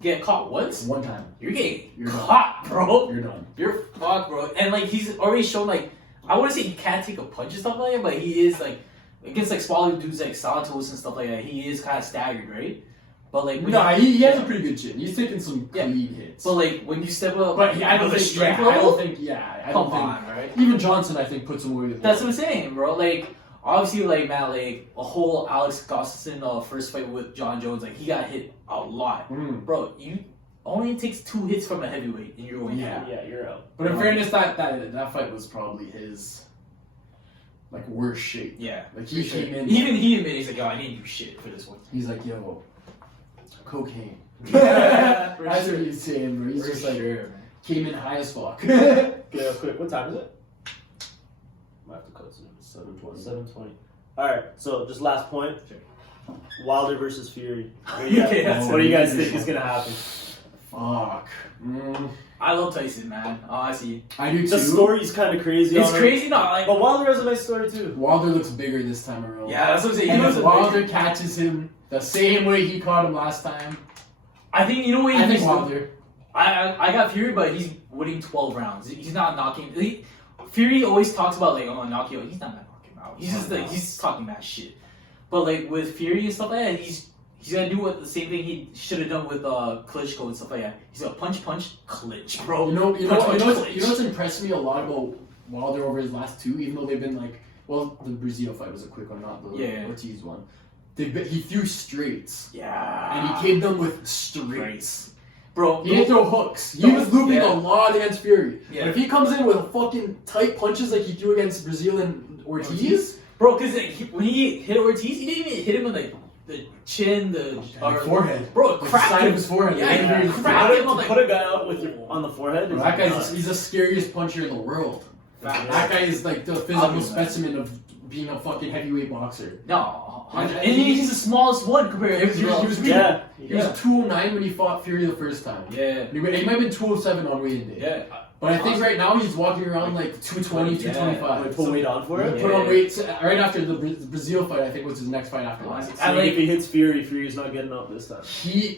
get caught once, One time, you're getting You're done. caught, bro. you're done. You're fucked, bro. And like he's already shown like I wouldn't say he can't take a punch and stuff like that, but he is like against like smaller dudes like Santos and stuff like that. He is kind of staggered, right? But like when No, he has a pretty good chin. He's taking some Yeah. clean hits. but like when you step up, But I don't with the think. strength Yeah, I level, don't think. Yeah, I come don't think. on, right? Even Johnson, I think, puts him away with. That's what I'm saying, bro. Like, obviously, like, man, like, a whole Alex Gustafsson first fight with John Jones, like, he got hit a lot. Mm. Bro, you only takes 2 hits from a heavyweight and you're going Yeah. Yeah, you're out. But in fairness, that fight was probably his like worst shape. Yeah. Like he for sure. came in. Even he admitted, he's like, yo, I didn't do shit for this one. He's like, yo, cocaine. Yeah, for That's sure. what he's saying, bro. He's For just like sure, man. came in high as fuck. Yeah, quick. What time is it? Might have to cut soon. 7:20. 7:20. All right. So just last point. Sure. Wilder versus Fury. What do you guys, Yeah. what do you guys think is gonna happen? Fuck. I love Tyson, man. Honestly. I do too. The story's kind of crazy. It's on it. crazy, not like. But Wilder has a nice story too. Wilder looks bigger this time around. Yeah, that's what I'm saying. And He if was Wilder catches him the same way he caught him last time, I think, you know what? I think he's- Wilder. I got Fury, but he's winning 12 rounds. He's not knocking. Fury always talks about like, I'm gonna knock you out. He's not gonna knock him out. He's just like, he's talking that shit. But like with Fury and stuff like that, he's gonna do what the same thing he should have done with Klitschko and stuff like that. He's gonna punch, clinch, bro. You know Punch, what's impressed me a lot about Wilder over his last 2, even though they've been like, well, the Brazil fight was a quick one, not the Yeah. Ortiz one. He threw straights, Yeah. and he came them with straights. Bro, He didn't throw hooks. He was looping Yeah. a lot against Fury. Yeah. But if he comes in with fucking tight punches like he threw against Brazil and Ortiz, bro, because when he hit Ortiz, he didn't even hit him in like the chin, the forehead. Bro, Like the cracked side him. of his forehead. Yeah, Like, he he- cracked him on To like. put a guy out with on the forehead. Bro, Is that guy's nuts. he's the scariest puncher in the world. That guy is like the I'll physical be mad. specimen of being a fucking heavyweight boxer. No, And and he's the smallest one compared to He was Yeah. He was 209 when he fought Fury the first time. Yeah. He might have been 207 on weigh-in day. Yeah. But I think right now he's walking around like 220, Yeah. 225. Like, put weight on for it. He put on weight right after the Brazil fight. I think was his next fight after that. Honestly. I if he hits Fury, Fury's not getting up this time.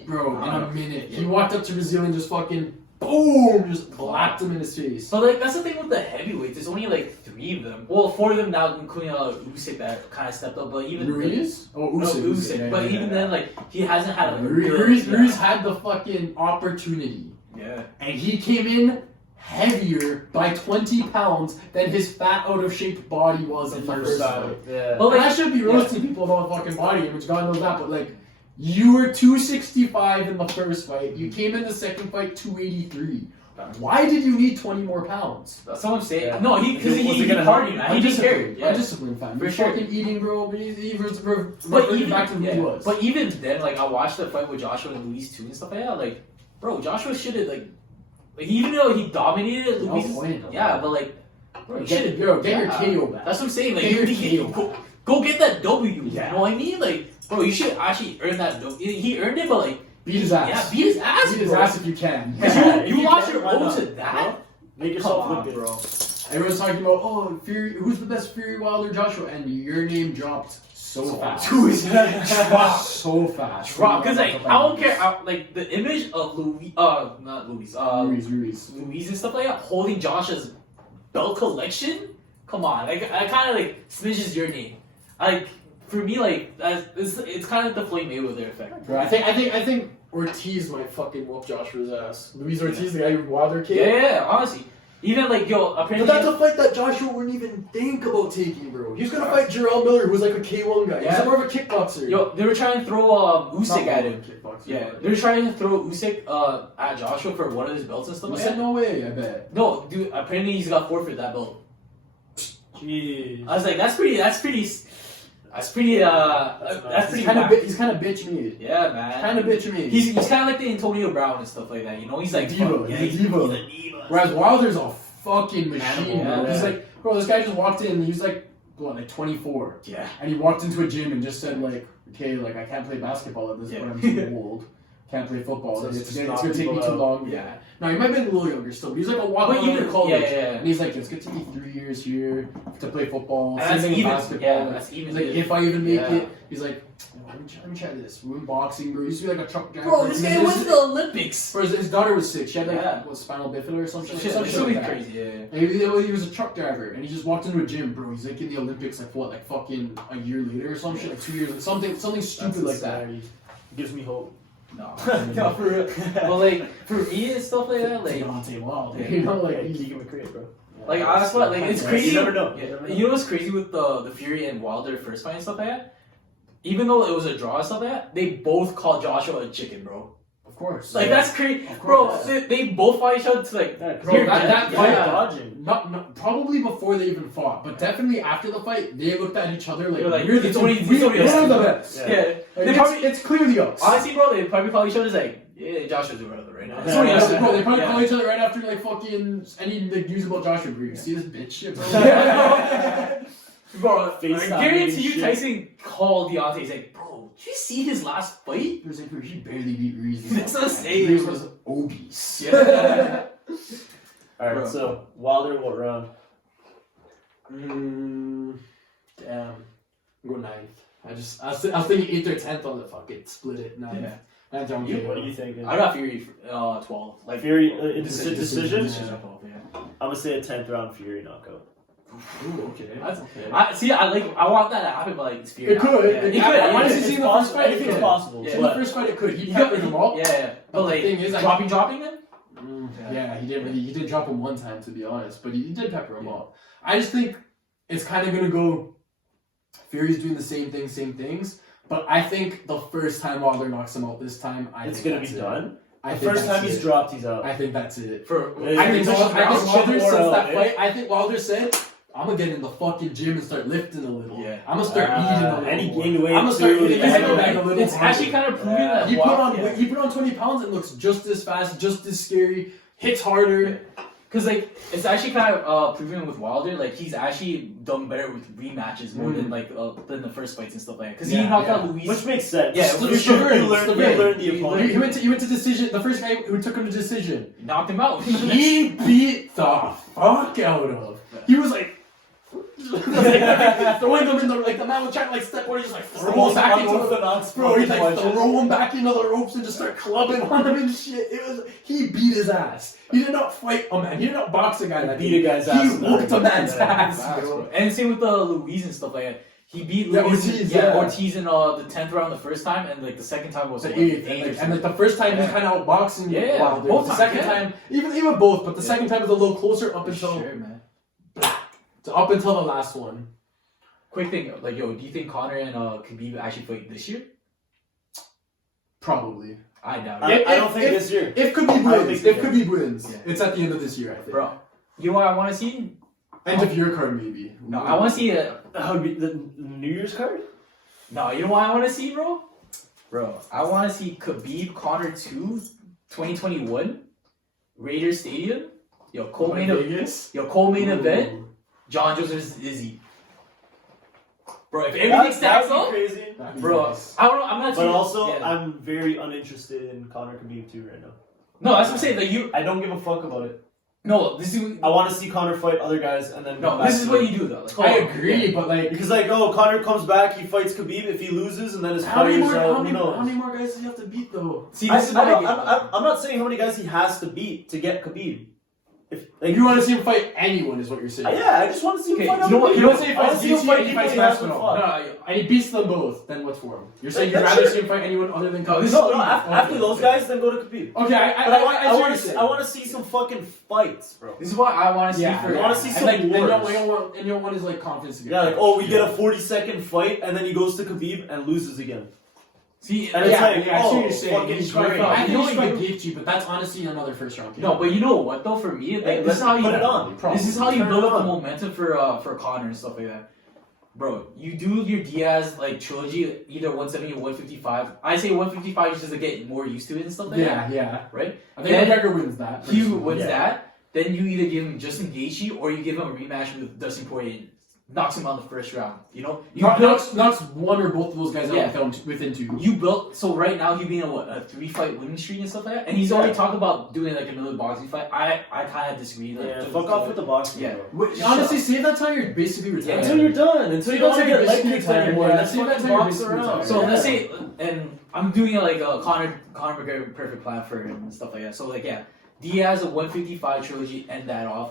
Bro, in a minute, he walked up to Brazil and just fucking boom, just clapped him in his face. But like that's the thing with the heavyweights. There's only like 3 of them. Well, 4 of them now, including Usyk that kind of stepped up. But even Ruiz? Oh, no, Usyk. Usyk. Yeah, But yeah, even yeah. then, like he hasn't had a Ruiz had the fucking opportunity, Yeah. and he came in heavier by 20 pounds than his fat, out of shape body was in the first fight. Yeah. But Well, like, I should be roasting people about fucking body image, God knows that, but like, you were 265 in the first fight, you came in the second fight 283. Why did you need 20 more pounds? that's what I'm saying. Yeah. No, because Was he it gonna help? partied, man. He didn't care. Yeah. Undisciplined, fam. For You're sure. fucking eating, bro, but he was But even, back to who he was. but even then, like I watched the fight with Joshua and Luis too and stuff like that. Like, bro, Joshua should have like even though he dominated No Luis, point, yeah, but like, bro, he Get should your yeah. KO back. That's what I'm saying. Like, Get you your KO go get that W. Yeah. You know what I mean? Like, bro, you should actually earn that W. He earned it, but like, Beat his ass. yeah, beat his ass, Beat his bro. ass if you can. Yeah. You If lost can, your why own not? to that? Make yourself Come look on, good. bro. Everyone's talking about, oh, Fury, who's the best Fury, Wilder, Joshua, and your name dropped so fast. Dropped so fast. Drop, because like I don't care. Like the image of not Luis, Luis and stuff like that, holding Josh's belt collection. Come on, like I kind of like smidges your name. Like for me, like it's kind of the Floyd Mayweather effect. Bro, I think Ortiz might fucking whoop Joshua's ass. Luis Ortiz, the guy who Wilder killed. Yeah, honestly, even like yo, But apparently. that's a fight that Joshua wouldn't even think about taking, bro. He's gonna fight Jarrell Miller, who's like a K1 guy. Yeah. He's more of a kickboxer. Yo, they were trying to throw Usyk at him. Kickboxer. Yeah, they were trying to throw Usyk at Joshua for one of his belts and stuff He like said that. no way, I bet. No, dude, apparently he's got forfeit that belt. Jeez. I was like, that's pretty. That's pretty. He's kind of bitch made. Yeah, man. Kind of bitch made. He's kind of like the Antonio Brown and stuff like that. You know, he's like Diva, fuck, yeah, he's a diva. He's a diva. Whereas Wilder's a fucking machine, Animal, bro. yeah. He's like, bro, this guy just walked in and he was like, what, like 24. Yeah. And he walked into a gym and just said like, okay, like I can't play basketball at this point, I'm too old. Can't play football. So It's just gonna knock take me people too out. long. Yeah. No, he might have been a little younger still, but he's like a walk But on even to college. yeah. And he's like, it's gonna take me 3 years here to play football. And Same that's thing with even. basketball. Yeah, Like, that's even. he's like, good. if I even make Yeah. it, he's like, let me try this. We're in boxing, bro. He used to be like a truck driver. Bro, this guy went to the Olympics. Bro, his daughter was sick. She had like Yeah. what, spinal bifida or something. Shit, Some it's shit really like that. crazy. Yeah. And he was a truck driver, and he just walked into a gym, bro. He's like in the Olympics, like what, like fucking a year later or some shit, like 2 years, like something stupid like that. It gives me hope. No, no, for real. But like for me and stuff like that, like Deontay Wilder, Yeah. you know, like Keegan McCrae, bro. Like that's what like it's Yeah, crazy. You never know. Yeah. You never know. You know what's crazy with the Fury and Wilder first fight and stuff like that? Even though it was a draw and stuff like that, they both called Joshua a chicken, bro. Of course. Like that's crazy, Of bro. course. They both fight each other to like. Yeah, Bro, you're that dead. fight- Yeah. dodging. Not probably before they even fought, but definitely after the fight, they looked at each other like, They're like, we're the it's two- only- it's we're only us the two. best. Yeah. Yeah, Like, they probably it's clearly us. honestly, bro. They probably call each other like, yeah, Joshua's your brother right now. It's Yeah. only us two. Bro, they probably Yeah. call each other right after like fucking any like news about Joshua Green. See this bitch shit, bro? Bro, I FaceTime guarantee and you, shit. Tyson called Deontay. He's like, bro, did you see his last fight? He was like, bro, he barely beat Reese. That's what I'm saying, Reese bro. was obese. Yeah. Alright, Bro. so Wilder, what round? Damn. I'm going 9th. I was thinking 8th or 10th on the fuck it. Split it. 9th. Yeah. 9th round. You, what are you thinking? I got Fury 12. Like Fury, it's a decision? Yeah. I'm gonna say a 10th round Fury knockout. Ooh, okay. That's- okay. I want that to happen, but like it's Fury. It could. Yeah. It It could. could. I wanted to It's see in the possible. first fight. Anything's It could. possible. Yeah. In the first fight, it could. He You peppered got him all. Yeah. But the like thing is, dropping then. Yeah, he did. He did drop him one time, to be honest, but he did pepper him all. I just think it's kind of gonna go. Fury's doing the same things. But I think the first time Wilder knocks him out this time, It's think gonna be that's it. done. I The think first that's time he's it. dropped, he's out. I think that's it. For Yeah. I think Wilder, round since four that out, fight, I think Wilder said, "I'm gonna get in the fucking gym and start lifting a little. Yeah. I'm gonna start eating a little and he more. gained weight I'm gonna start too. hitting the Yeah. heavy bag a little it's harder." actually kind of proving Yeah. that He put on yeah. he put on 20 pounds and looks just as fast, just as scary, hits harder. Because like it's actually kind of proving with Wilder, like he's actually done better with rematches more than than the first fights and stuff like that. Because he Yeah, knocked yeah. out Luis. Which makes sense. Yeah, you, which- you Stubborn, learn stubborn. the opponent. He went to decision. The first guy who took him to decision, knocked him out. he beat the fuck out of. He was like throwing him in the the man was trying to step where he's like throw him back into the unorthodox bro. He's like punches. throw him back into the ropes and just start clubbing on him and shit. He beat his ass. He did not fight a man. He did not box a guy. That beat a guy's ass. He whooped a man's ass. Bro. And same with the Luis and stuff like that. He beat Yeah, Luis, Ortiz, yeah. Ortiz in the 10th round the first time, and like the second time was The what, 8th, eighth or and the first time he's Yeah. kind of outboxing Yeah, Wilder. both The times, second yeah. time, even both, but the Yeah. second time was a little closer up For until sure, man. up until the last one. Quick thing, like yo, do you think Conor and Khabib actually fight this year? Probably. I doubt I, it, I don't think this year. If Khabib I don't wins, think if so. Khabib wins, Yeah. it's at the end of this year, I think. bro. You know what I want to see? End of your card, maybe. No, I want to see a. How would be the New Year's card? No, you know what I want to see, bro? Bro, I want to see Khabib Conor 2, 2021, Raiders Stadium. Yo, co-main Vegas. event. John Jones versus Izzy. Bro, if everything That stacks would up, be crazy. That'd be bro, nice. I don't know. I'm not. But too- also, yeah. I'm very uninterested in Conor Khabib too right now. no, that's what I'm saying. Like you, I don't give a fuck about it. no, this is I want to see Conor fight other guys and then go no, back this is to what it. you do though. Like, I oh, agree, yeah. but like, Because Conor comes back, he fights Khabib. If he loses, and then his how many fight is more? out, How who many knows? more guys do you have to beat though? See, this is what I get. I'm not saying how many guys he has to beat to get Khabib. If Like you want to see him fight anyone, is what you're saying. yeah, I just want to see him Okay, fight. you other know what- people. you know what- I want to see him Gaethje fight and he people fights he hasn't Masvidal. fought. No, And he beats them both, then what's for him? You're saying you'd That's rather true. see him fight anyone other than No, Khabib? this is No, what you- after those guys, then go to Khabib. Okay, But I what you're saying. want to see some fucking fights, bro. this is what I want to see Yeah, for. I wanna see and some like, and you wars. don't want his like confidence to get Yeah, like we get a 40-second fight, and then he goes to Khabib and loses again. See, And it's like, I see what you're saying. fucking He's trying great. to- I You think know he's what trying you- to Gaethje, but that's honestly another first round game. no, but you know what though? For me, Hey, like, this let's is how you put it on. This is how you Turn build it up the on. momentum for Conor and stuff like that. Bro, you do your Diaz like trilogy, either 170 or 155. I say 155 just to get more used to it and stuff like that, yeah. right? I think Then McGregor wins that. He personally. wins Yeah. that. Then you either give him Justin Gaethje or you give him a rematch with Dustin Poirier. Knocks him out in the first round. You know, you Knocks one or both of those guys out Yeah. within two. You built so right now he's being a 3-fight winning streak and stuff like that, and he's already talking about doing like another boxing fight. I kind of disagree. Like, Yeah, fuck off with the boxing. Yeah. bro. Honestly, save that till you're basically retired. Until you're done. Until you don't Until get you're leg basically kicks retired, anymore. yeah. Let's See, that's fucking how you're box basically around. retired. So Yeah. let's say, and I'm doing like a Conor McGregor perfect plan for him and stuff like that. So like yeah, Diaz a 155 trilogy, end that off.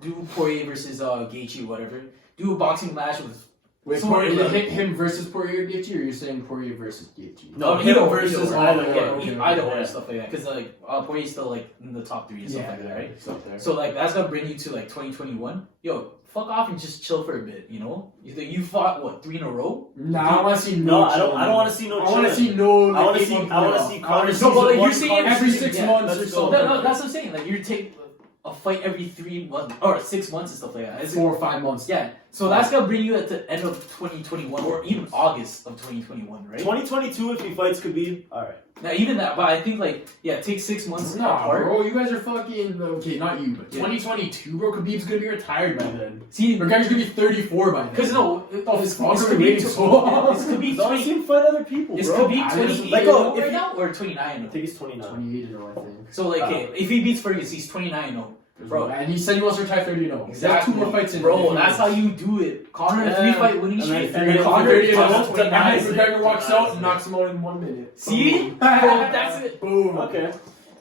Do Poirier versus Gaethje, whatever. Do a boxing match with Wait, So him versus Poirier Gaethje, or you're saying Poirier versus Gaethje? No, him him versus either one. Either one Yeah. and stuff like that. Because like Poirier's still like in the top 3 and stuff like that, right? Stuff there. So like that's gonna bring you to like 2021. Yo, fuck off and just chill for a bit. You know, you fought what 3 in a row? Nah, I want to see No, no. I don't want to see no. I want to chilling. see no. I want to like, see. 8-month I want to layoff. see Conor. No, but like, you're one saying Conor every season. 6 Yeah, months let's or go. so. No, that's what I'm saying. Like you take a fight every 3 months or 6 months and stuff like that. It's 4 or 5 months. yeah. So that's gonna bring you at the end of 2021 or even August of 2021, right? 2022, if he fights Khabib, all right. Now even that, but I think like take 6 months Nah, apart. bro, you guys are fucking okay. Not you, but Yeah. 2022, bro. Khabib's gonna be retired by then. See, McGregor's gonna be 34 by then. because no, Oh, it's fuck, Khabib we're waiting so long. It's Khabib Don't see 20. him fight other people, Is bro. Khabib I 28 like, years oh, old if right he- now or I 29? think he's 29. 28 or I think. So like, okay, if he beats Fergus, he's 29. Bro. And he said he wants to retire 30-0. Exactly. 2 more fights in. Bro, that's how you do it. Connor in a Yeah. 3-fight winning And then- streak. and then Connor 30 is and then 29. McGregor walks out and knocks him out in 1 minute. See? Boom. Bro, that's it. Boom. Okay. And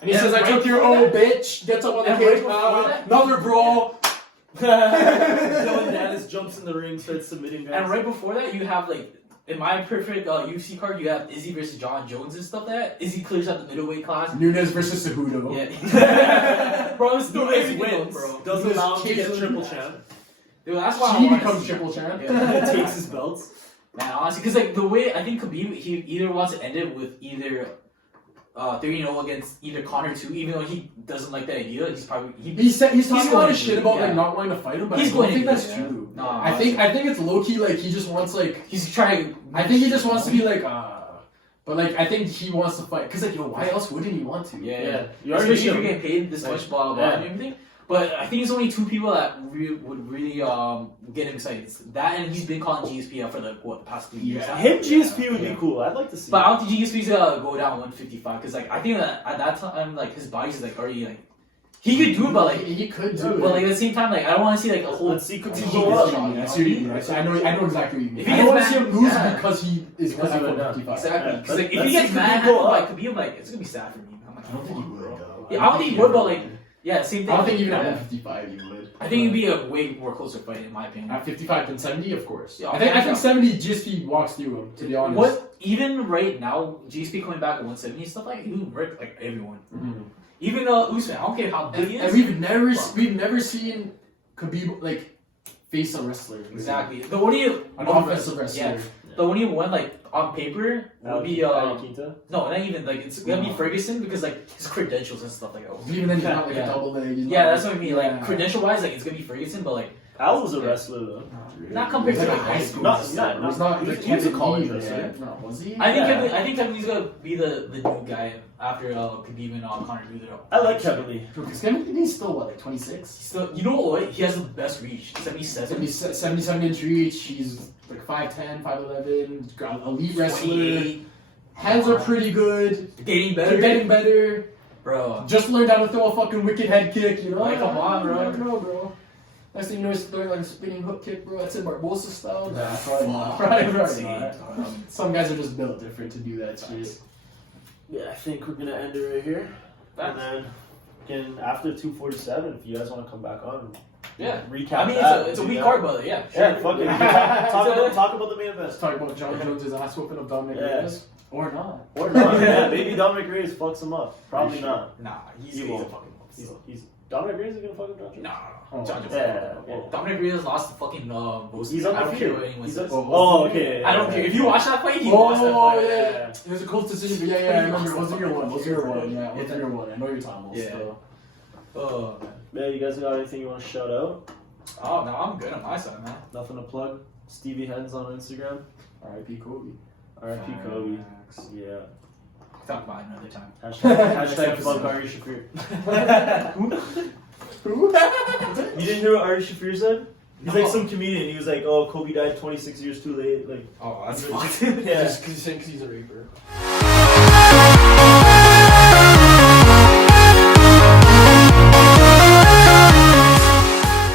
he And says, I right took your before old that- bitch. Gets up on the and cage. right before that- Another brawl. Dylan Dennis jumps in the ring, starts submitting guys. And right before that, you have like, in my perfect UFC card, you have Izzy versus John Jones and stuff like that. Izzy clears out the middleweight class. Nunes versus Cejudo. Yeah. Bro, it's still Nunes everything, wins, bro. doesn't Nunes allow him to get kicks triple him. champ. Dude, that's why I He want becomes triple champ. Yeah. Takes his belts. Man, honestly, because like the way I think Khabib, he either wants to end it with either 3-0 against either Conor 2, even though he doesn't like that idea. He's probably He's talking a lot going of shit to, about yeah. like not wanting to fight him, but He's I don't going think to, that's yeah. true. No, I think it's low key like he just wants like he's trying. I think he just wants to be like but like I think he wants to fight because like yo why else wouldn't he want to? Yeah. You already Especially if see you're him. getting paid this much, blah blah blah, Yeah. and everything. But I think there's only 2 people that would really get him excited. It's that, and he's been calling GSP out for the past 3 years. Yeah. Him GSP would Yeah. be cool. I'd like to see. But I don't think GSP's gonna go down 155 because like I think that at that time like his body's like already like he could do it, but like he could do but it. like at the same time like I don't want to see like a whole. Let's see Khabib He go gets up. shot, That's you what know? you mean. I know exactly what you mean. If he I don't want gets to see him mad- lose yeah. because he is Because at he went down. 155. Exactly. Yeah. Because like, if Let's he gets see mad Khabib go like up. Khabib, I'm like it's gonna be sad for me. I'm like, I don't think he would though. Yeah, I don't think he would, but like yeah, same thing. I don't think even at Yeah. 155 he would. I think it'd be a way more closer fight in my opinion. At 55 than 70, of course. Yeah, I think yeah. 70 GSP walks through him, to be honest. What even right now, GSP coming back at 170 and stuff like he would work like everyone. Mhm. Even Usman, I don't care how big he And is. we've never seen Khabib like face a wrestler. Exactly. The only An offensive wrestler. Yeah. The only one like on paper would be Quinta. no, not even like it's gonna be Ferguson because like his credentials and stuff like that. But even then he's not like Yeah. a double leg. he's Yeah, not, that's what I mean. Like yeah. credential wise, like it's gonna be Ferguson, but like Al was a wrestler though. really. Not compared He's to like a like high high school. Not- wrestler. not- He's not he like was- he was a Kevin college Lee, wrestler. yeah. No, was he? I think Kevin's gonna be the new guy after Khabib and Conor do their. I like Kevin Lee. Because Kevin Lee's still what, like 26? Still, you know what? He has the best reach. 77. 77 inch reach. He's like 5'10", 5'11", got elite wrestler. 28. Hands are pretty good. Getting They're better. getting better. Bro. Just learned how to throw a fucking wicked head kick, you know? Like, come on, bro. I don't know, bro. Next thing you know, he's throwing like a spinning hook kick, bro. That's it, Barbosa style. Nah, probably not. Probably not. Some guys are just built different to do that shit. Yeah, I think we're gonna end it right here. And then again after 247, if you guys want to come back on, Yeah. recap. I mean, that, it's a do weak that. card, but yeah. Yeah, fuck it. Talk about the main event. Let's talk about John Jones' ass whooping of Dominic Yeah. Reyes. Or not. Or not. Yeah, maybe Dominic Reyes fucks him up. Probably Sure. not. Nah, he's He a won't. fucking He's Dominic Reyes is gonna fuck up John Jones? No. Oh, John Jones. Yeah. Well, Dominic Reyes lost the fucking Boston. he's I don't care undefeated. what anyone He's says. oh, okay. I don't care. If you watch that fight, he lost that Oh, fight. yeah. It was a close decision, but yeah, I remember. Lost It wasn't your one. Wasn't your one. Yeah, Yeah. wasn't your one. I know your time. Yeah. Still. Oh, man. Yeah, you guys got anything you want to shout out? Oh, no, I'm good on my side, man. Nothing to plug? StevieHenz on Instagram. R.I.P. Kobe. R.I.P. Kobe. Yeah. Talk about it another time. Hashtag fuck Ari Shafir. Who? You didn't hear what Ari Shafir said? He's No. like some comedian. He was like, "Oh, Kobe died 26 years too late." Like, Oh, that's yeah. fucked. Just because he's a raper.